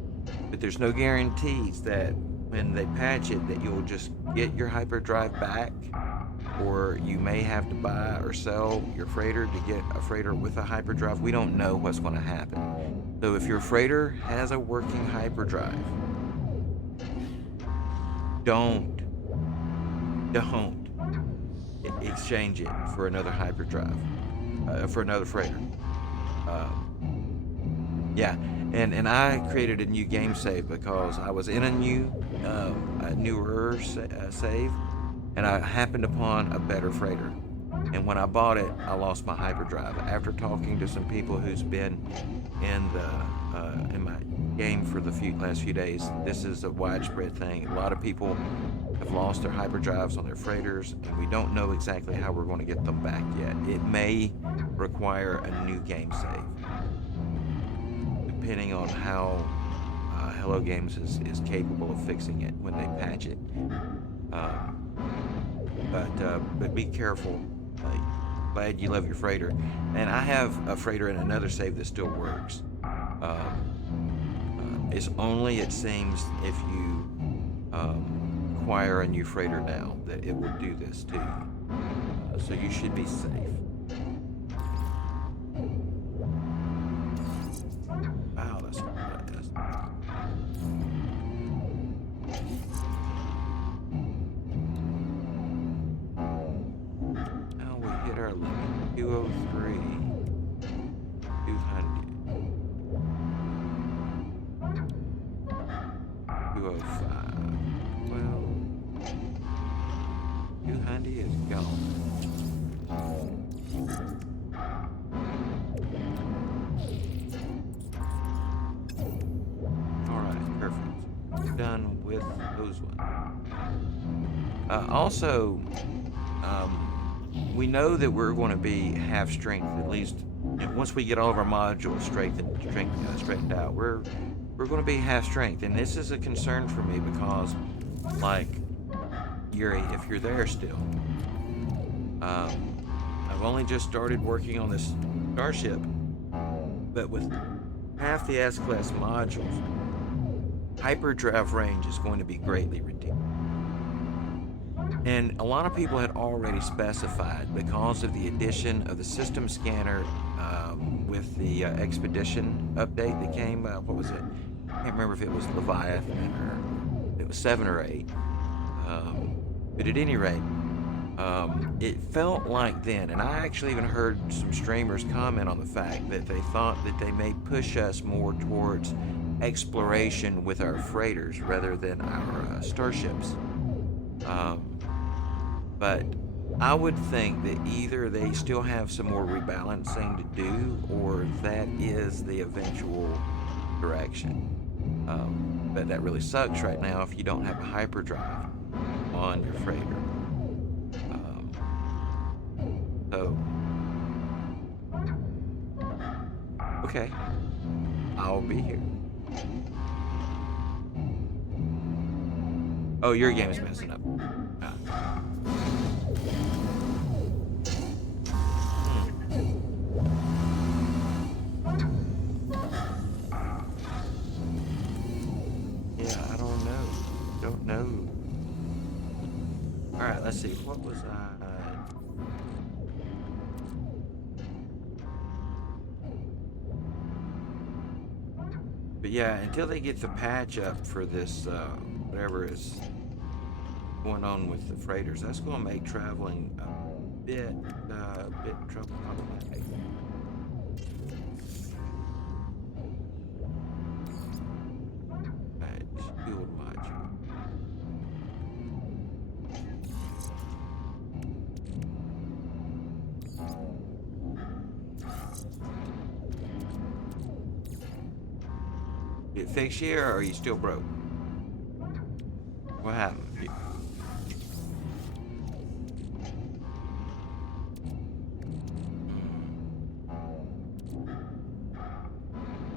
but there's no guarantees that when they patch it that you'll just get your hyperdrive back, or you may have to buy or sell your freighter to get a freighter with a hyperdrive. We don't know what's going to happen. So if your freighter has a working hyperdrive, don't exchange it for another hyperdrive, for another freighter. Yeah, and I created a new game save because I was in a newer save, and I happened upon a better freighter. And when I bought it, I lost my hyperdrive. After talking to some people who's been in my game for the last few days, this is a widespread thing. A lot of people have lost their hyperdrives on their freighters, and we don't know exactly how we're going to get them back yet. It may require a new game save, depending on how Hello Games is capable of fixing it when they patch it. But be careful. Glad you love your freighter, and I have a freighter in another save that still works. It's only, it seems, if you acquire a new freighter now that it will do this to you. So you should be safe. Wow, that's now we hit our limit. 203, 200, 205. gone. Alright, perfect. Done with those ones. Also, we know that we're going to be half strength, at least once we get all of our modules straightened out. We're going to be half strength, and this is a concern for me because, like Yuri, if you're there still, I've only just started working on this starship, but with half the S-class modules, hyperdrive range is going to be greatly reduced. And a lot of people had already specified, because of the addition of the system scanner with the expedition update that came, what was it? I can't remember if it was Leviathan or it was 7 or 8. But at any rate, it felt like then, and I actually even heard some streamers comment on the fact that they thought that they may push us more towards exploration with our freighters rather than our starships. But I would think that either they still have some more rebalancing to do, or that is the eventual direction. But that really sucks right now if you don't have a hyperdrive on your freighter. So, okay, I'll be here. Oh, your game is messing up. Yeah, I don't know. Don't know. Alright, let's see. What was I? But yeah, until they get the patch up for this, whatever is going on with the freighters, that's going to make traveling a bit problematic. Alright, fuel module. It fixed you, or are you still broke? What happened?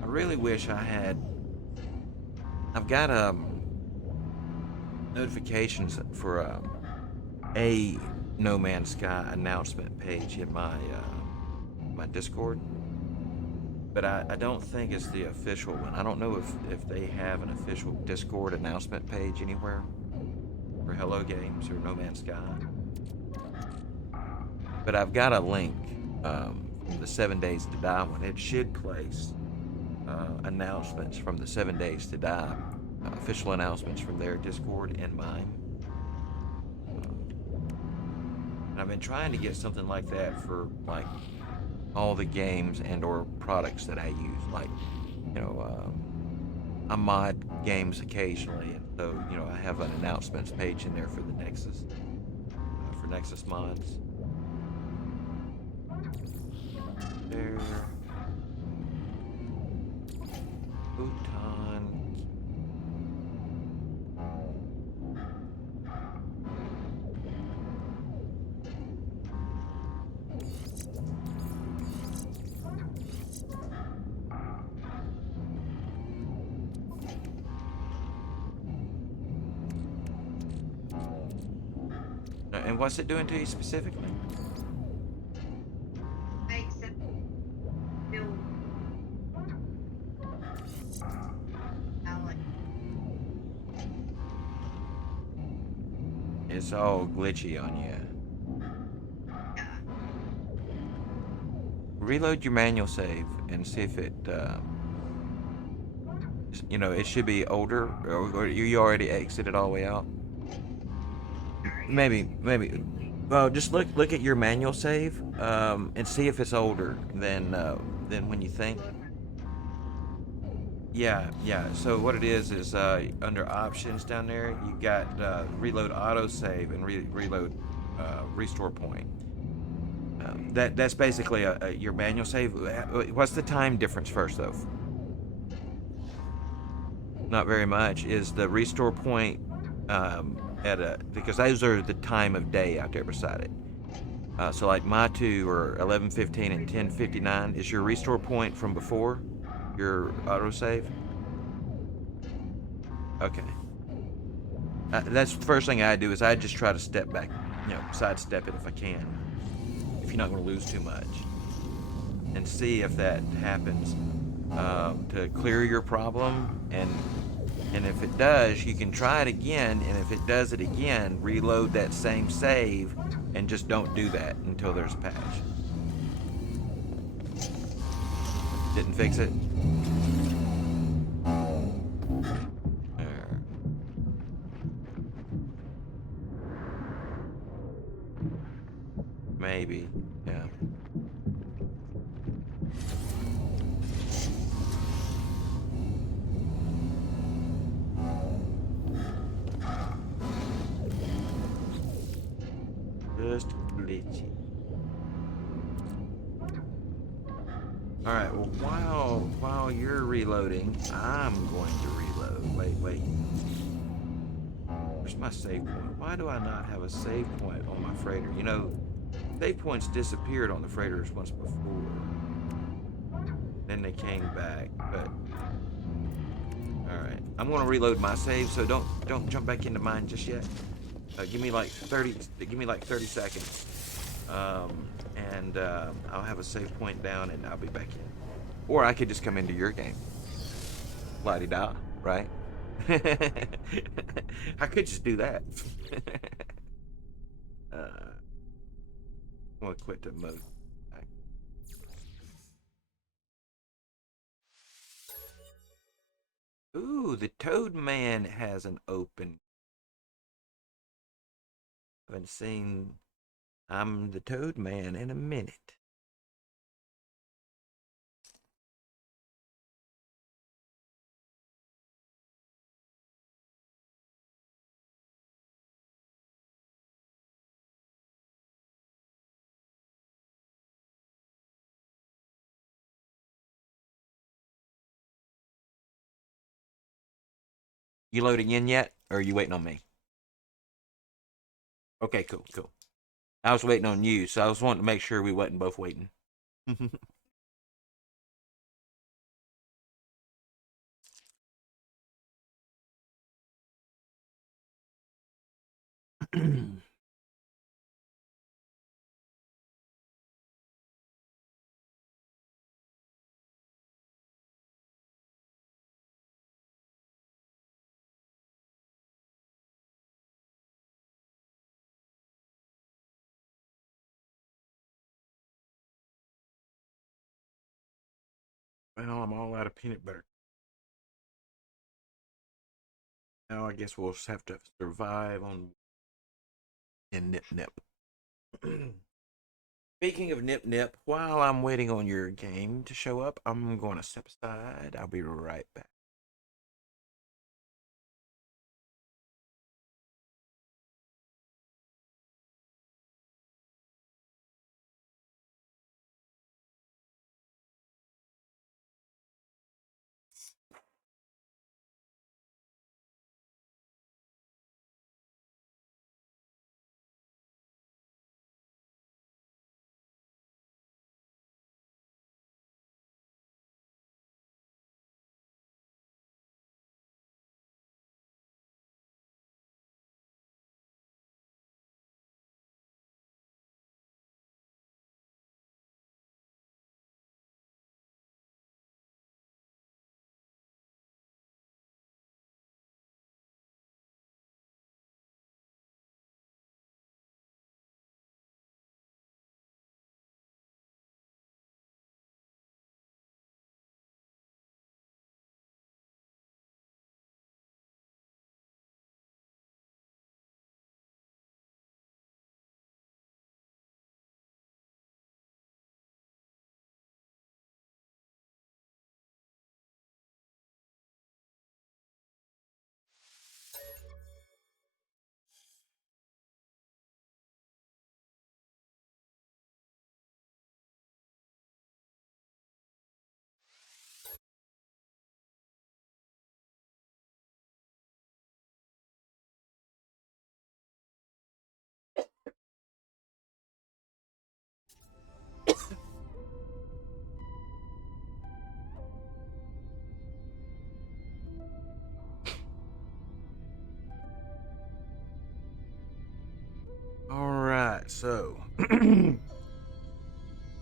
I really wish I had. I've got notifications for a No Man's Sky announcement page in my my Discord, but I don't think it's the official one. I don't know if they have an official Discord announcement page anywhere for Hello Games or No Man's Sky. But I've got a link from the 7 Days to Die one. It should place announcements from the 7 Days to Die, official announcements from their Discord and mine. And I've been trying to get something like that for like all the games and or products that I use, like, you know, I mod games occasionally, and so, you know, I have an announcements page in there for the Nexus, for Nexus mods. There. Bhutan. And what's it doing to you specifically? I accept Bill. Alec. It's all glitchy on you. Yeah. Reload your manual save and see if it, you know, it should be older, or you already exited all the way out. Maybe. Well, just look at your manual save, and see if it's older than when you think. Yeah. So what it is under options down there, you got reload autosave and reload restore point. That's basically your manual save. What's the time difference first, though? Not very much. Is the restore point at a because those are the time of day out there beside it. So like my two are 11:15 and 10:59. Is your restore point from before your autosave? Okay. That's the first thing I do is I just try to step back, sidestep it if I can. If you're not going to lose too much, and see if that happens to clear your problem, and if it does, you can try it again, and if it does it again, reload that same save, and just don't do that until there's a patch. Didn't fix it? Maybe. Yeah. Just glitchy. All right. Well, while you're reloading, I'm going to reload. Wait. Where's my save point? Why do I not have a save point on my freighter? Save points disappeared on the freighters once before. Then they came back, but all right. I'm going to reload my save, so don't jump back into mine just yet. Give me like 30. Give me like 30 seconds, and I'll have a save point down, and I'll be back in. Or I could just come into your game. La-di-da, right? I could just do that. I'm gonna quit the mode. Ooh, the Toad Man has an open. I haven't seen I'm the Toad Man in a minute. You loading in yet? Or are you waiting on me? Okay, cool. I was waiting on you, so I was wanting to make sure we wasn't both waiting. Well, I'm all out of peanut butter. Now I guess we'll just have to survive on and nip nip. Speaking of nip nip, while I'm waiting on your game to show up, I'm going to step aside. I'll be right back. So,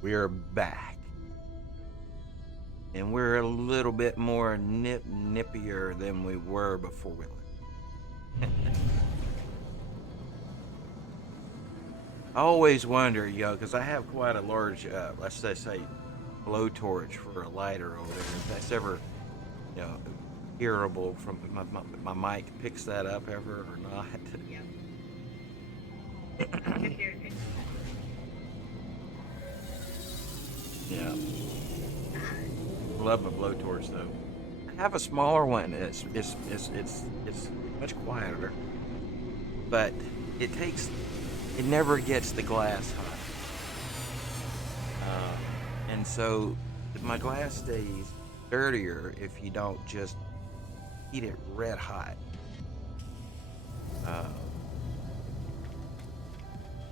we are back. And we're a little bit more nippier than we were before we left. I always wonder, because I have quite a large, let's say, blowtorch for a lighter over there. If that's ever, you know, hearable from my mic picks that up ever or not. Yep. If you're, Yeah. Love my blowtorch though. I have a smaller one. It's much quieter, but it never gets the glass hot. And so my glass stays dirtier if you don't just heat it red hot.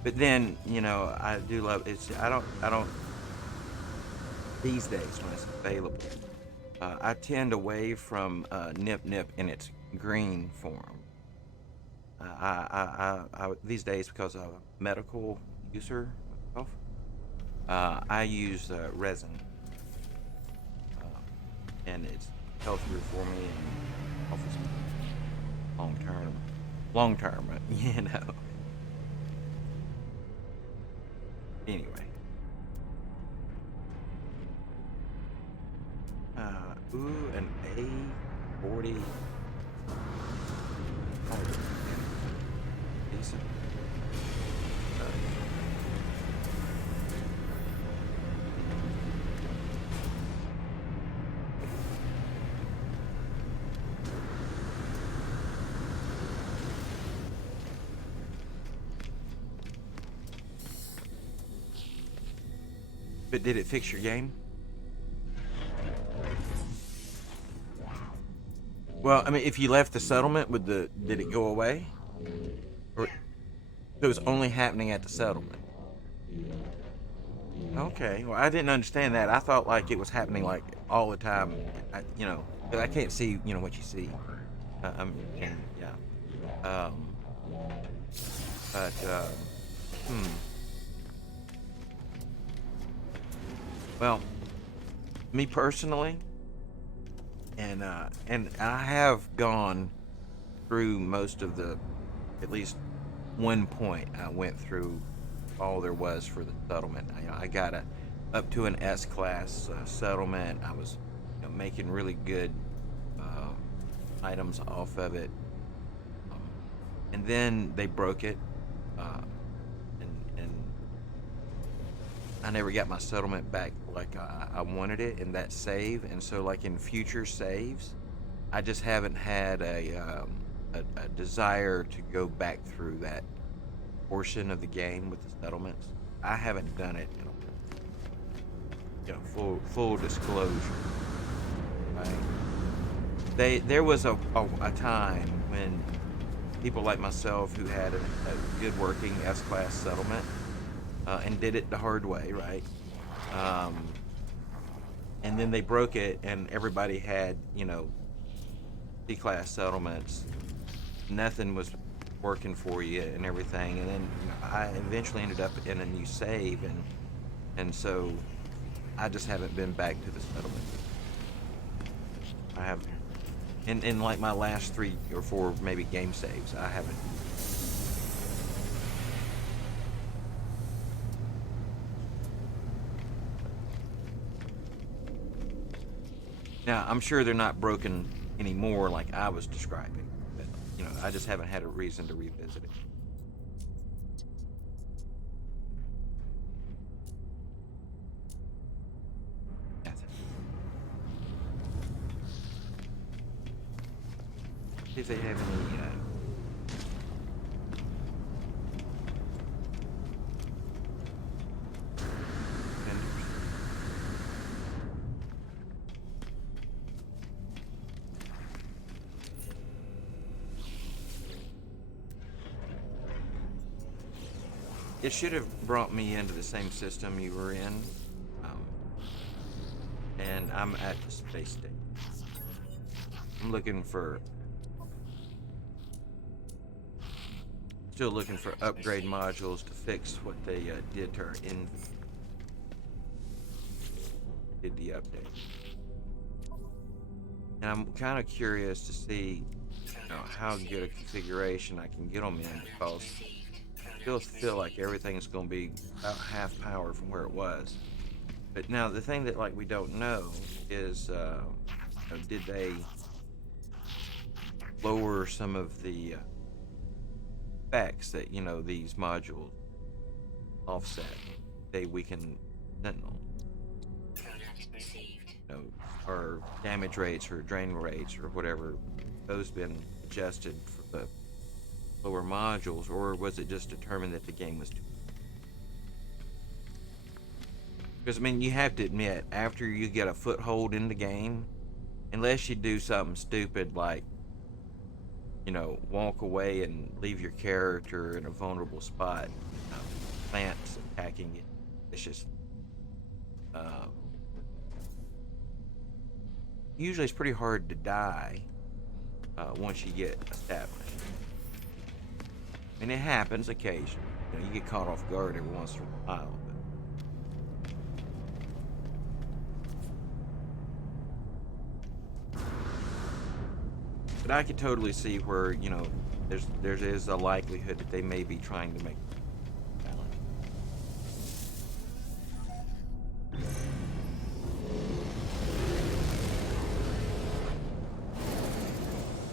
But then, I do love it's. I don't these days when it's available. I tend away from nip in its green form. I these days, because I'm a medical user myself, I use resin, and it's healthier for me and offers long term, Anyway, an A40. Oh, decent. But did it fix your game? Well, I mean, if you left the settlement, did it go away? Or yeah. it was only happening at the settlement? Okay, well, I didn't understand that. I thought like it was happening like all the time. 'Cause I can't see, what you see. Yeah. And yeah. Um, but well, me personally, and I have gone through most of at least one point. I went through all there was for the settlement. I got up to an S class settlement. I was, making really good items off of it, and then they broke it, and I never got my settlement back like I wanted it in that save. And so, like in future saves, I just haven't had a desire to go back through that portion of the game with the settlements. I haven't done it in full disclosure. Right? There was a time when people like myself who had a good working S-class settlement and did it the hard way, right? And then they broke it, and everybody had C-class settlements. Nothing was working for you and everything, and then I eventually ended up in a new save, and so I just haven't been back to the settlement. I have in like my last 3 or 4 maybe game saves, I haven't. Now I'm sure they're not broken anymore like I was describing, but I just haven't had a reason to revisit it. That's it. See if they have any vendors. It should have brought me into the same system you were in, and I'm at the space station. I'm looking for still looking for upgrade modules to fix what they did to our did the update. And I'm kind of curious to see, how good a configuration I can get them in, because I still feel like everything's going to be about half power from where it was. But now the thing that we don't know is, did they lower some of the specs that these modules offset? They weaken Sentinel, or damage rates or drain rates or whatever. Those been adjusted for the lower modules, or was it just determined that the game was too? Because I mean, you have to admit, after you get a foothold in the game, unless you do something stupid like walk away and leave your character in a vulnerable spot, plants attacking it, it's just usually it's pretty hard to die once you get established. I mean, it happens occasionally. You get caught off guard every once in a while. But I could totally see where there is a likelihood that they may be trying to make a balance.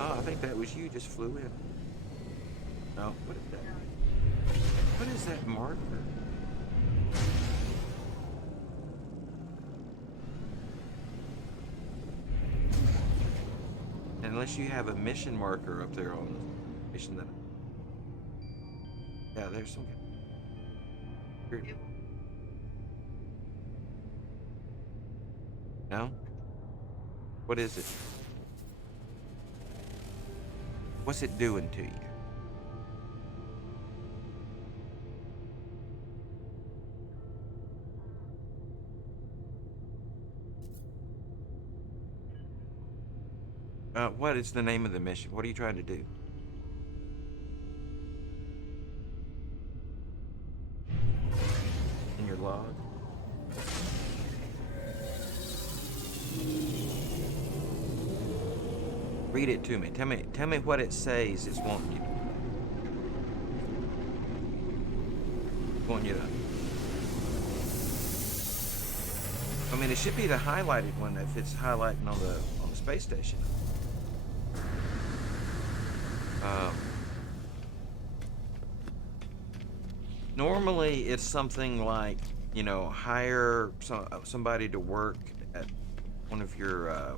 Oh, I think that was you just flew in. No, what is that? What is that marker? Unless you have a mission marker up there on the mission that. Yeah, there's some. No? What is it? What's it doing to you? What is the name of the mission? What are you trying to do? In your log? Read it to me. Tell me what it says it's wanting you to do. I mean, it should be the highlighted one if it's highlighting on the space station. Normally it's something like, hire somebody to work at one of your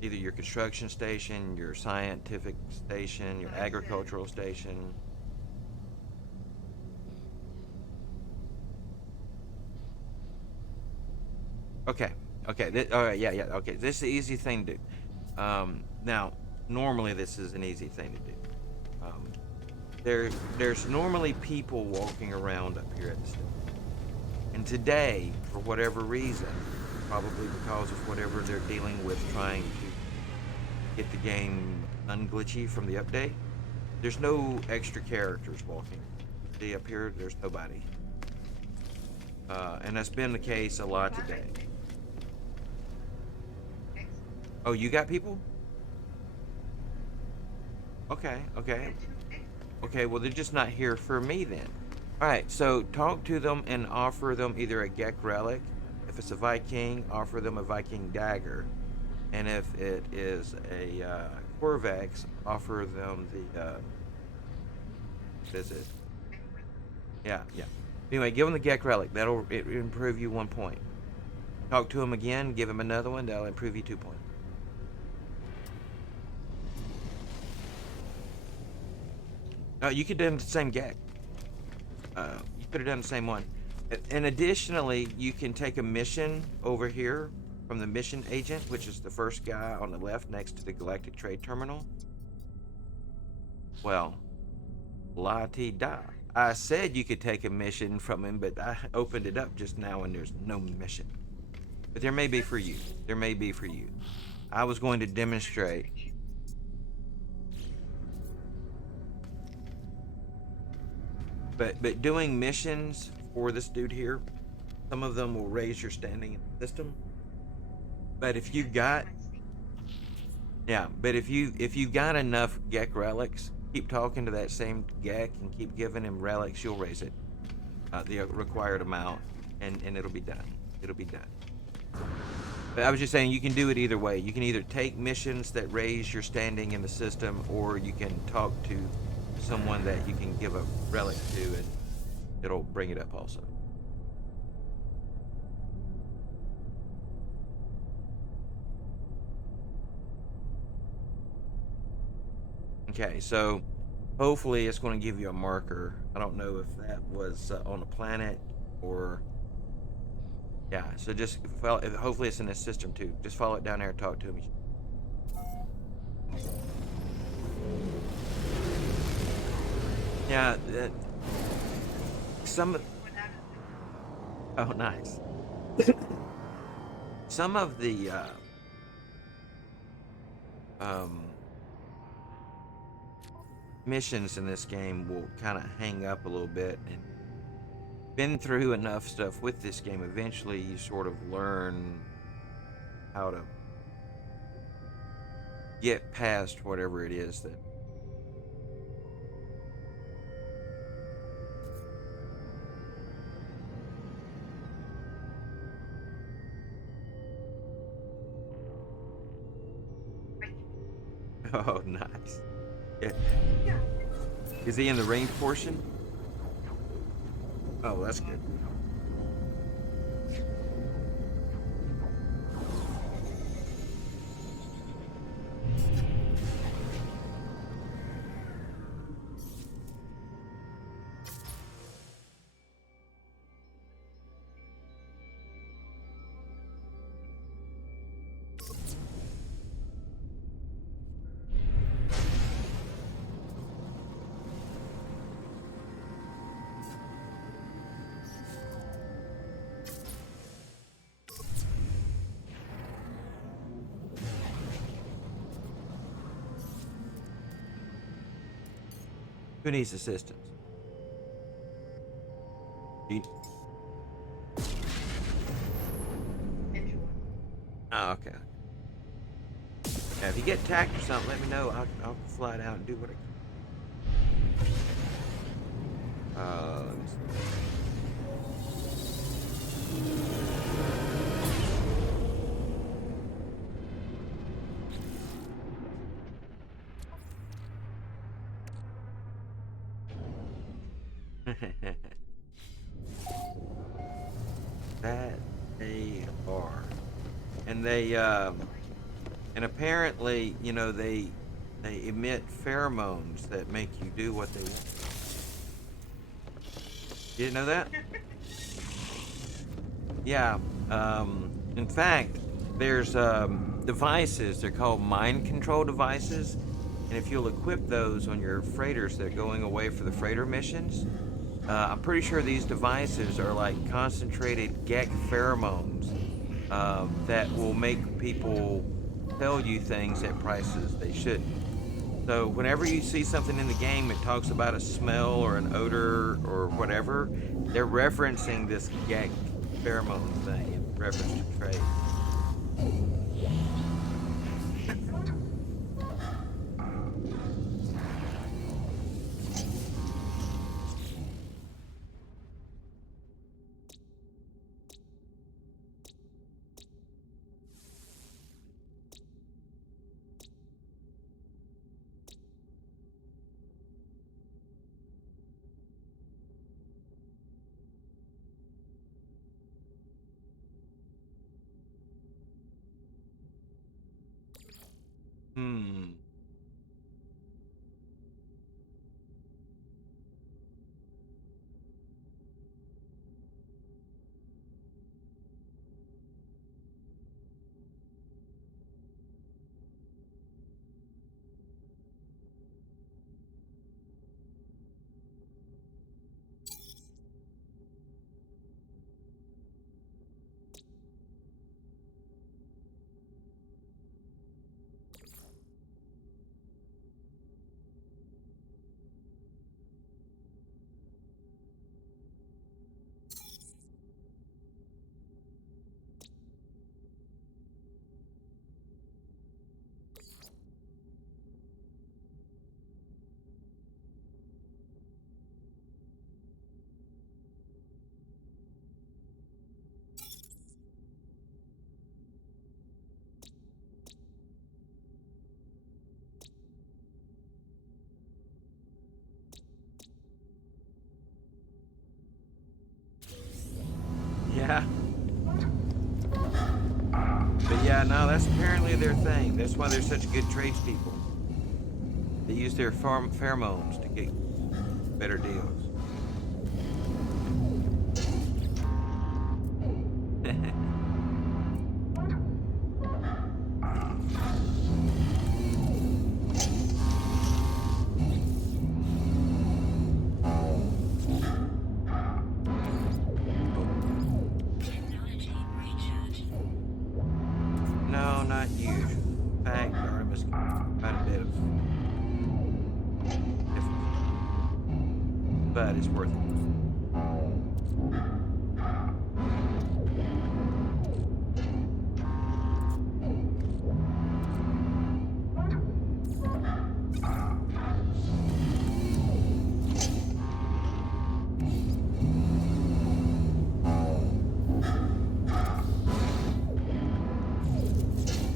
either your construction station, your scientific station, your agricultural station. Okay. All right. Yeah. Okay. This is an easy thing to do. Now, normally this is an easy thing to do. There's normally people walking around up here at the station. And today, for whatever reason, probably because of whatever they're dealing with trying to get the game unglitchy from the update, there's no extra characters walking. See up here, there's nobody. And that's been the case a lot today. Oh, you got people? Okay. Okay, well, they're just not here for me then. Alright, so talk to them and offer them either a Gek relic. If it's a Viking, offer them a Viking dagger. And if it is a Corvex, offer them the visit. Yeah. Anyway, give them the Gek relic. That'll improve you 1 point. Talk to them again, give them another one, that'll improve you 2 points. You could have done the same Gek. You could have done the same one. And additionally, you can take a mission over here from the mission agent, which is the first guy on the left next to the Galactic Trade Terminal. Well, la-ti-da. I said you could take a mission from him, but I opened it up just now and there's no mission. But there may be for you. I was going to demonstrate. But doing missions for this dude here, some of them will raise your standing in the system. But if you got Yeah, but if you got enough Gek relics, keep talking to that same Gek and keep giving him relics, you'll raise it, the required amount, and it'll be done. It'll be done. But I was just saying you can do it either way. You can either take missions that raise your standing in the system, or you can talk to someone that you can give a relic to, and it'll bring it up also. Okay, so hopefully it's going to give you a marker. I don't know if that was on a planet or yeah. So just follow. Hopefully it's in this system too. Just follow it down there and talk to me. Yeah, some. Oh, nice. Some of the um, missions in this game will kind of hang up a little bit, and been through enough stuff with this game. Eventually, you sort of learn how to get past whatever it is that. Oh, nice. Yeah. Yeah. Is he in the range portion? Oh, that's good. Who needs assistance? You... Oh, okay. Yeah, if you get attacked or something, let me know. I'll fly out and do what I can. Let me see. That they are, and and apparently, they emit pheromones that make you do what they want. You didn't know that? Yeah. In fact, there's devices. They're called mind control devices, and if you'll equip those on your freighters that are going away for the freighter missions, I'm pretty sure these devices are like concentrated Gek pheromones that will make people tell you things at prices they shouldn't. So whenever you see something in the game that talks about a smell or an odor or whatever, they're referencing this Gek pheromone thing in reference to trade. Yeah. But yeah, no, that's apparently their thing. That's why they're such good tradespeople. They use their pheromones to get better deals. Technology recharge. No, not usually. In fact, Artemis quite a bit of difference, but it's worth it.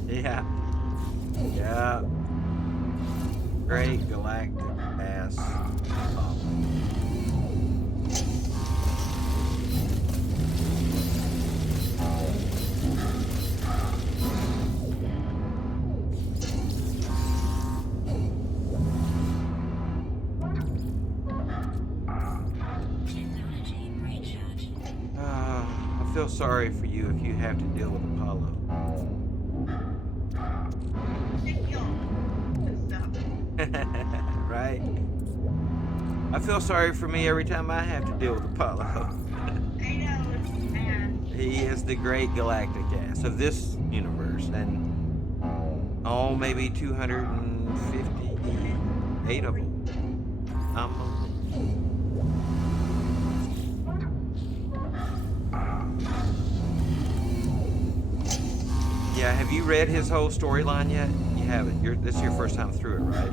Yeah, yeah. Great galactic ass. Technology recharge. I feel sorry for you if you have to deal with Apollo. Thank y'all. Good stuff. Right? I feel sorry for me every time I have to deal with Apollo. I know, it's bad. He is the great galactic ass of this universe, and maybe 258 of them. Yeah, have you read his whole storyline yet? You haven't. This is your first time through it, right?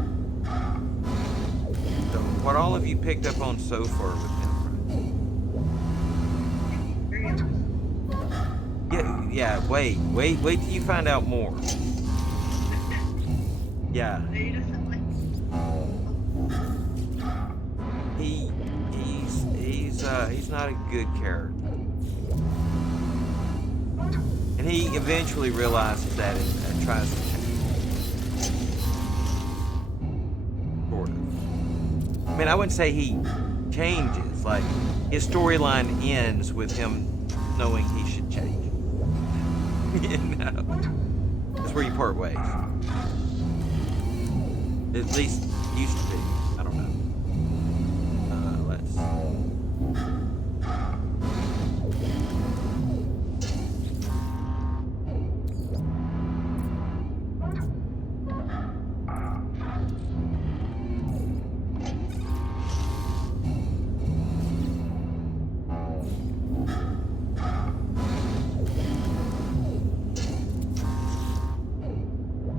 So, what all have you picked up on so far with him? Yeah. Wait till you find out more. Yeah. He's not a good character. And he eventually realizes that and tries to change. Sort of. I mean, I wouldn't say he changes. Like, his storyline ends with him knowing he should change. You know? That's where you part ways. At least used to be. I don't know. Let's.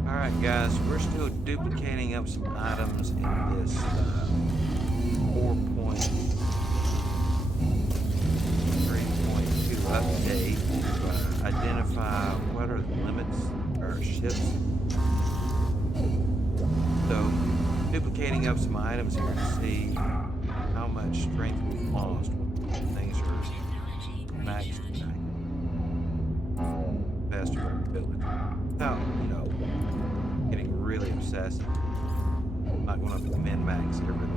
Alright guys, we're still duplicating up some items in this 4.3.2 update to identify what are the limits of our ships. So, duplicating up some items here to see how much strength we've lost when things are maxed tonight. Best of our ability. Without, getting really obsessive. Not going up to min-max everything.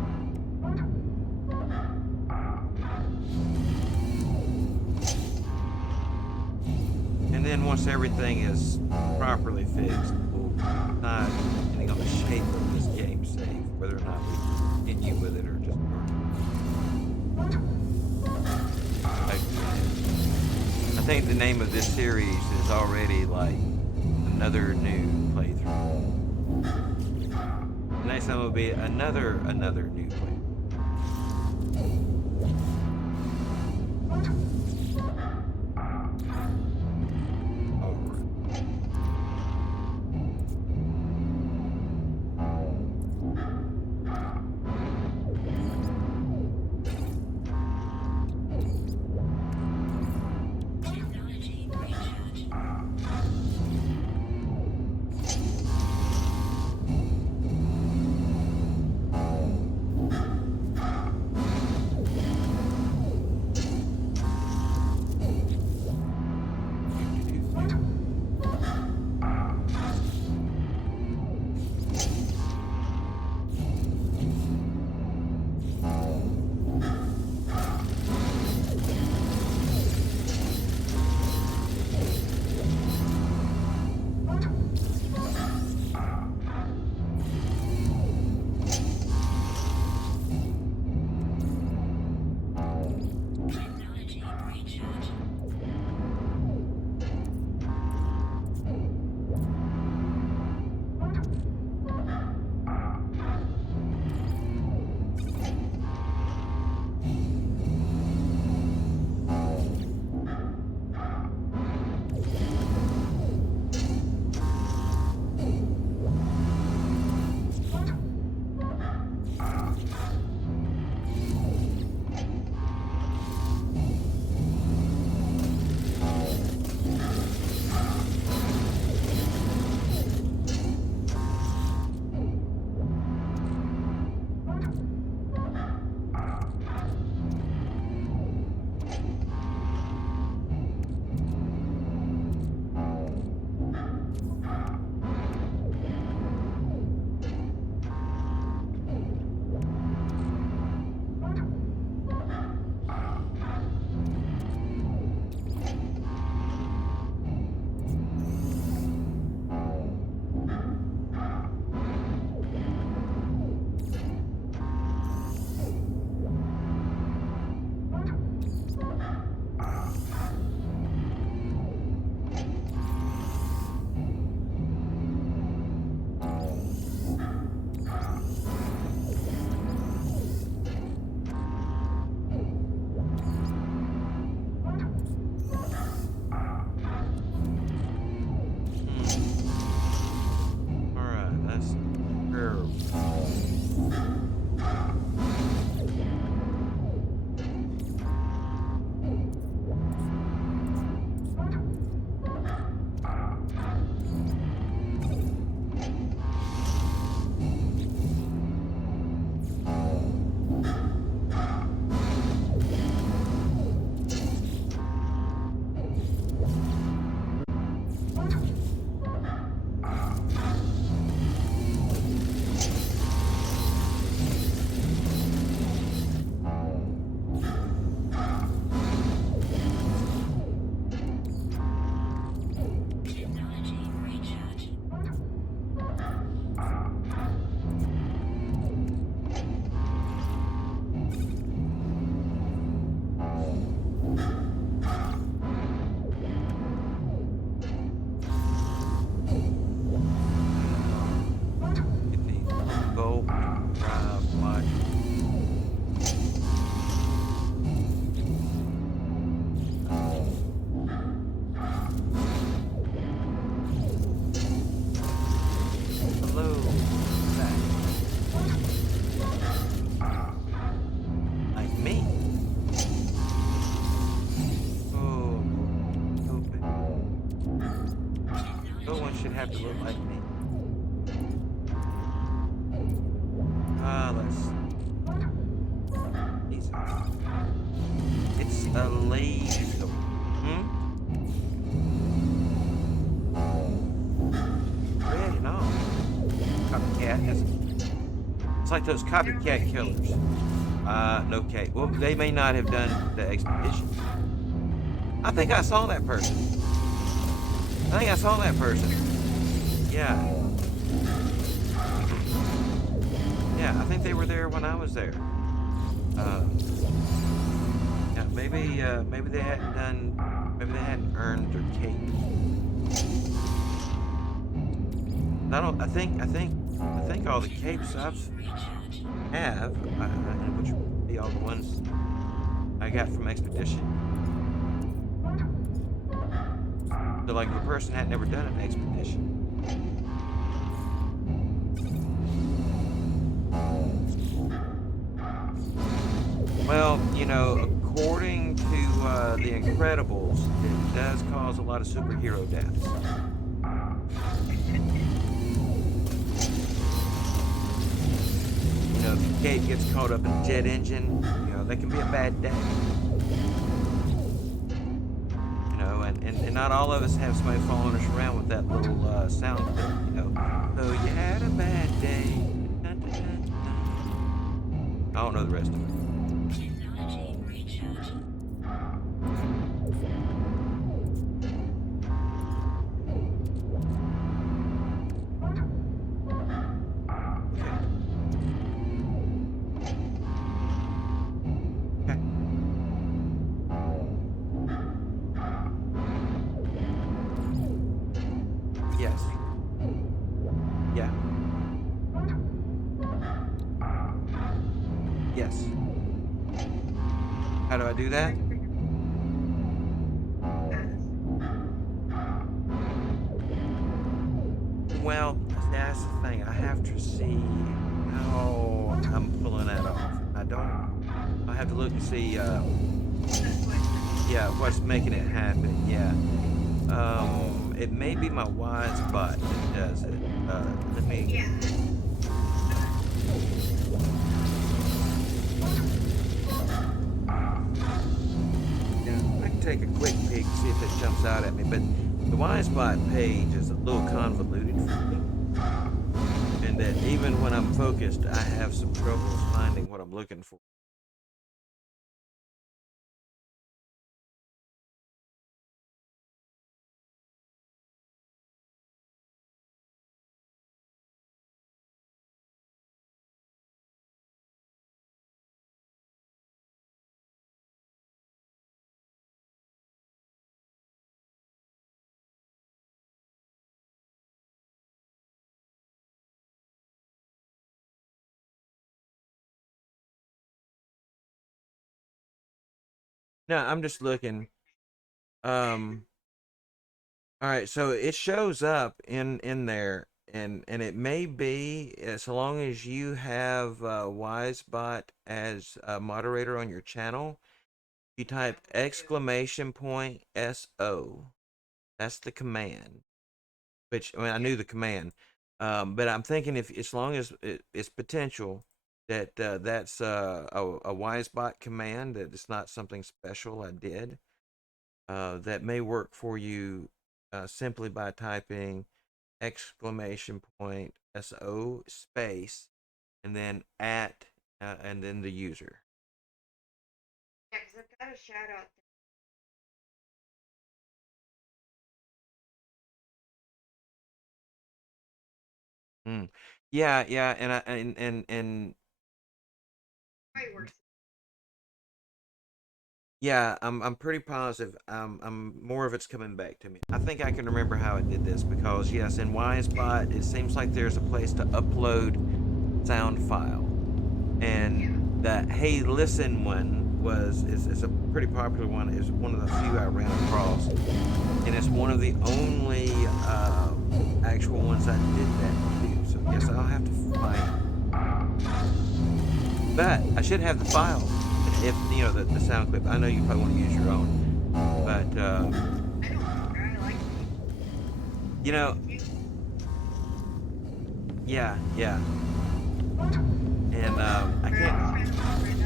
And then once everything is properly fixed, we'll decide, depending on the shape of this game save, whether or not we continue with it or just I think the name of this series is already like another new playthrough. Next time will be another new playthrough. Technology recharge. have to look like me. Let's. Jesus. It's a laser. Red and all. Copycat. It's like those copycat killers. No Kate. Well, they may not have done the expedition. I think I saw that person. Yeah. Yeah, I think they were there when I was there. Yeah, maybe they hadn't earned their cape. I think all the capes I have, which would be all the ones I got from expedition. So like the person had never done an expedition. Well, according to The Incredibles, it does cause a lot of superhero deaths. If the cape gets caught up in a jet engine, that can be a bad day. And not all of us have somebody following us around with that little sound clip, Oh, you had a bad day. Dun, dun, dun, dun. I don't know the rest of it. Technology recharge. Okay. Yes. Yeah. Yes. How do I do that? Well, that's the thing. I have to see how I'm pulling that off. I have to look and see, yeah, what's making it happen. Yeah. It may be my wise bot that does it. Let me. Yeah. I can take a quick peek, see if it jumps out at me. But the wise bot page is a little convoluted for me, and that even when I'm focused, I have some troubles finding what I'm looking for. No, I'm just looking. Um, all right, so it shows up in there, and it may be as long as you have WiseBot as a moderator on your channel. You type exclamation point SO. That's the command. Which I knew the command, but I'm thinking if as long as it's potential that that's a WiseBot command, that it's not something special I did. That may work for you simply by typing exclamation point SO space and then at and then the user. Yeah, because I've got a shout out. Mm. Yeah, and and Probably works. yeah, I'm pretty positive. I'm more of it's coming back to me. I think I can remember how it did this because yes, in WiseBot, it seems like there's a place to upload sound file, and that Hey Listen one is a pretty popular one. It's one of the few I ran across, and it's one of the only actual ones I did that to. So yes, I'll have to find. But I should have the file. If the sound clip, I know you probably want to use your own, but I don't care. I like it. you know, Yeah, yeah. And I But I'm can't. just trying to look right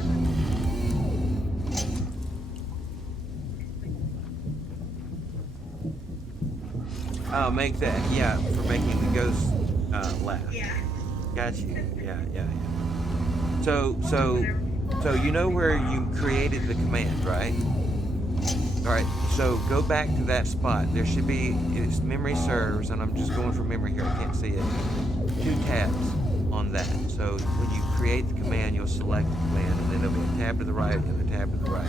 now. Oh, make that. Yeah, for making the ghost laugh. Yeah. Got you. Yeah, yeah, yeah. So, so, Whatever. so you know where you created the command, right? All right. So go back to that spot. There should be, it's memory serves, and I'm just going from memory here. I can't see it. Two tabs on that. So when you create the command, you'll select the command, and then there'll be a tab to the right and a tab to the right.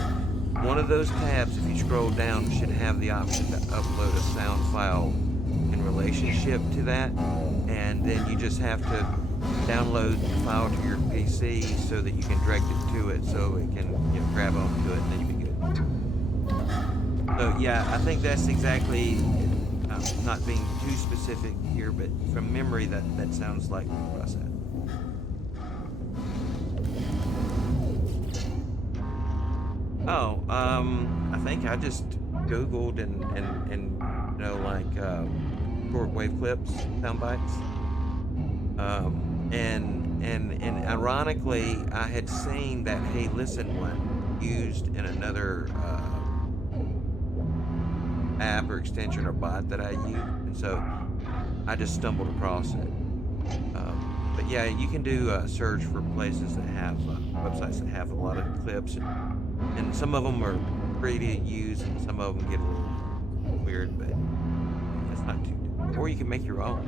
One of those tabs, if you scroll down, should have the option to upload a sound file in Yeah. relationship to that, and then you just have to download the file to your PC so that you can direct it to it, so it can grab onto it, and then you'll be good. So yeah, I think that's exactly. Not being too specific here, but from memory, that sounds like the process. Oh, I think I just Googled and like shortwave clips, sound bites. And ironically, I had seen that Hey Listen one used in another app or extension or bot that I use, and so I just stumbled across it. But yeah, you can do a search for places that have websites that have a lot of clips, and some of them are free to use, and some of them get a little weird, but that's not too difficult. Or you can make your own.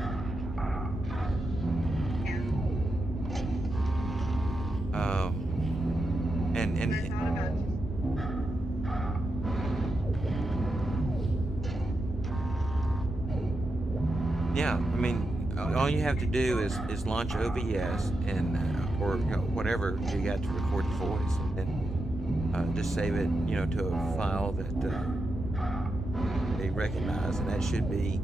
Yeah. Um, and I and thought about just yeah, I mean, all you have to do is launch OBS and or whatever you got to record your voice, and then just save it, to a file that they recognize, and that should be,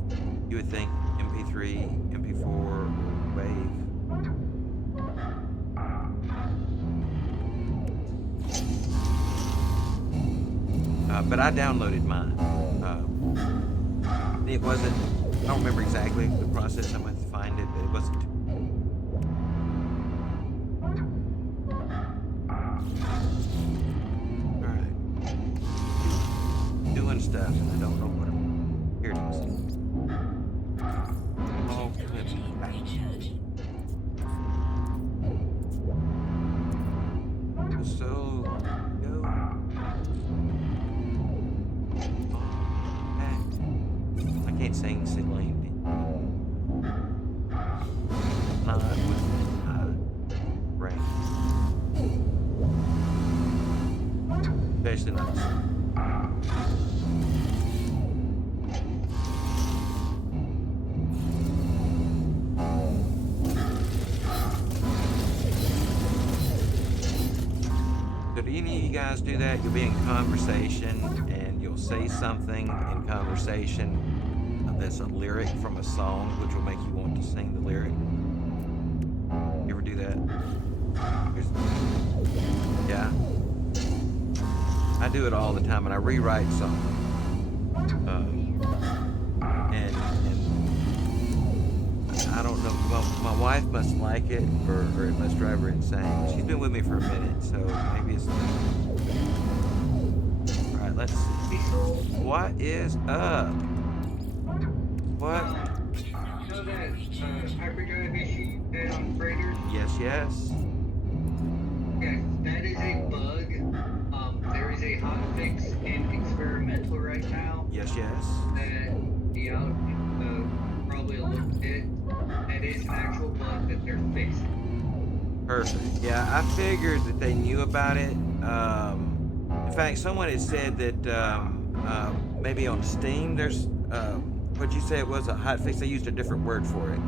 you would think, MP3, MP4, or WAV. But I downloaded mine. It wasn't. I don't remember exactly the process. I'm going to find it, but it wasn't. All right, doing stuff, and I don't know what. Here it is. All clips back. So long ago. I can't sing Celine Dion. Not with my brain. Especially not. So do any of you guys do that? You'll be in conversation and you'll say something in conversation that's a lyric from a song, which will make you want to sing the lyric. You ever do that? Yeah. I do it all the time, and I rewrite songs. And I don't know. My wife must like it, or it must drive her insane. She's been with me for a minute, so maybe it's. All right, let's see. What is up? What? You know that hyperdrive issue you had on freighters? Yes, yes. Yes, that is a bug. There is a hotfix in experimental right now Yes, yes. that probably a little bit. That is an actual bug that they're fixing. Perfect. Yeah, I figured that they knew about it. In fact, someone had said that maybe on Steam there's what'd you say it was, a hotfix? They used a different word for it,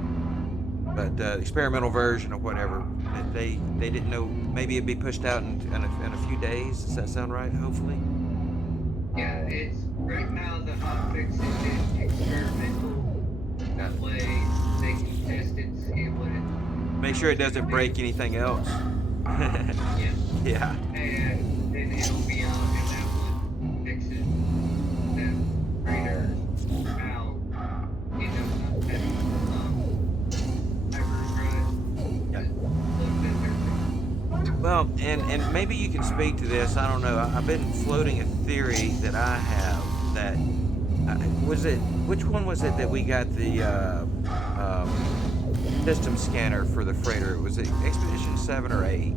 but experimental version or whatever. That they didn't know. Maybe it'd be pushed out in a few days. Does that sound right? Hopefully. Yeah, it's right now the hotfix is in experimental. That way they can test it and see what it. Make sure it doesn't break anything else. Yeah. Yeah. And then it'll be out, and that would fix it. That freighter now, not having hyperdrive Well, and maybe you can speak to this. I don't know. I've been floating a theory that I have that was it. Which one was it that we got the system scanner for the freighter? Was it Expedition 7 or 8?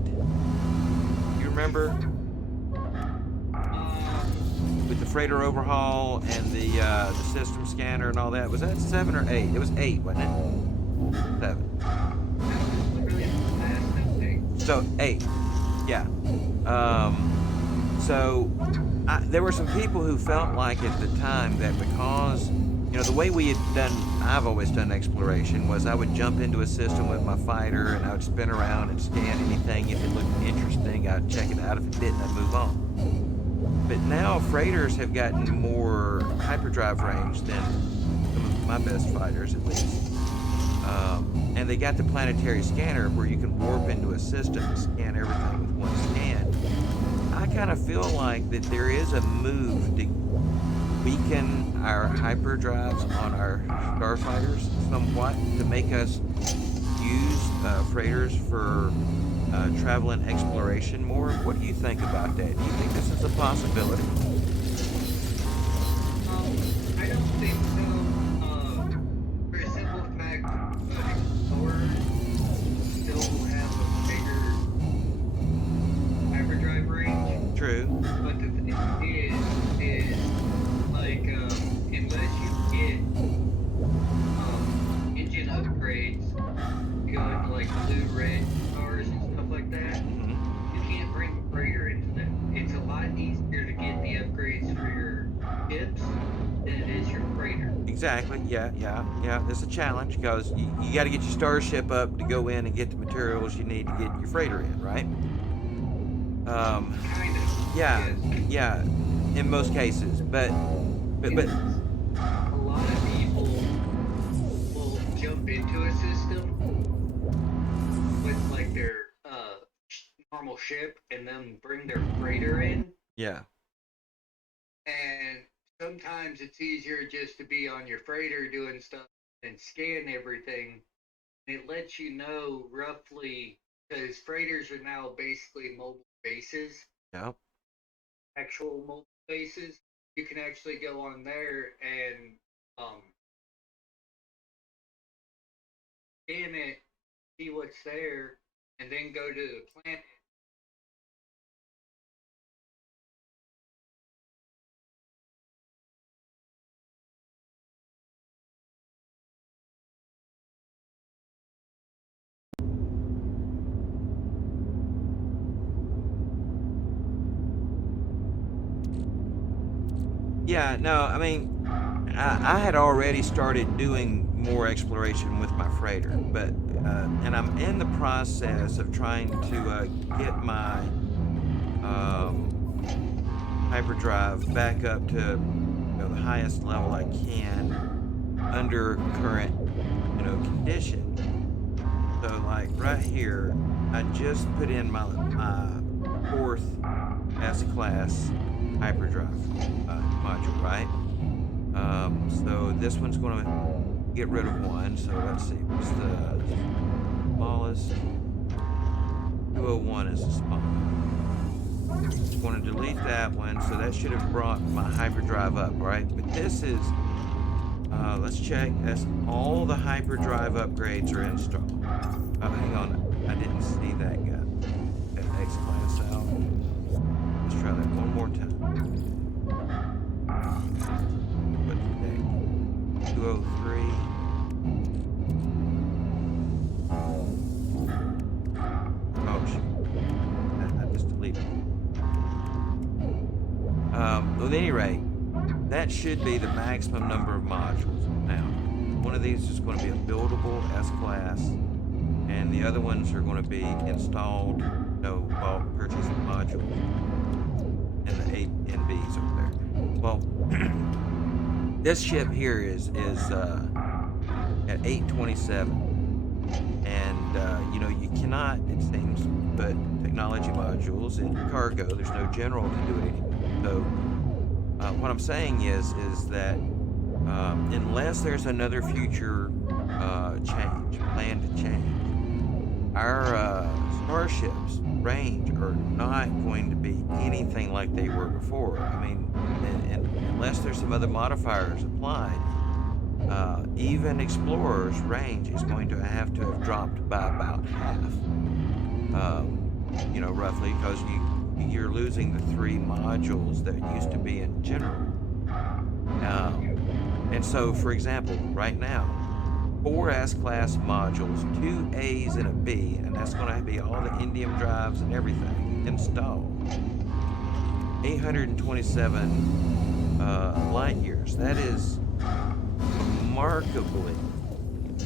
You remember? With the freighter overhaul and the system scanner and all that. Was that 7 or 8? It was 8, wasn't it? 7. Literally the last thing. So 8. Yeah. So there were some people who felt like at the time that because, the way we had done, I've always done exploration, was I would jump into a system with my fighter and I would spin around and scan anything. If it looked interesting, I'd check it out. If it didn't, I'd move on. But now freighters have gotten more hyperdrive range than some of my best fighters, at least. And they got the planetary scanner where you can warp into a system and scan everything with one scan. I kind of feel like that there is a move to weaken our hyperdrives on our starfighters somewhat to make us use freighters for travel and exploration more. What do you think about that? Do you think this is a possibility? I don't think so. For a simple fact, explorers still have a bigger hyperdrive range. True. But the thing is like, unless you get engine upgrades, you go into like blue, red stars and stuff like that. Mm-hmm. You can't bring a freighter into that. It's a lot easier to get the upgrades for your ships than it is your freighter. Exactly. Yeah. There's a challenge because you got to get your starship up to go in and get the materials you need to get your freighter in, right? Kind of. Yeah. Yes. Yeah. In most cases, but A lot of people will jump into a system with like their normal ship and then bring their freighter in. yeah. And sometimes it's easier just to be on your freighter doing stuff and scan everything. And it lets you know roughly, because freighters are now basically mobile bases, Yeah. actual mobile bases. You can actually go on there and scan it, see what's there, and then go to the planet. Yeah. No. I mean, I had already started doing more exploration with my freighter, but and I'm in the process of trying to get my hyperdrive back up to the highest level I can under current condition. So like right here, I just put in my 4th S-class hyperdrive module, right? So this one's going to get rid of one. So let's see, what's the smallest? 201 is the smallest. I'm going to delete that one. So that should have brought my hyperdrive up, right? But this is, let's check. That's all the hyperdrive upgrades are installed. Hang on, I didn't see that guy. That X-class out. Let's try that one more time. What the heck? 203. Oh shoot. I just deleted it. Well, at any rate, that should be the maximum number of modules. Now, one of these is going to be a buildable S-class, and the other ones are going to be installed, bulk purchase modules, and the 8 NBs over there. Well, this ship here is at 827, and you cannot, it seems, put technology modules in your cargo. There's no general to do it anymore. So what I'm saying is that unless there's another future planned change, our starships range are not going to be anything like they were before. I mean, and unless there's some other modifiers applied, even Explorer's range is going to have dropped by about half. Roughly, because you're losing the 3 modules that used to be in general. And so, for example, right now, 4 S-class modules, 2 A's and a B, and that's going to be all the indium drives and everything installed. 827 light years. That is remarkably.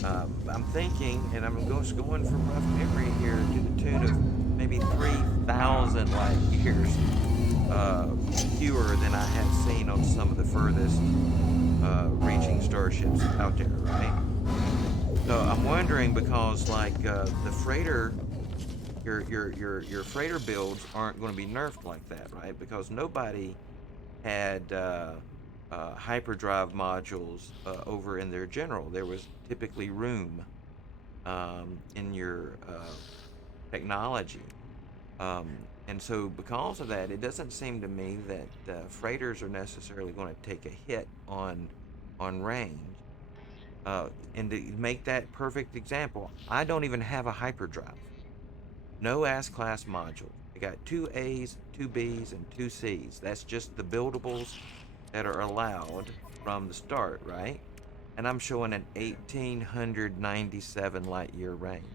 I'm thinking, and I'm just going from rough memory here, to the tune of maybe 3,000 light years fewer than I have seen on some of the furthest reaching starships out there, right? So I'm wondering, because like the freighter, your freighter builds aren't going to be nerfed like that, right? Because nobody had hyperdrive modules over in their general. There was typically room in your technology. And so because of that, it doesn't seem to me that freighters are necessarily going to take a hit on range. And to make that perfect example, I don't even have a hyperdrive. No S-class module. I got 2 A's, 2 B's, and 2 C's. That's just the buildables that are allowed from the start, right? And I'm showing an 1,897 light year range.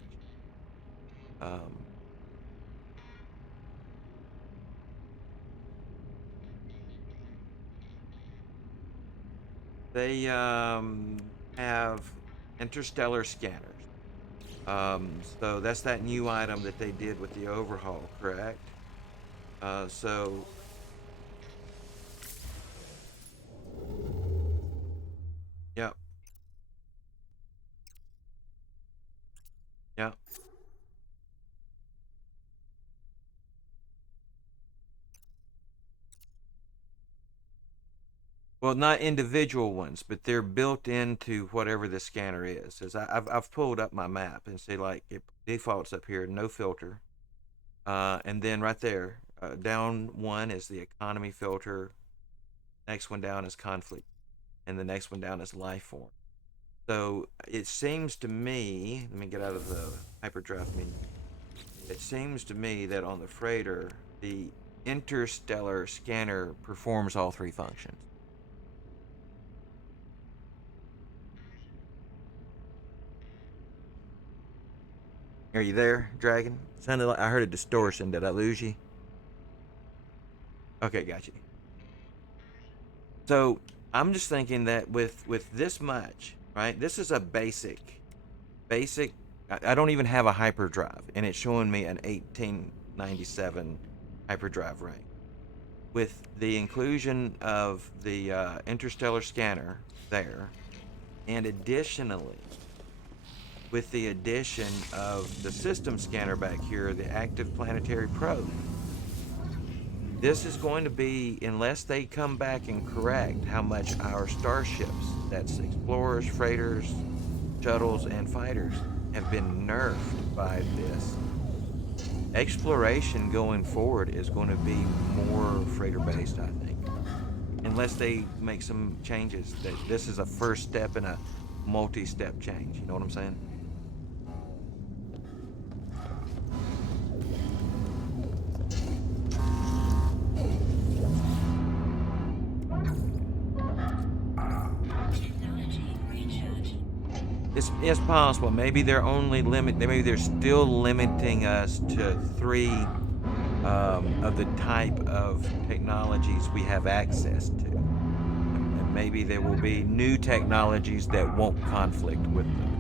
They have interstellar scanners. So that's that new item that they did with the overhaul, correct? So yep, yep. Well, not individual ones, but they're built into whatever the scanner is. As I've pulled up my map and see, like, it defaults up here, no filter, and then right there, down one is the economy filter. Next one down is conflict, and the next one down is life form. So it seems to me, let me get out of the hyperdrive menu. It seems to me that on the freighter, the interstellar scanner performs all 3 functions. Are you there, Dragon? Sounded like I heard a distortion. Did I lose you? Okay, got you. So I'm just thinking that with this much, right? This is a basic. I don't even have a hyperdrive, and it's showing me an 1897 hyperdrive rank. With the inclusion of the interstellar scanner there, and additionally, with the addition of the system scanner back here, the active planetary probe, this is going to be, unless they come back and correct how much our starships, that's explorers, freighters, shuttles, and fighters, have been nerfed by this. Exploration going forward is going to be more freighter based, I think, unless they make some changes. That this is a first step in a multi-step change. You know what I'm saying? Technology recharge. It's possible. Maybe they're only maybe they're still limiting us to 3 of the type of technologies we have access to. And maybe there will be new technologies that won't conflict with them.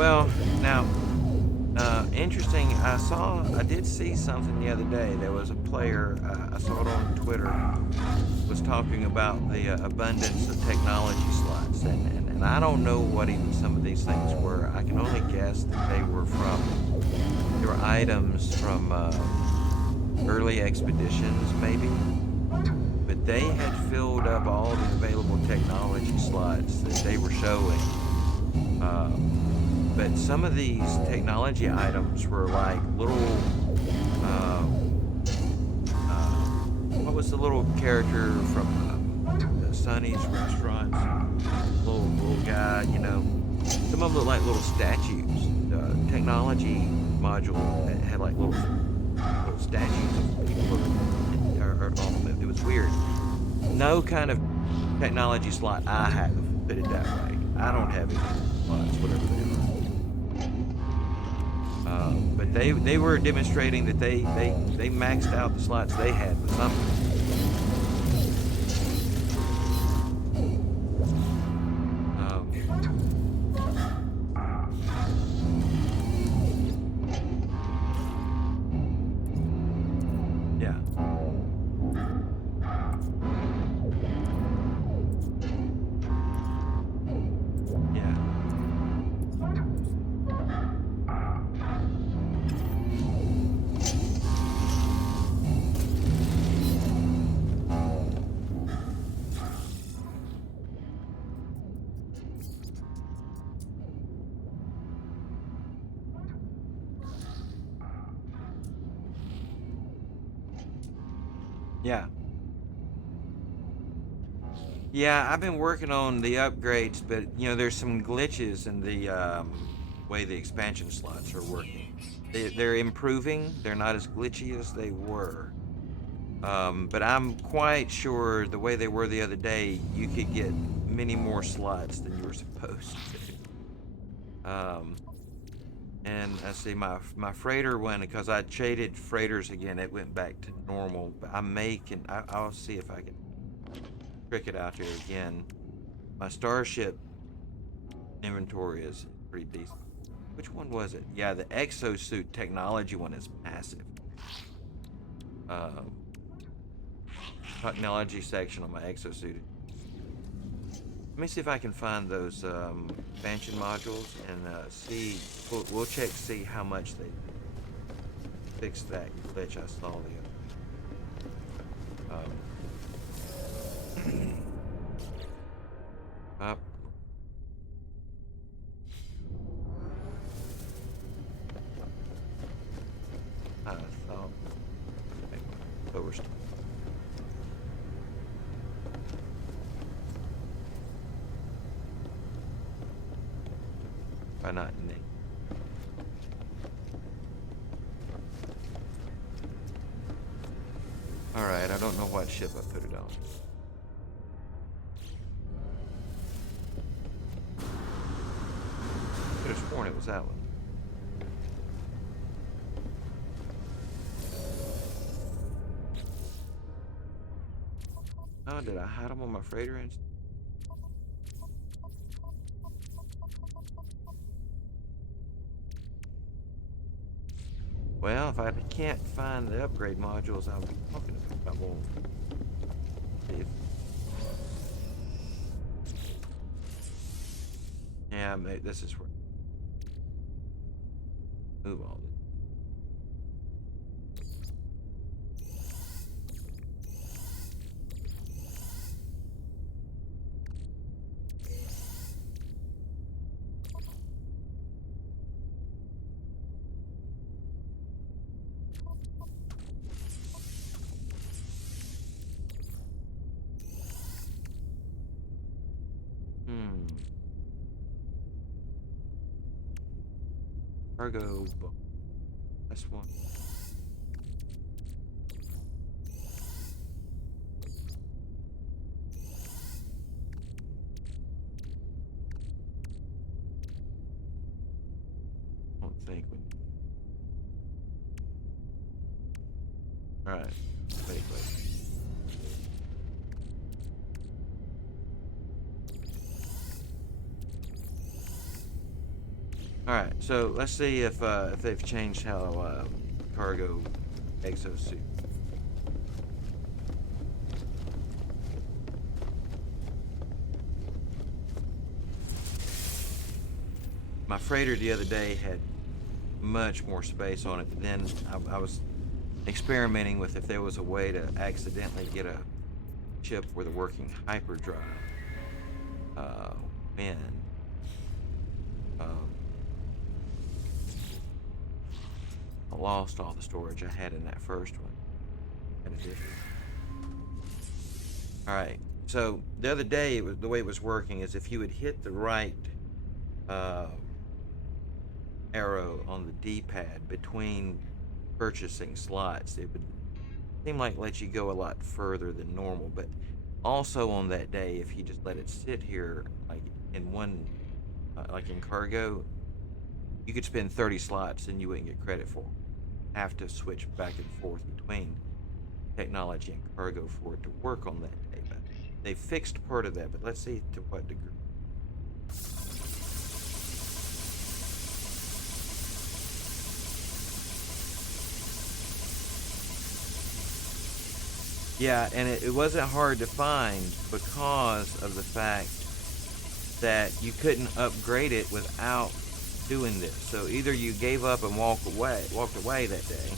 Well, now, interesting. I did see something the other day. There was a player. I saw it on Twitter. Was talking about the abundance of technology slots, and I don't know what even some of these things were. I can only guess that they were items from early expeditions, maybe. But they had filled up all the available technology slots that they were showing. Uh, but some of these technology items were like little. Uh, what was the little character from Sonny's restaurants? Little guy, you know. Some of them look like little statues. Technology module that had like little statues of people or on them. It was weird. No kind of technology slot I have, put it that way. I don't have any slots, whatever they are. But they were demonstrating that they maxed out the slots they had with something. Yeah. Yeah. Yeah. Yeah, I've been working on the upgrades, but you know, there's some glitches in the way the expansion slots are working. They're improving. They're not as glitchy as they were. But I'm quite sure the way they were the other day, you could get many more slots than you were supposed to. And I see my freighter went because I shaded freighters again. It went back to normal. But I'll see if I can trick it out here again. My starship inventory is pretty decent. Which one was it? Yeah, the exosuit technology one is massive. Um, Technology section on my exosuit. Let me see if I can find those expansion modules and see. We'll check to see how much they fixed that glitch I saw the other. Up. I thought. But we're still. Why not Nick? Alright, I don't know what ship I put it on. Could have sworn it was that one. Oh, did I hide them on my freighter instead? Well, if I can't find the upgrade modules I'll be talking about, I won't see if... Yeah, this is where... Move all this. Cargo book. That's one. I don't think we... Alright. Wait. All right, so let's see if they've changed how cargo exosuit. My freighter the other day had much more space on it. Then I was experimenting with if there was a way to accidentally get a chip with a working hyperdrive. Man, um, I lost all the storage I had in that first one. All right. So the other day, the way it was working is if you would hit the right uh, arrow on the D-pad between purchasing slots, it would seem like let you go a lot further than normal. But also on that day, if you just let it sit here, like in one, like in cargo, you could spend 30 slots and you wouldn't get credit for them. Have to switch back and forth between technology and cargo for it to work on that day. But they fixed part of that, but let's see to what degree. Yeah, and it wasn't hard to find because of the fact that you couldn't upgrade it without doing this. So either you gave up and walked away that day,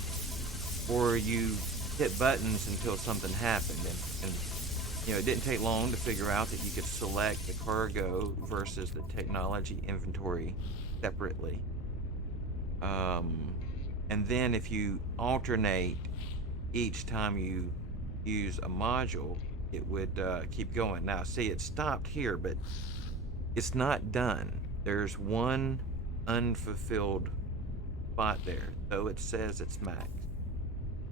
or you hit buttons until something happened. And you know, it didn't take long to figure out that you could select the cargo versus the technology inventory separately. And then if you alternate each time you use a module, it would keep going. Now, see, it stopped here, but it's not done. There's one unfulfilled spot there, though it says it's max.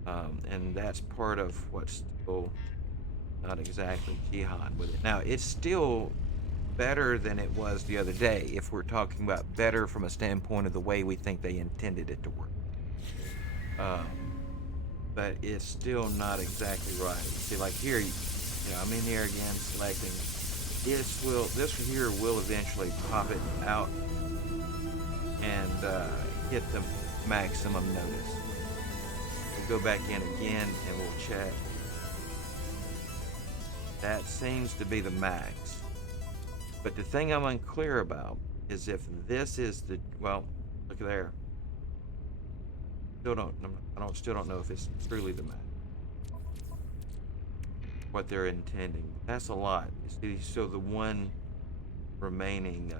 And that's part of what's still not exactly jihad with it. Now, it's still better than it was the other day, if we're talking about better from a standpoint of the way we think they intended it to work. But it's still not exactly right. See, like here, you know, I'm in here again selecting. This here will eventually pop it out and hit the maximum notice. We'll go back in again and we'll check. That seems to be the max. But the thing I'm unclear about is if this is the, well, look there. Still don't know if it's truly the max. What they're intending. That's a lot. See, so the one remaining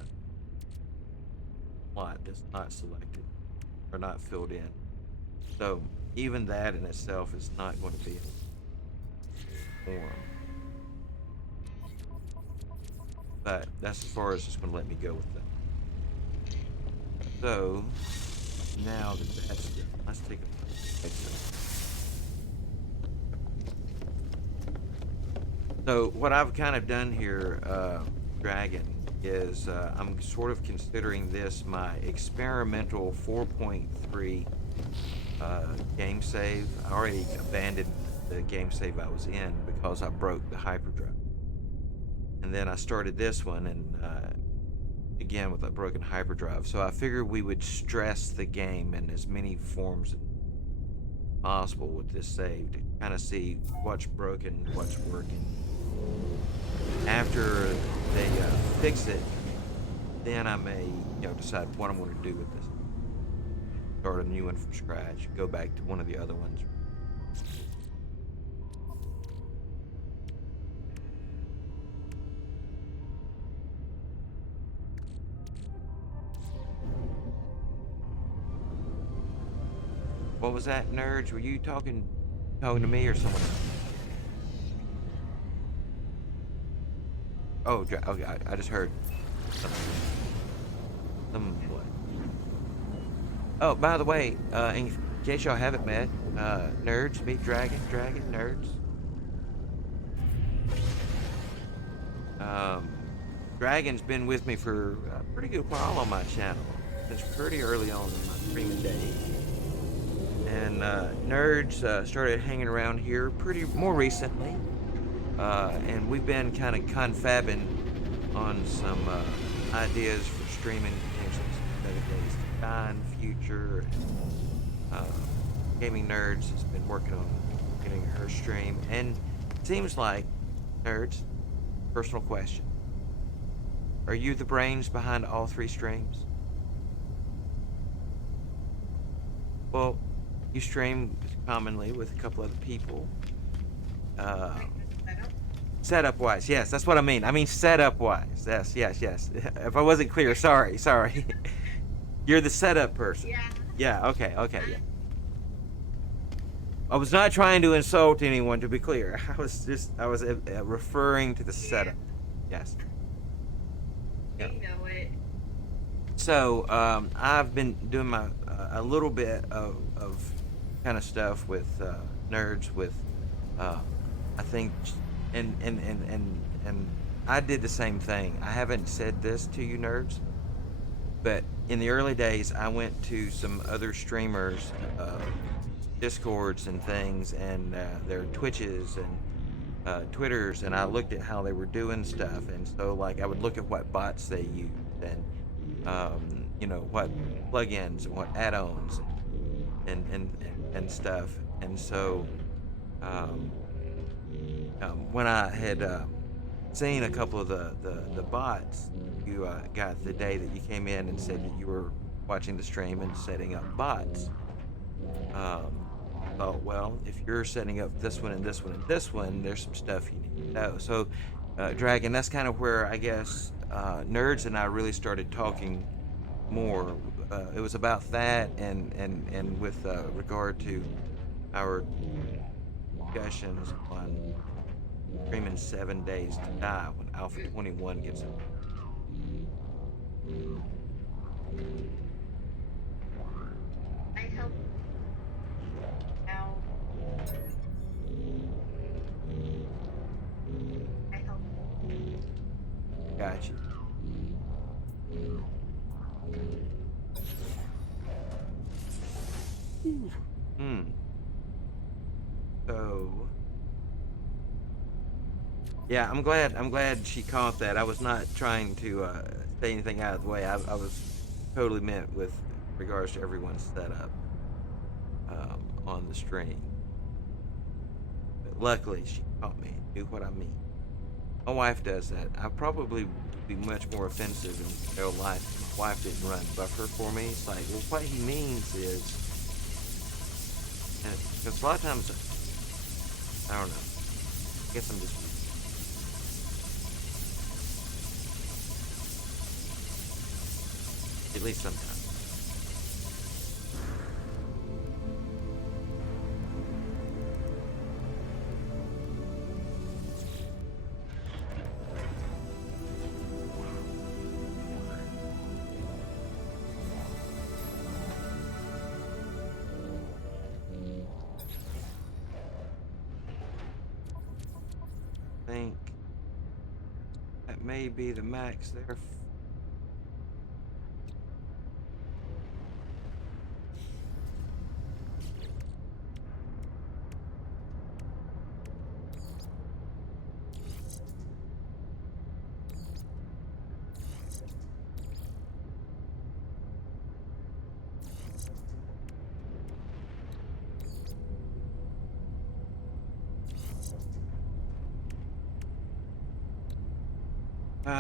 slot that's not selected or not filled in. So even that in itself is not going to be a form. But that's as far as it's going to let me go with that. So now that that's done, let's take a look. So what I've kind of done here, Dragon, is I'm sort of considering this my experimental 4.3 game save. I already abandoned the game save I was in because I broke the hyperdrive. And then I started this one, and again with a broken hyperdrive. So I figured we would stress the game in as many forms as possible with this save to kind of see what's broken, what's working. After they fix it, then I may, decide what I'm going to do with this. Start a new one from scratch. Go back to one of the other ones. What was that, nerds? Were you talking to me or someone else? Oh, okay. I just heard some what? Oh, by the way, in case y'all haven't met, nerds, meet Dragon, nerds. Dragon's been with me for a pretty good while on my channel. Since pretty early on in my streaming days. And nerds started hanging around here more recently. And we've been kind of confabbing on some ideas for streaming potentials. Days to Die in the future. Uh, Gaming Nerds has been working on getting her stream, and it seems like Nerds. Personal question: are you the brains behind all three streams? Well, you stream commonly with a couple other people. Uh, Setup wise, yes, that's what I mean. I mean setup wise. Yes, yes, yes. If I wasn't clear, sorry, sorry. You're the setup person. Yeah. Yeah, okay, okay, yeah. I was not trying to insult anyone, to be clear. I was referring to the setup. Yes. Yeah. You know it. So, I've been doing my a little bit of kind of stuff with nerds with, uh, I think, and I did the same thing. I haven't said this to you nerds, but in the early days, I went to some other streamers, discords and things, and their Twitches and Twitters, and I looked at how they were doing stuff, and so like I would look at what bots they used and you know what plugins and what add-ons and stuff, and so um, when I had seen a couple of the bots, you got the day that you came in and said that you were watching the stream and setting up bots. Thought, well, if you're setting up this one and this one and this one, there's some stuff you need to know. So, Dragon, that's kind of where I guess nerds and I really started talking more. It was about that, and with regard to our discussions on streaming 7 Days to Die when Alpha 21 gets out. I help now. I help. Gotcha. Hmm. So, yeah, I'm glad. I'm glad she caught that. I was not trying to say anything out of the way. I was totally meant with regards to everyone's setup on the stream. But luckily, she caught me and knew what I mean. My wife does that. I probably would be much more offensive in real life if my wife didn't run buffer for me. It's like, well, what he means is, because a lot of times, I don't know. I guess I'm just. At least sometimes. I think that may be the max there.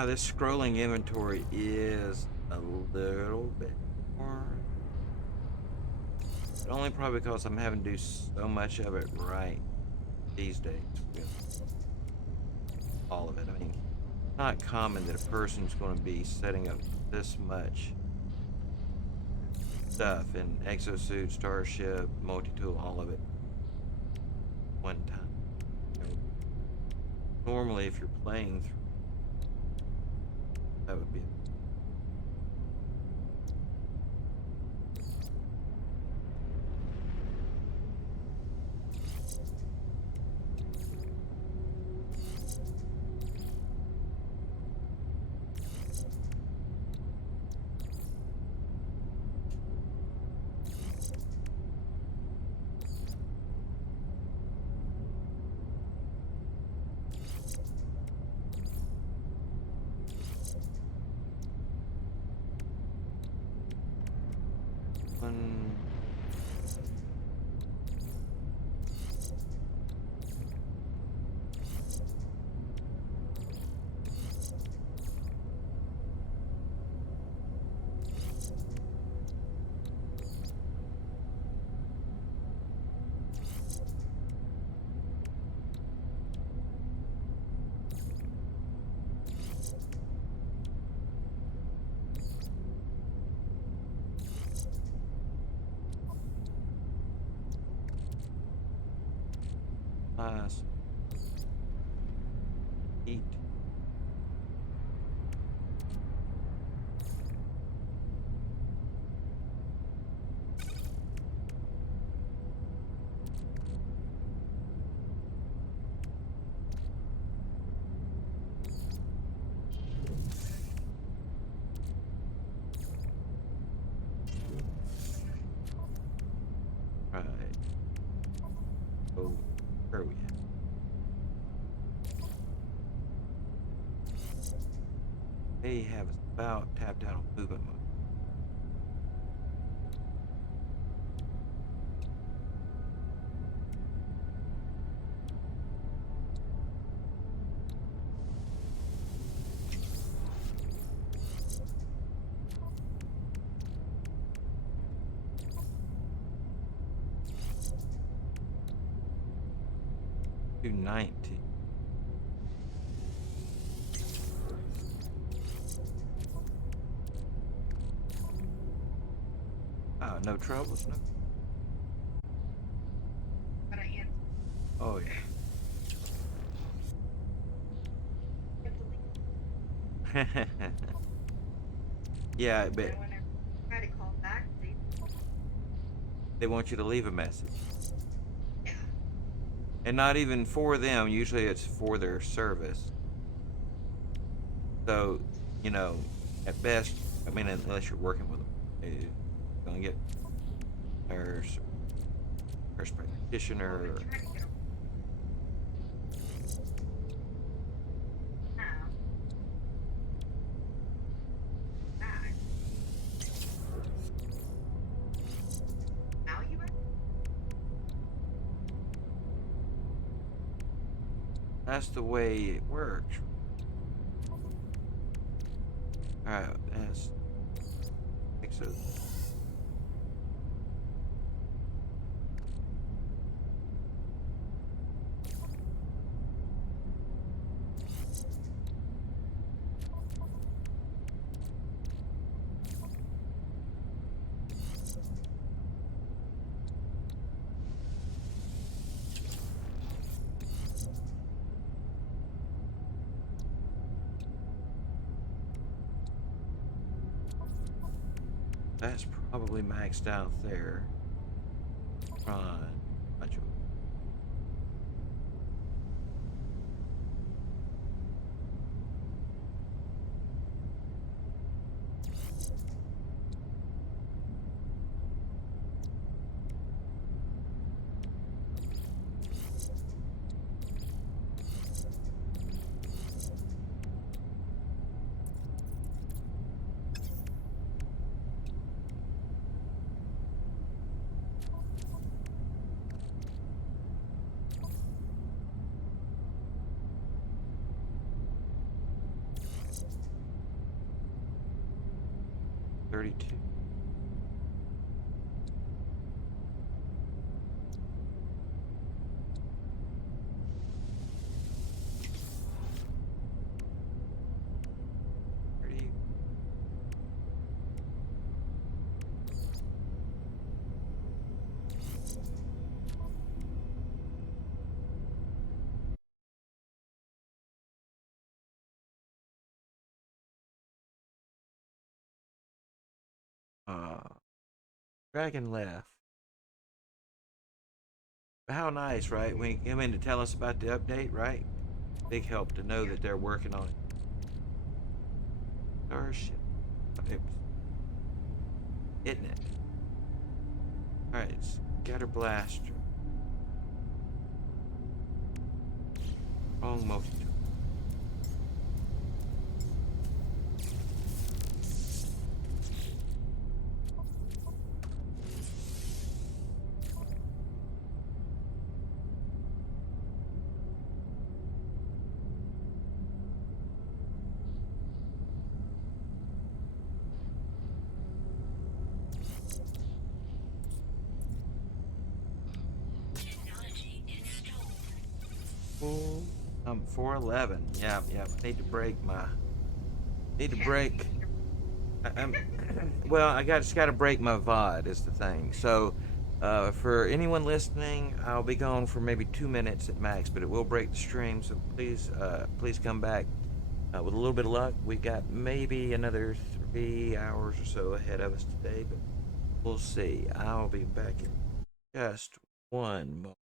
This scrolling inventory is a little bit more. But only probably because I'm having to do so much of it right these days with all of it. I mean, it's not common that a person's going to be setting up this much stuff in Exosuit, Starship, Multi-Tool, all of it one time. You know, normally, if you're playing through, that would be. One. Plus. Heat. Right. Oh, where are we at? They have us about tapped out on movement mode. To 90. Ah, no troubles, no. But I answered. Oh yeah. Yeah, but And when I try to call back, they want you to leave a message. yeah. And not even for them, usually it's for their service. So, you know, at best, I mean, unless you're working with them, you're going to get nurse, nurse practitioner, Well, or I'm trying to get a now. Back. Now you are? that's the way it works. Alright, that's, I think so. That's probably maxed out there. Run. Bunch of 32. Uh, Dragon left. But how nice, right? When he came in to tell us about the update, right? Big help to know that they're working on it. Starship. Oops. Isn't it? Alright, Scatter Blaster. Pong motion. Oh, I'm 411. Yeah, yeah. I need to break my. Need to break. I'm. Well, just got to break my VOD is the thing. So, for anyone listening, I'll be gone for maybe 2 minutes at max, but it will break the stream. So please come back. With a little bit of luck, we got maybe another 3 hours or so ahead of us today, but we'll see. I'll be back in just one moment.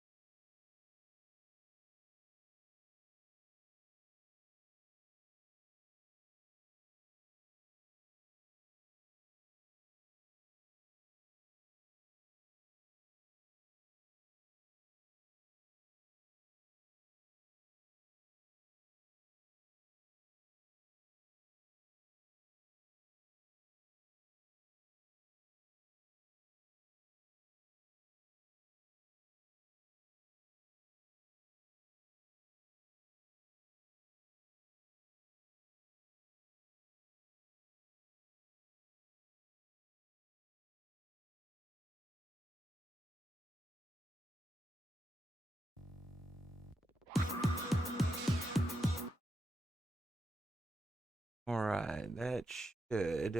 All right, that should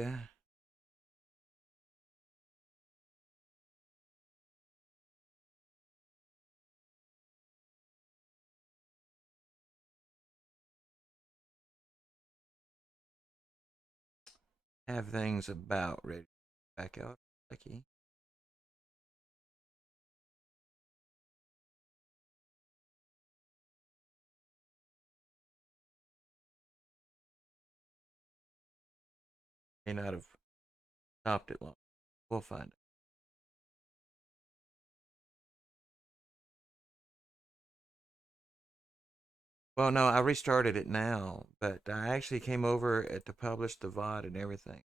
have things about ready. Back out, Becky. May not have stopped it long. We'll find it. Well, no, I restarted it now, but I actually came over to publish the VOD and everything.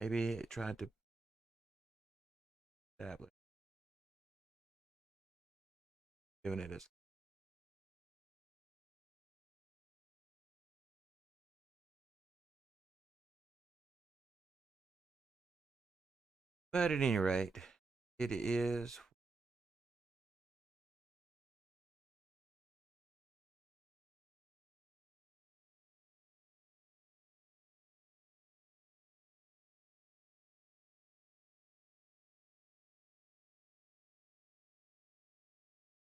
Maybe it tried to establish doing it as. But at any rate, it is